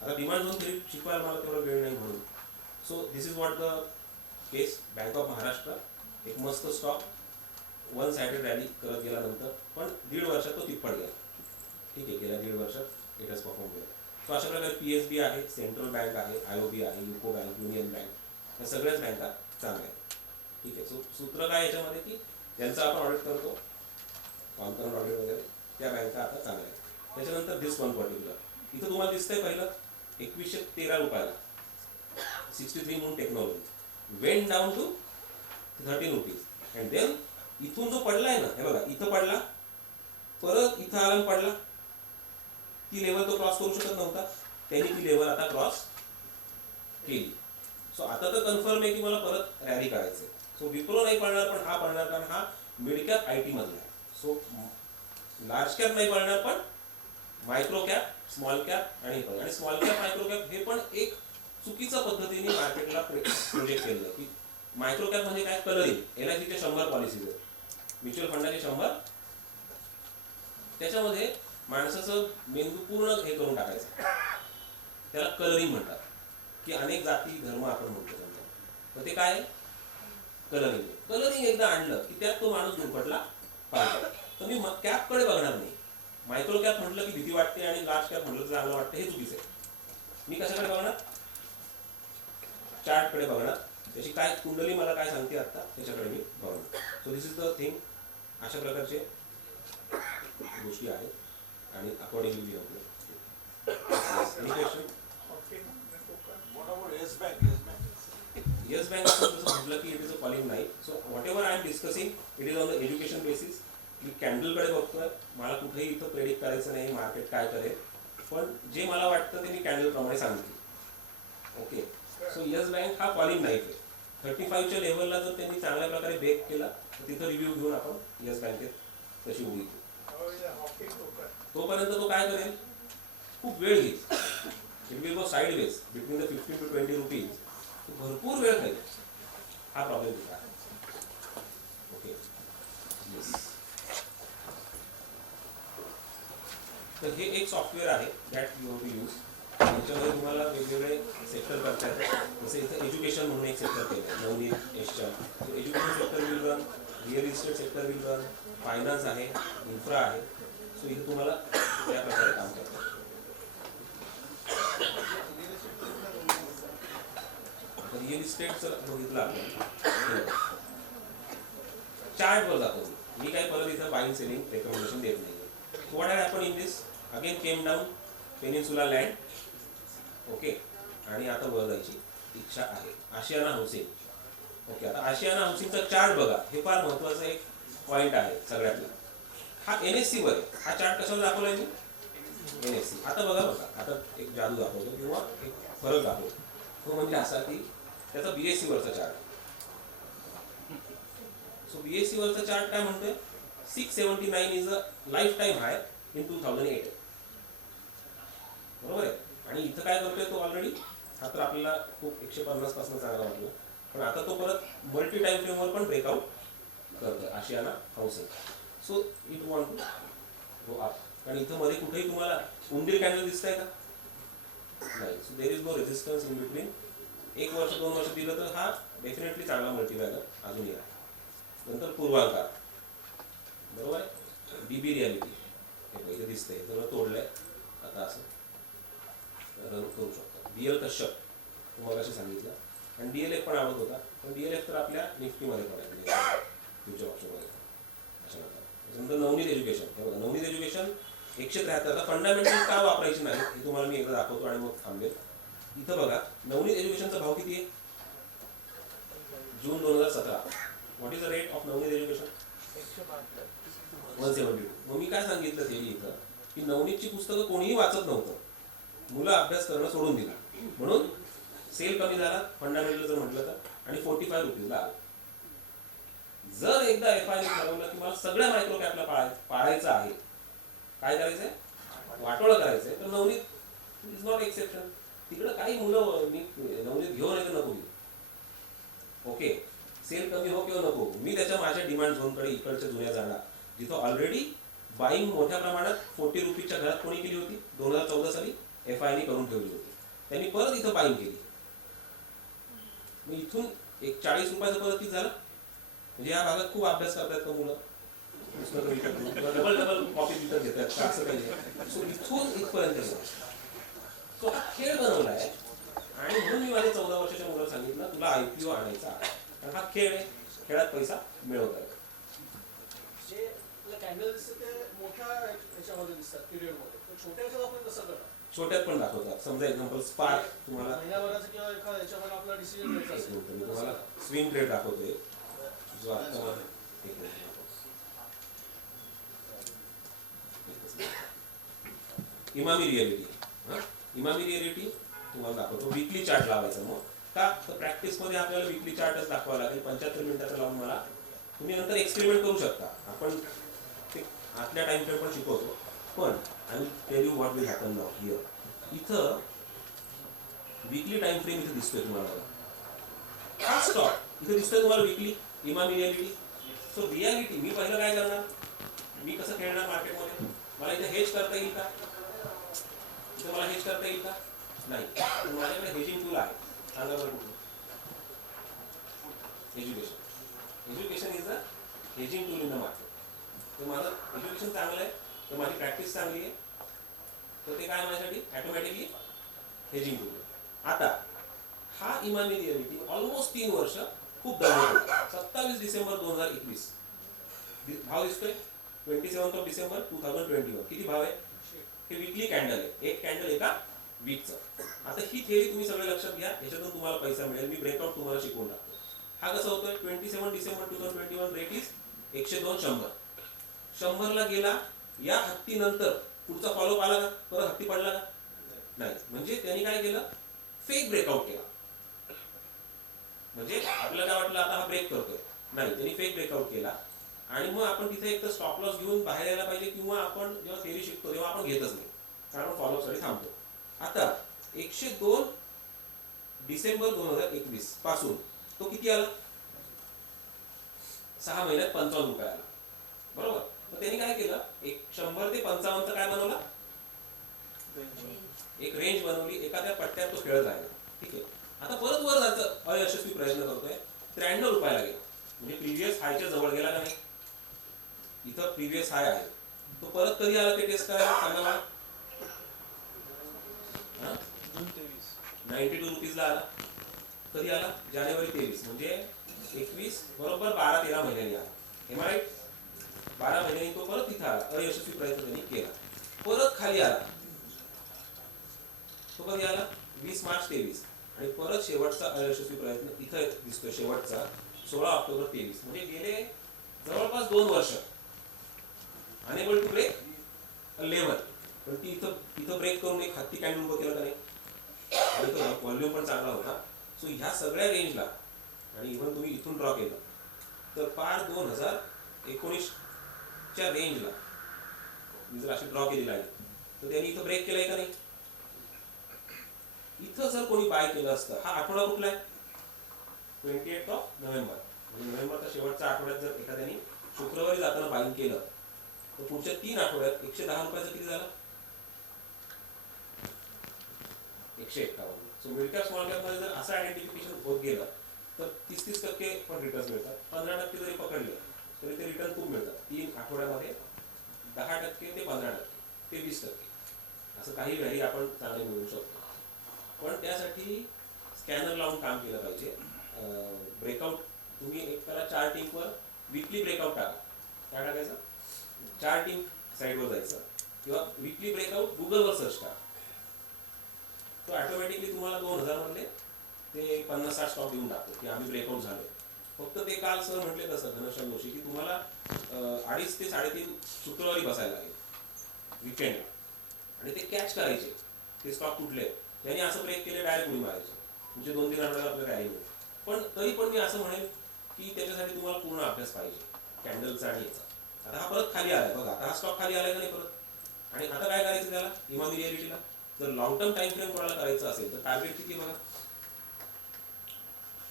आता डिमांड झोन तरी शिकवायला मला तेवढा वेळ नाही म्हणून. So this is what the case. Bank of Maharashtra एक मस्त स्टॉक 1 साइडेड रॅली करत गेल्यानंतर पण 1.5 वर्षात तो तिप्पट गेला. ठीक आहे, गेल्या 1.5 वर्षात इट हॅज परफॉर्म केला. सो अशा प्रकारे PSB आहे, सेंट्रल बँक आहे, IOB आहे, युको बँक, युनियन बँक, या सगळ्याच बँका चांगल्या आहेत. ठीक आहे. सो सूत्र काय याच्यामध्ये की ज्यांचा आपण ऑडिट करतो कॉन्करंट ऑडिट वगैरे, त्या बँका आता चांगल्या आहेत. त्याच्यानंतर दिस वन पर्टिक्युलर इथं तुम्हाला दिसतंय पहिलं 2113 रुपयाला 63 म्हणून technology went down to 13 rupees. And then इथून जो पडलाय ना, हे बघा इथं पडला, परत इथं आला पडला. ती लेवल तो क्रॉस करू शकत नव्हता, त्यांनी ती लेवल आता क्रॉस केली. सो आता तर कन्फर्म आहे की मला परत रॅली करायचं आहे. सो विप्रो नाही पडणार, पण हा पडणार, कारण हा मिड कॅप IT मधला आहे. सो लार्ज कॅप नाही पडणार, पण मायक्रो कॅप, स्मॉल कॅप आणि स्मॉल कॅप मायक्रो कॅप हे पण एक चुकीचं पद्धतीने मार्केटला प्रोजेक्ट केलं की मायक्रो कॅप म्हणजे काय, कलरिंग. LICच्या 100 पॉलिसीज आहेत, म्युच्युअल फंडाचे 100, त्याच्यामध्ये माणसाचं मेंदू पूर्ण हे करून टाकायचं, त्याला कलरिंग म्हणतात की अनेक जाती धर्म आपण म्हणतो त्यांना. तर ते काय कलरिंग. कलरिंग एकदा आणलं की त्यात तो माणूस दुर्पटला पाहिजे. तर मी कॅपकडे बघणार नाही. मायक्रो कॅप म्हटलं की भीती वाटते आणि लार्ज कॅप म्हटलं तर चांगलं वाटतं, हे चुकीचं आहे. मी कशाकडे बघणार, चार्टकडे बघणार, त्याची काय कुंडली मला काय सांगते आता त्याच्याकडे मी बघणार. So this is the thing. अशा प्रकारचे गोष्टी आहेत आणि अकॉर्डिंगली बी होते. येस बँक आपण जसं म्हटलं की इट इज अ कॉलिंग नाही. So whatever I am discussing it is on the education basis. मी कॅन्डलकडे बघतोय, मला कुठेही इथं प्रेडिक्ट करायचं नाही मार्केट काय करेल, पण जे मला वाटतं ते मी कॅन्डलप्रमाणे सांगते. ओके. सो येस बँक हा कॉलिंग नाईफ आहे. 35च्या लेवलला जर त्यांनी चांगल्या प्रकारे ब्रेक केला तर तिथं रिव्ह्यू घेऊन आपण येस बँकेत तशी उडी घेऊ. तोपर्यंत तो काय करेल, खूप वेळ घेईल. It will go sideways between the 15 to 20 rupees. भरपूर वेळ खाईल. हा प्रॉब्लेम होता. ओके. येस. तर हे एक सॉफ्टवेअर आहे that you have to use. याच्यामध्ये तुम्हाला वेगवेगळे सेक्टर करता येतात. जसं इथं एज्युकेशन म्हणून एक सेक्टर केलं आहे, नवनीत एशच्या. Education sector will run, real estate sector will run, finance आहे, इन्फ्रा आहे. सो इथे तुम्हाला त्या प्रकारे काम करतात. रिअल इस्टेटचं बघितलं आपण, चार्टवर जातो मी काय परत इथं बाईंग सेलिंग रेकमेंडेशन देत नाही. What had happen in this, again came down peninsula land. Okay. आणि आता वर जायची इच्छा आहे, आशियाना हाऊसिंग. ओके. आता आशियाना हाऊसिंगचा चार्ट बघा, हे फार महत्वाचं एक पॉईंट आहे सगळ्यातला. हा NSE वर आहे. हा चार्ट कशावर दाखवलाय मी, NSE. आता बघा, आता एक जादू दाखवतो किंवा एक फरक दाखवतो. तो म्हणजे असा की त्याचा BSE वरचा चार्ट. सो BSE वरचा चार्ट काय म्हणतोय, 679 is a life time high in 2008. बरोबर आहे. आणि इथं काय करतोय तो ऑलरेडी, हा तर आपल्याला खूप 150 पासून चांगला वाटला, पण आता तो परत मल्टी टाइम फ्रेमवर पण ब्रेकआउट करतोय Ashiana housing. So it want to go up. कारण इथं मध्ये कुठेही तुम्हाला उंदीर कॅन्डल दिसतंय का, नाही. So there is no resistance in between. 1 वर्ष 2 वर्ष दिलं तर हा डेफिनेटली चांगला मल्टीबॅगर अजूनही आहे. नंतर पूर्वांकार, बरोबर आहे. DB रियालिटी हे इथे दिसतंय, जर तोडलंय आता असं रन करू शकतो. DL कश्यप तुम्हाला असे सांगितलं. आणि DLF पण आवडत होता, पण DLF तर आपल्या निफ्टीमध्ये पण आहे, फ्युचर ऑप्शनमध्ये अशा प्रकारे. त्याच्यानंतर नवनीत एज्युकेशन. हे बघा, नवनीत एज्युकेशन 173. आता फंडामेंटल का वापरायची नाही हे तुम्हाला मी एकदा दाखवतो आणि मग थांबेल. इथं बघा, नवनीत एज्युकेशनचा भाव किती आहे, जून 2017. What is the rate of Navneet education, 172. मग मी काय सांगितलं ते इथं की नवनीतची पुस्तकं कोणीही वाचत नव्हतं, मुलं अभ्यास करणं सोडून दिला, म्हणून सेल कमी झाला फंडामेंटल जर म्हटलं तर, आणि 45 रुपीजला आलं. जर एकदा FI ठरवलं की मला सगळ्या मायक्रो कॅपला पाळायचं आहे, काय करायचंय, वाटोळं करायचंय, तर नवनीत इज नॉट एक्सेप्शन. तिकडं काही मुलं मी नवनीत घेऊन येतं नको घेऊ. ओके. सेल कमी हो किंवा नको, मी त्याच्या माझ्या डिमांड झोनकडे इकडच्या जुन्या जाणार, जिथं ऑलरेडी बाईंग मोठ्या प्रमाणात 40 रुपीजच्या घरात कोणी केली होती, 2014 साली FIने करून ठेवली होती. त्यांनी परत इथं बाईंग केली. मग इथून एक 40 रुपयाचं परत किती झालं. म्हणजे या भागात खूप अभ्यास करतात का मुलं, डबल कॉपी विकत घेतात का, असं काही. सो इथून इथपर्यंत गेलं. सो हा खेळ बनवला आहे. आणि म्हणून मी माझ्या 14 वर्षाच्या मुलाला सांगितलं तुला IPO आणायचा आहे, कारण हा खेळ आहे, खेळात पैसा मिळवत आहे. जे कॅन्डल दिसतात ते मोठ्या याच्यामध्ये दिसतात पिरियडमध्ये, छोट्या ह्याच्यात आपण कसं करणार, छोट्यात पण दाखवतात. समजा एक्झाम्पल स्पार्क तुम्हाला महिन्याभराचं किंवा एका याच्यामध्ये आपला डिसिजन घ्यायचा असेल, मी तुम्हाला स्विंग ट्रेड दाखवतोय जो आता इमामी रियालिटी. इमामी रियालिटी तुम्हाला दाखवतो. वीकली चार्ट लावायचा. मग का तर प्रॅक्टिसमध्ये आपल्याला वीकली चार्टच दाखवावा लागेल. 75 मिनिटाचा लावून मला तुम्ही नंतर एक्सपेरिमेंट करू शकता. आपण ते आतल्या टाइम फ्रेम पण शिकवतो. पण I will tell you what will happen now here. इथं वीकली टाइम फ्रेम इथे दिसतोय तुम्हाला बघा. हा स्टॉक इथे दिसतोय तुम्हाला weekly Emami realty. So realty मी पहिलं काय करणार, मी कसं खेळणार मार्केटमध्ये, मला इथे हेज करता येईल का, इथे मला हेज करता येईल का, नाही. पण माझ्याकडे हेजिंग टूल आहे. सांगा बरं कुठलं. Education is a hedging tool in the market. तर माझं एज्युकेशन चांगलं आहे, तर माझी प्रॅक्टिस चांगली आहे, तर ते काय माझ्यासाठी ॲटोमॅटिकली हेजिंग टूल आहे. आता हा इमामी रियालिटी ऑलमोस्ट 3 वर्ष खूप दररोज 27 डिसेंबर 2021 भाव दिसतोय. 27 डिसेंबर 2021 किती भाव आहे, हे वीकली कॅन्डल आहे, एक कॅन्डल एका वीकचं. आता ही थेअरी तुम्ही सगळे लक्षात घ्या, याच्यातून तुम्हाला पैसा मिळेल. मी ब्रेकआउट तुम्हाला शिकवून टाकतो. हा कसं होतोय, 27 डिसेंबर 2021 रेट इज 102 100 ला गेला. या हत्तीनंतर पुढचा फॉलोअप आला का, परत हत्ती पडला का, नाही. म्हणजे त्यांनी काय केलं, फेक ब्रेकआउट केला. म्हणजे आपल्याला काय वाटलं आता हा ब्रेक करतोय, नाही, त्यांनी फेक ब्रेकआउट केला. आणि मग आपण तिथे एक तर स्टॉप लॉस घेऊन बाहेर यायला पाहिजे, किंवा आपण जेव्हा थेअरी शिकतो तेव्हा आपण घेतच नाही, कारण फॉलोअपसाठी थांबतो. आता 102 डिसेंबर 2021 पासून तो किती आला, 6 महिन्यात 55 रुपये आला, बरोबर. मग त्यांनी काय केलं, 100 ते 55 काय बनवला, एक रेंज बनवली, एखाद्या पट्ट्यात तो खेळत राहिला. ठीक आहे. आता परत वर जायचं अयशस्वी प्रयत्न करतोय, 93 रुपयाला गेला, म्हणजे प्रिव्हियस हायच्या जवळ गेला का नाही. इथं प्रिव्हियस हाय आहे, तो परत कधी आला ते टेस्ट करायला सांगा मला. 92 रुपीजला आला. कधी आला, जानेवारी 23, म्हणजे 21 बरोबर 12-13 महिन्यांनी आला. एम आय 12 महिन्यांनी तो परत तिथं आला, अयशस्वी प्रयत्न त्यांनी केला, परत खाली आला. तो कधी आला, 20 मार्च 23, आणि परत शेवटचा अयशस्वी प्रयत्न इथं दिसतोय, शेवटचा 16 ऑक्टोबर 23, म्हणजे गेले जवळपास 2 वर्ष अनेबल टू ब्रेक लेवल. पण ती इथं ब्रेक करून एक हत्ती कॅन्डल उभं केलं का नाही, आणि तो व्हॉल्यूम पण चांगला होता. सो ह्या सगळ्या रेंजला, आणि इव्हन तुम्ही इथून ड्रॉ केलं तर पार 2019च्या रेंजला मी जर अशी ड्रॉ केलेली आहे, तर त्यांनी इथं ब्रेक केलाय का नाही. इथं जर कोणी बाय केलं असतं, हा आठवडा कुठला आहे, 28 नोव्हेंबर, म्हणजे नोव्हेंबरच्या शेवटच्या आठवड्यात जर एखाद्याने शुक्रवारी जाताना बाईंग केलं, तर पुढच्या 3 आठवड्यात 110 रुपयाचं किती झालं, 151. So mid cap small cap मध्ये जर असं आयडेंटिफिकेशन होत गेलं तर 30% पण रिटर्न्स मिळतात. 15% जरी पकडले तरी ते रिटर्न खूप मिळतात. 3 आठवड्यामध्ये 10% ते 15% ते 20%, असं काही व्हॅल्यू आपण चांगले मिळवू शकतो. पण त्यासाठी स्कॅनर लावून काम केलं पाहिजे. ब्रेकआउट तुम्ही एक करा, चार्टिंगवर वीकली ब्रेकआउट टाका. काय टाकायचं, चार्टिंग साईडवर जायचं, किंवा वीकली ब्रेकआउट गुगलवर सर्च करा. तो ऑटोमॅटिकली तुम्हाला 2000 मधले ते 50-60 स्टॉक देऊन टाकतो की आम्ही ब्रेकआउट झालो. फक्त ते काल सर म्हटले तसं घनश्याम जोशी की तुम्हाला 2.5 ते 3.5 शुक्रवारी बसायला लागेल विकेंड, आणि ते कॅच करायचे ते स्टॉक कुठले, ज्यांनी असं ब्रेक केले डायरेक्ट उडी मारायचे, म्हणजे 2-3 आठवड्यात आपल्याला रॅली मिळेल. पण तरी पण मी असं म्हणेन की त्याच्यासाठी तुम्हाला पूर्ण अभ्यास पाहिजे कॅन्डलचा आणि याचा. आता हा परत खाली आलाय बघा, आता हा स्टॉक खाली आलाय का नाही परत, आणि आता काय करायचं त्याला, इमामी रियालिटीला जर लॉंग टर्म टाइम फ्रेम कोणाला करायचं असेल तर टार्गेट किती बघा,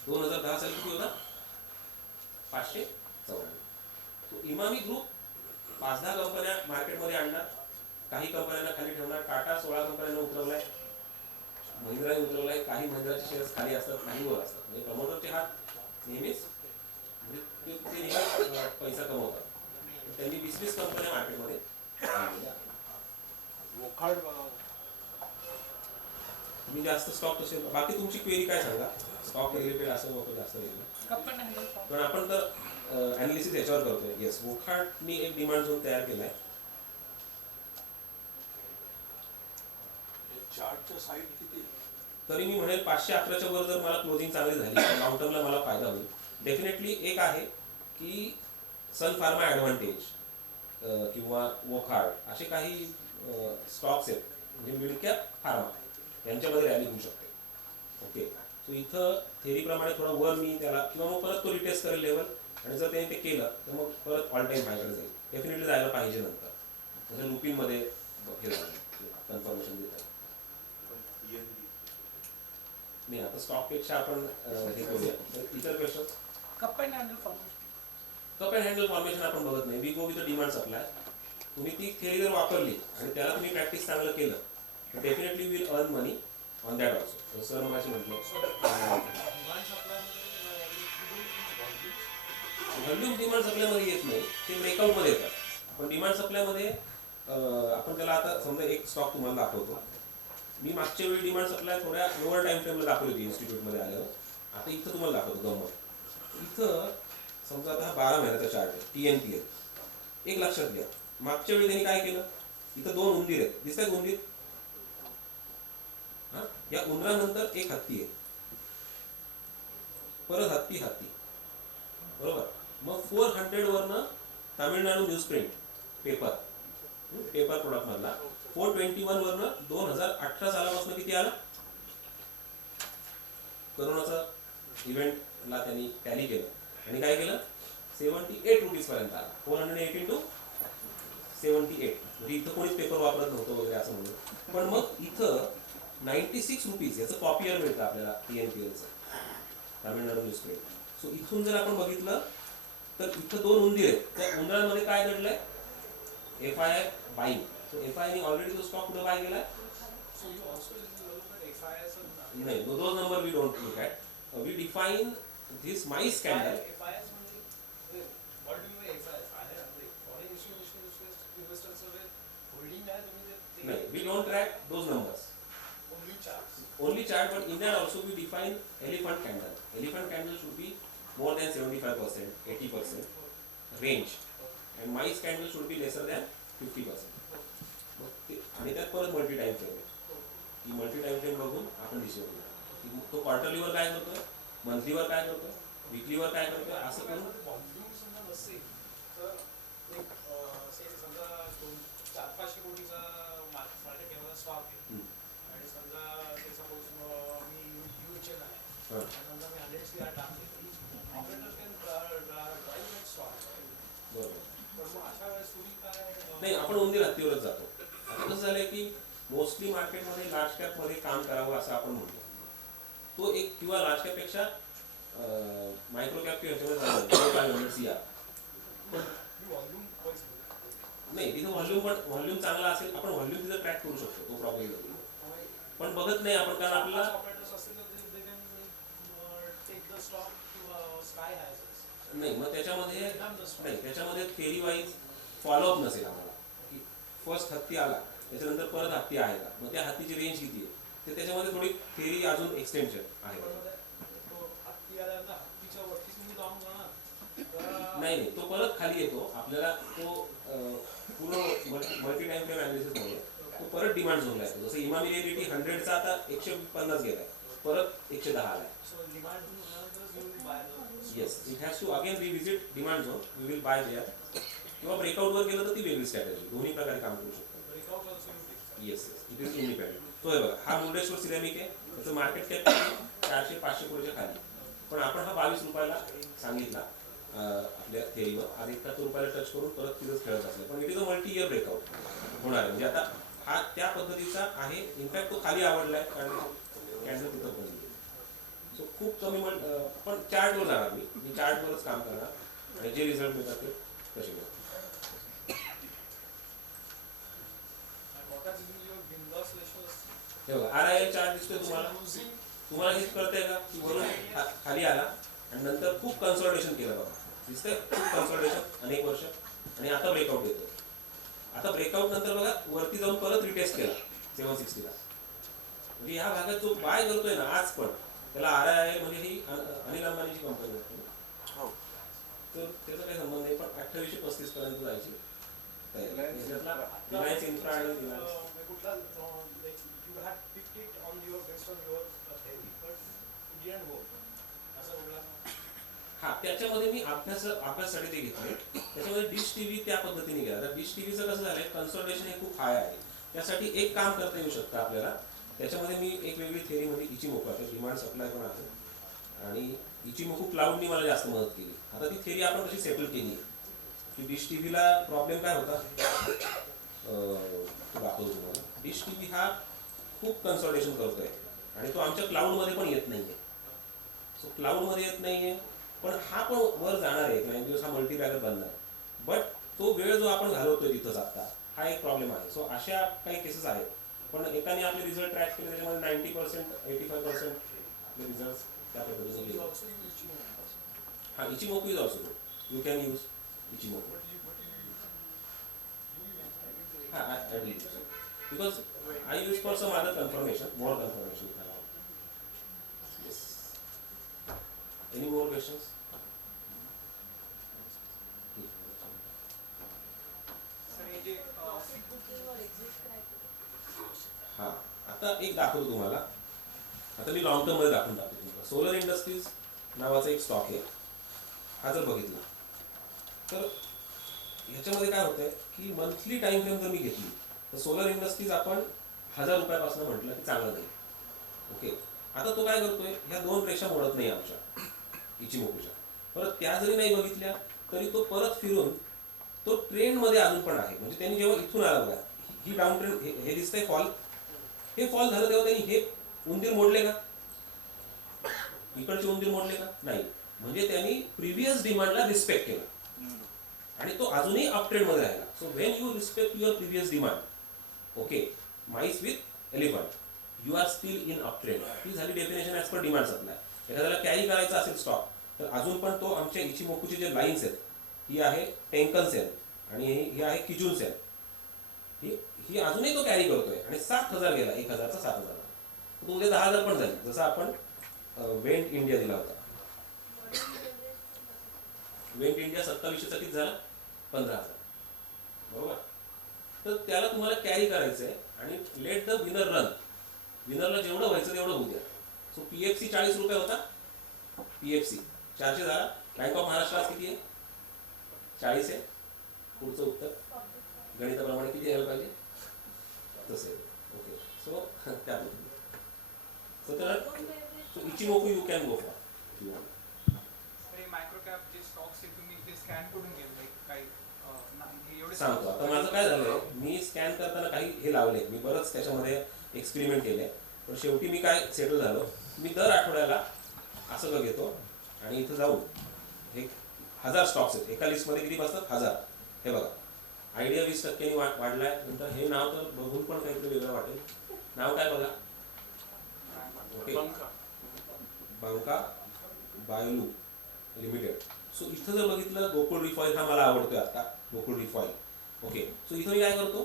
2010 साली किती होता, 594. तो इमामी ग्रुप 5-10 कंपन्या मार्केटमध्ये आणणार, काही कंपन्यांना खाली ठेवणार. टाटा 16 कंपन्यांना उतरवलाय, महिंद्राने उतरवलाय, काही महिंद्राचे शेअर्स खाली असतात, काही वर असतात. म्हणजे प्रमोटरचे हात नेहमीच म्हणजे ते नेहमी पैसा कमवतात. त्यांनी 20-20 कंपन्या मार्केटमध्ये आणल्या. तुम्ही जास्त स्टॉक कसे, बाकी तुमची क्वेरी काय सांगा, स्टॉक रिलेटेड असं नको जास्त पण आपण तर अनालिसिस याच्यावर करतोय. येस, वोखाटनी एक डिमांड झोन तयार केलाय. चार्टच्या साईड किती, तरी मी म्हणेल 511च्या वर जर मला क्लोजिंग चांगली झाली तर लॉंग टर्मला मला फायदा होईल. डेफिनेटली एक आहे की सन फार्मा ॲडव्हान्टेज किंवा वोखाट असे काही स्टॉक्स आहेत, म्हणजे मिड कॅप फार्मा यांच्यामध्ये रॅली होऊ शकते. ओके, सो इथं थेरीप्रमाणे थोडा वर मी त्याला, किंवा मग परत तो रिटेस्ट करेल लेवल, आणि जर त्याने ते केलं तर मग परत ऑल टाईम हायकडे जाईल. डेफिनेटली जायला पाहिजे नंतर. जसं लुपिनमध्ये हे झालं कन्फर्मेशन देतात. नाही आता स्टॉकपेक्षा आपण हे करूया. इतर question. Cup and handle formation. Cup and handle formation आपण बघत नाही. We go with demand supply. तुम्ही ती थेअरी जर वापरली आणि त्याला तुम्ही प्रॅक्टिस चांगलं केलं तर definitely will earn money on that also. Sir मग अशी म्हटलं व्हॉल्यूम डिमांड सप्लायमध्ये येत नाही, ते ब्रेकआउटमध्ये येतात. पण डिमांड सप्लायमध्ये आपण त्याला आता समजा एक स्टॉक तुम्हाला दाखवतो. मी मागच्या वेळी डिमांड सप्लाय थोड्या लोअर टाइम फ्रेमला दाखवली होती इन्स्टिट्यूटमध्ये आल्यावर. आता इथं तुम्हाला दाखवतो गमत. इथं समजा आता हा 12 महिन्याचा चार्ट आहे TNPL. एक लक्षात घ्या, मागच्या वेळी त्यांनी काय केलं, इथं 2 उंदीर आहेत, दिसतात उंदीर. हा, या उंदरानंतर एक हत्ती आहे, परत हत्ती हत्ती, बरोबर. मग 400 वरनं Tamil Nadu news print paper product मधला 421 वरनं 2018 सालापासून किती आला. करोनाचा इव्हेंटला त्यांनी टॅली केलं आणि काय केलं 78 रुपीज पर्यंत आला. 418 to 78. म्हणजे इथं कोणीच पेपर वापरत नव्हतं वगैरे असं म्हणून. पण मग इथं 96 रुपीज याचं कॉपियर मिळतं आपल्याला TNPLचं, तामिळनाडू न्यूज प्रिंट. सो इथून जर आपण बघितलं तर इथं 2 उंदीर आहेत. त्या उंदरांमध्ये काय घडलंय, FII बाईंग. सो FII ने ऑलरेडी तो स्टॉक कुठं बाय केलाय. नाही, those number we don't look at. We define this mice scandal. No, we don't track those numbers. Only chart, but in that also we define elephant candle. Elephant candle should be more than 75%, 80% range, and mice candle should be lesser than 50%. आणि त्यात परत multi time frame आहे. ती multi time frame बघून आपण decision घेऊ. तो क्वार्टरलीवर काय करतोय, मंथलीवर काय करतोय, वीकलीवर काय करतोय, असं करून नाही आपण उंदीर हत्तीवरच जातो. आता कसं झालंय की मोस्टली मार्केटमध्ये लार्ज कॅप मध्ये काम करावं असं आपण म्हणतो. तो एक किंवा लार्ज कॅप पेक्षा मायक्रो कॅप किंवा नाही, तिथं व्हॉल्यूम चांगला असेल, आपण व्हॉल्यूम तिथं ट्रॅक करू शकतो. तो प्रॉब्लेम पण बघत नाही आपण, कारण आपल्याला नाही. मग त्याच्यामध्ये थेरी वाईज फॉलोअप नसेल आम्हाला की फर्स्ट हत्ती आला त्याच्यानंतर परत हत्ती आहे का, मग त्या हत्तीची रेंज किती आहे, ते त्याच्यामध्ये थोडी थेरी अजून एक्सटेन्शन आहे. नाही, तो परत खाली येतो आपल्याला. तो पूर्ण मल्टी टाइम फ्रेम अनालिसिस मध्ये तो परत डिमांड झोनला येतो. जसं इमामी रिएलिटी 100चा आता 150 गेलाय, परत 110 आलाय. Yes, it has to again revisit demand zone. We will buy there. किंवा ब्रेकआउटवर गेलं तर ती वेगळी स्ट्रॅटेजी, दोन्ही प्रकारे काम करू शकतो. Yes, it is independent. तो आहे बघा, हा मुंडेश्वर सिरॅमिक आहे. त्याचं मार्केट कॅप 400-500 कोटीच्या खाली. पण आपण हा 22 रुपयाला सांगितला आपल्या थेरीवर. आज 71 रुपयाला टच करून परत तिथंच खेळत असलं. पण it is a multi year breakout होणार आहे. म्हणजे आता हा त्या पद्धतीचा आहे. इनफॅक्ट तो खाली आवडलाय कारण कॅन्डल तिथं पण. सो खूप कमी पण चार्टवर जाणार मी चार्टवरच काम करणार आणि जे रिझल्ट मिळतात ते तसे मिळतात. RIL चार्ट दिसतोय तुम्हाला हेच कळतंय का की वरून खाली आला आणि नंतर खूप कन्सॉलिडेशन केलं बघा. दिसतंय खूप कन्सॉलिडेशन अनेक वर्ष आणि आता ब्रेकआउट येतो. आता ब्रेकआउट नंतर बघा वरती जाऊन परत रिटेस्ट केला 760 ला. म्हणजे ह्या भागात जो बाय करतोय ना आज पण, त्याला RIL म्हणजे ही अनिल अंबानीची कंपनी असते. तर त्याचा काही संबंध नाही. पण 2835 पर्यंत जायची रिलायन्स इन्फ्रा आणि हा त्याच्यामध्ये मी अभ्यासासाठी ते घेतले. त्याच्यामध्ये डिश टीव्ही त्या पद्धतीने गेला. तर डिश टीव्हीचं कसं झालंय, कन्सल्टेशन हे खूप हाय आहे. त्यासाठी एक काम करता येऊ शकतं आपल्याला. त्याच्यामध्ये मी एक वेगळी थेअरीमध्ये इचिमोको आहे, डिमांड सप्लाय पण आहे. आणि इचिमोको क्लाउडनी मला जास्त मदत केली. आता ती थेअरी आपण कशी सेटल केली की डिश टीव्हीला प्रॉब्लेम काय होता तो दाखवतो तुम्हाला. डिश टी व्ही हा खूप कन्सल्टेशन करतोय आणि तो आमच्या क्लाउडमध्ये पण येत नाही आहे. सो क्लाउडमध्ये येत नाही आहे, पण हा पण वर जाणार आहे. एक दिवस हा मल्टीबॅगर बनणार आहे. बट तो वेळ जो आपण घालवतोय तिथं जाता हा एक प्रॉब्लेम आहे. सो अशा काही केसेस आहेत. पण एकाने आपले रिझल्ट ट्रॅक केले त्याच्यामध्ये 90%, 85% आपले रिझल्ट त्या पद्धतीने गेले. हा, Ichimoku is also good. You can use Ichimoku. हा, I will use it. Because I use for some other confirmation, more confirmation if I want. Yes. Any more questions? हा, आता एक दाखवतो तुम्हाला. आता मी लॉंग टर्म मध्ये दाखवून टाकतो तुम्हाला. सोलर इंडस्ट्रीज नावाचा एक स्टॉक आहे. हा जर बघितला तर ह्याच्यामध्ये काय होतंय की मंथली टाइम फ्रेम जर मी घेतली तर सोलर इंडस्ट्रीज आपण 1000 रुपयापासून म्हटलं की चांगलं नाही. ओके, आता तो काय करतोय, ह्या 2 रेषा मोडत नाही आमच्या इचिमोकूच्या. परत त्या जरी नाही बघितल्या तरी तो परत फिरून तो ट्रेंड मध्ये अजून पण आहे. म्हणजे त्यांनी जेव्हा इथून आला बघा, ही डाऊन ट्रेंड, हे दिसतंय फॉल, हे फॉल झालं तेव्हा त्यांनी हे उंदीर मोडले का? इकडचे उंदीर मोडले का? नाही. म्हणजे त्यांनी प्रिव्हियस डिमांडला रिस्पेक्ट केला आणि तो अजूनही अपट्रेंड मध्ये राहिला. So when you respect your previous demand, okay, mice with elephant, you are still in uptrend. ही झाली definition as per demand supply. एखाद्याला कॅरी करायचा असेल स्टॉक तर अजून पण तो आमच्या इचिमोकूचे जे लाईन्स आहेत, ही आहे टेंकन सेल आणि ही आहे किजून सेल, ही अजूनही तो कॅरी करतोय आणि 7000 गेला, 1000चा 7000. तो उद्या 10000 पण जाईल. जसं आपण वेंट इंडिया दिला होता. वेंट इंडिया 2700चा किती झाला? 15000. बरोबर. तर त्याला तुम्हाला कॅरी करायचं आहे आणि लेट द विनर रन. विनरला जेवढं व्हायचं तेवढं होऊ द्या. सो पीएफसी 40 रुपये होता, पीएफसी 400 झाला. बँक ऑफ महाराष्ट्र आज किती आहे? 40 आहे. पुढचं उत्तर गणिताप्रमाणे किती यायला पाहिजे? तसं आहे. ओके, सो त्या पद्धतीने. सो त्याला Ichimoku you can go for. Microcap जे स्टॉक्स आहेत तुम्ही ते स्कॅन करून घेतले काही एवढे सांगतो. आता माझं काय झालंय, मी स्कॅन करताना काही हे लावले, मी बरंच त्याच्यामध्ये एक्सपेरिमेंट केले. पण शेवटी मी काय सेटल झालो, मी दर आठवड्याला असं का घेतो आणि इथं जाऊन हे 1000 स्टॉक्स आहेत. एका लिस्टमध्ये किती बसतात? 1000. हे बघा, आयडिया 20% वाढलाय. नंतर हे नाव तर बघून पण काहीतरी वेगळं वाटेल. नाव काय बघा? ओके, बंका बायोलू लिमिटेड. सो इथं जर बघितलं, गोकुळ रिफॉईल हा मला आवडतोय आता, गोकुळ रिफॉईल. ओके, सो इथं मी काय करतो,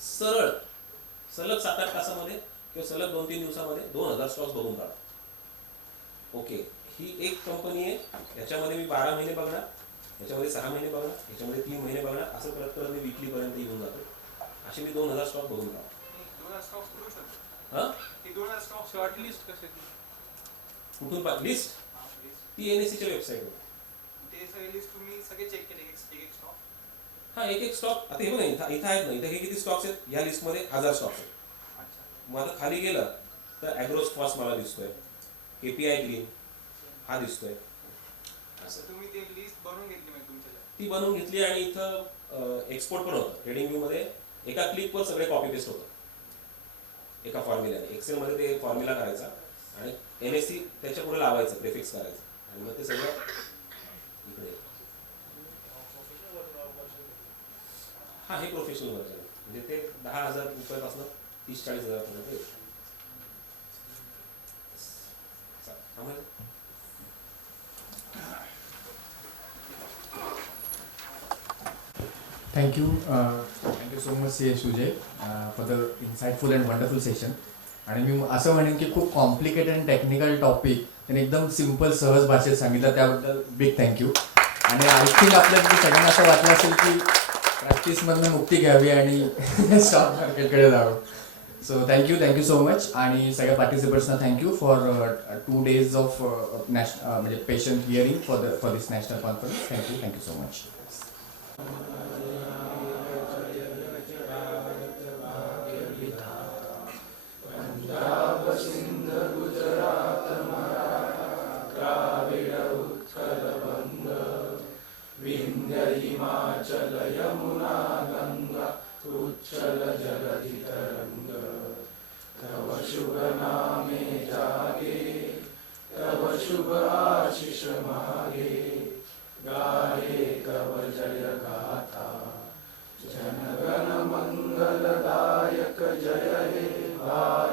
सलग 7-8 तासामध्ये किंवा सलग 2-3 दिवसामध्ये 2000 स्टॉक्स बघून काढतो. ओके, ही एक कंपनी आहे. याच्यामध्ये मी 12 महिने बघणार, याच्यामध्ये 6 महिने बघणार, याच्यामध्ये 3 महिने बघणार. असं करत करत मी वीकली पर्यंत येऊन जातो. असे मी 2000 स्टॉक बघून काढतो. 2000 स्टॉक्स करू शकतो. हां, ती 2000 स्टॉक्स शॉर्ट लिस्ट कसे कुठून लिस्ट? ती एनएससीच्या वेबसाईटवर. ते सगळे लिस्ट तुम्ही सगळे चेक केले एक स्टॉक? हा, एक स्टॉक. आता हे बघा, इथं आहेत ना, इथं हे किती स्टॉक्स आहेत? या लिस्टमध्ये 1000 स्टॉक्स आहेत. अच्छा, मग आता खाली गेलं तर ॲग्रोस फॉस मला दिसतोय, केपीआय ग्रीन हा दिसतोय. असं तुम्ही ते लिस्ट बनवून घेतली म्हणजे तुमच्या? ती बनवून घेतली आणि इथं एक्सपोर्ट पण होतं. ट्रेडिंग व्ह्यूमध्ये एका क्लिकवर सगळे कॉपी पेस्ट होतं एका फॉर्म्युल्याने. एक्सेलमध्ये ते फॉर्म्युला करायचा आणि एनएससी त्याच्या पुढे लावायचं, प्रेफिक्स करायचं आणि मग ते सगळं इकडे. हा, हे प्रोफेशनल व्हर्जन आहे. म्हणजे ते 10,000 रुपयापासून 30-40,000 पर्यंत येईल. Thank you so much Sujay for the insightful and wonderful session. आणि मी असं म्हणेन की खूप कॉम्प्लिकेटेड अँड टेक्निकल टॉपिक त्यांनी एकदम सिम्पल सहज भाषेत सांगितलं, त्याबद्दल बिग थँक्यू. आणि आय थिंक आपल्याला सगळ्यांना असं वाटलं असेल की प्रॅक्टिसमधनं मुक्ती घ्यावी आणि स्टॉक मार्केटकडे जावं. So thank you so much. आणि सगळ्या पार्टिसिपंट्सना थँक्यू फॉर 2 days ऑफ म्हणजे patient hearing for this national conference. Thank you so much. Himachal Yamuna Ganga उच्च आशीष मागे गाहे कव जय गाथा जनगण मंगलदायक जय हे भारत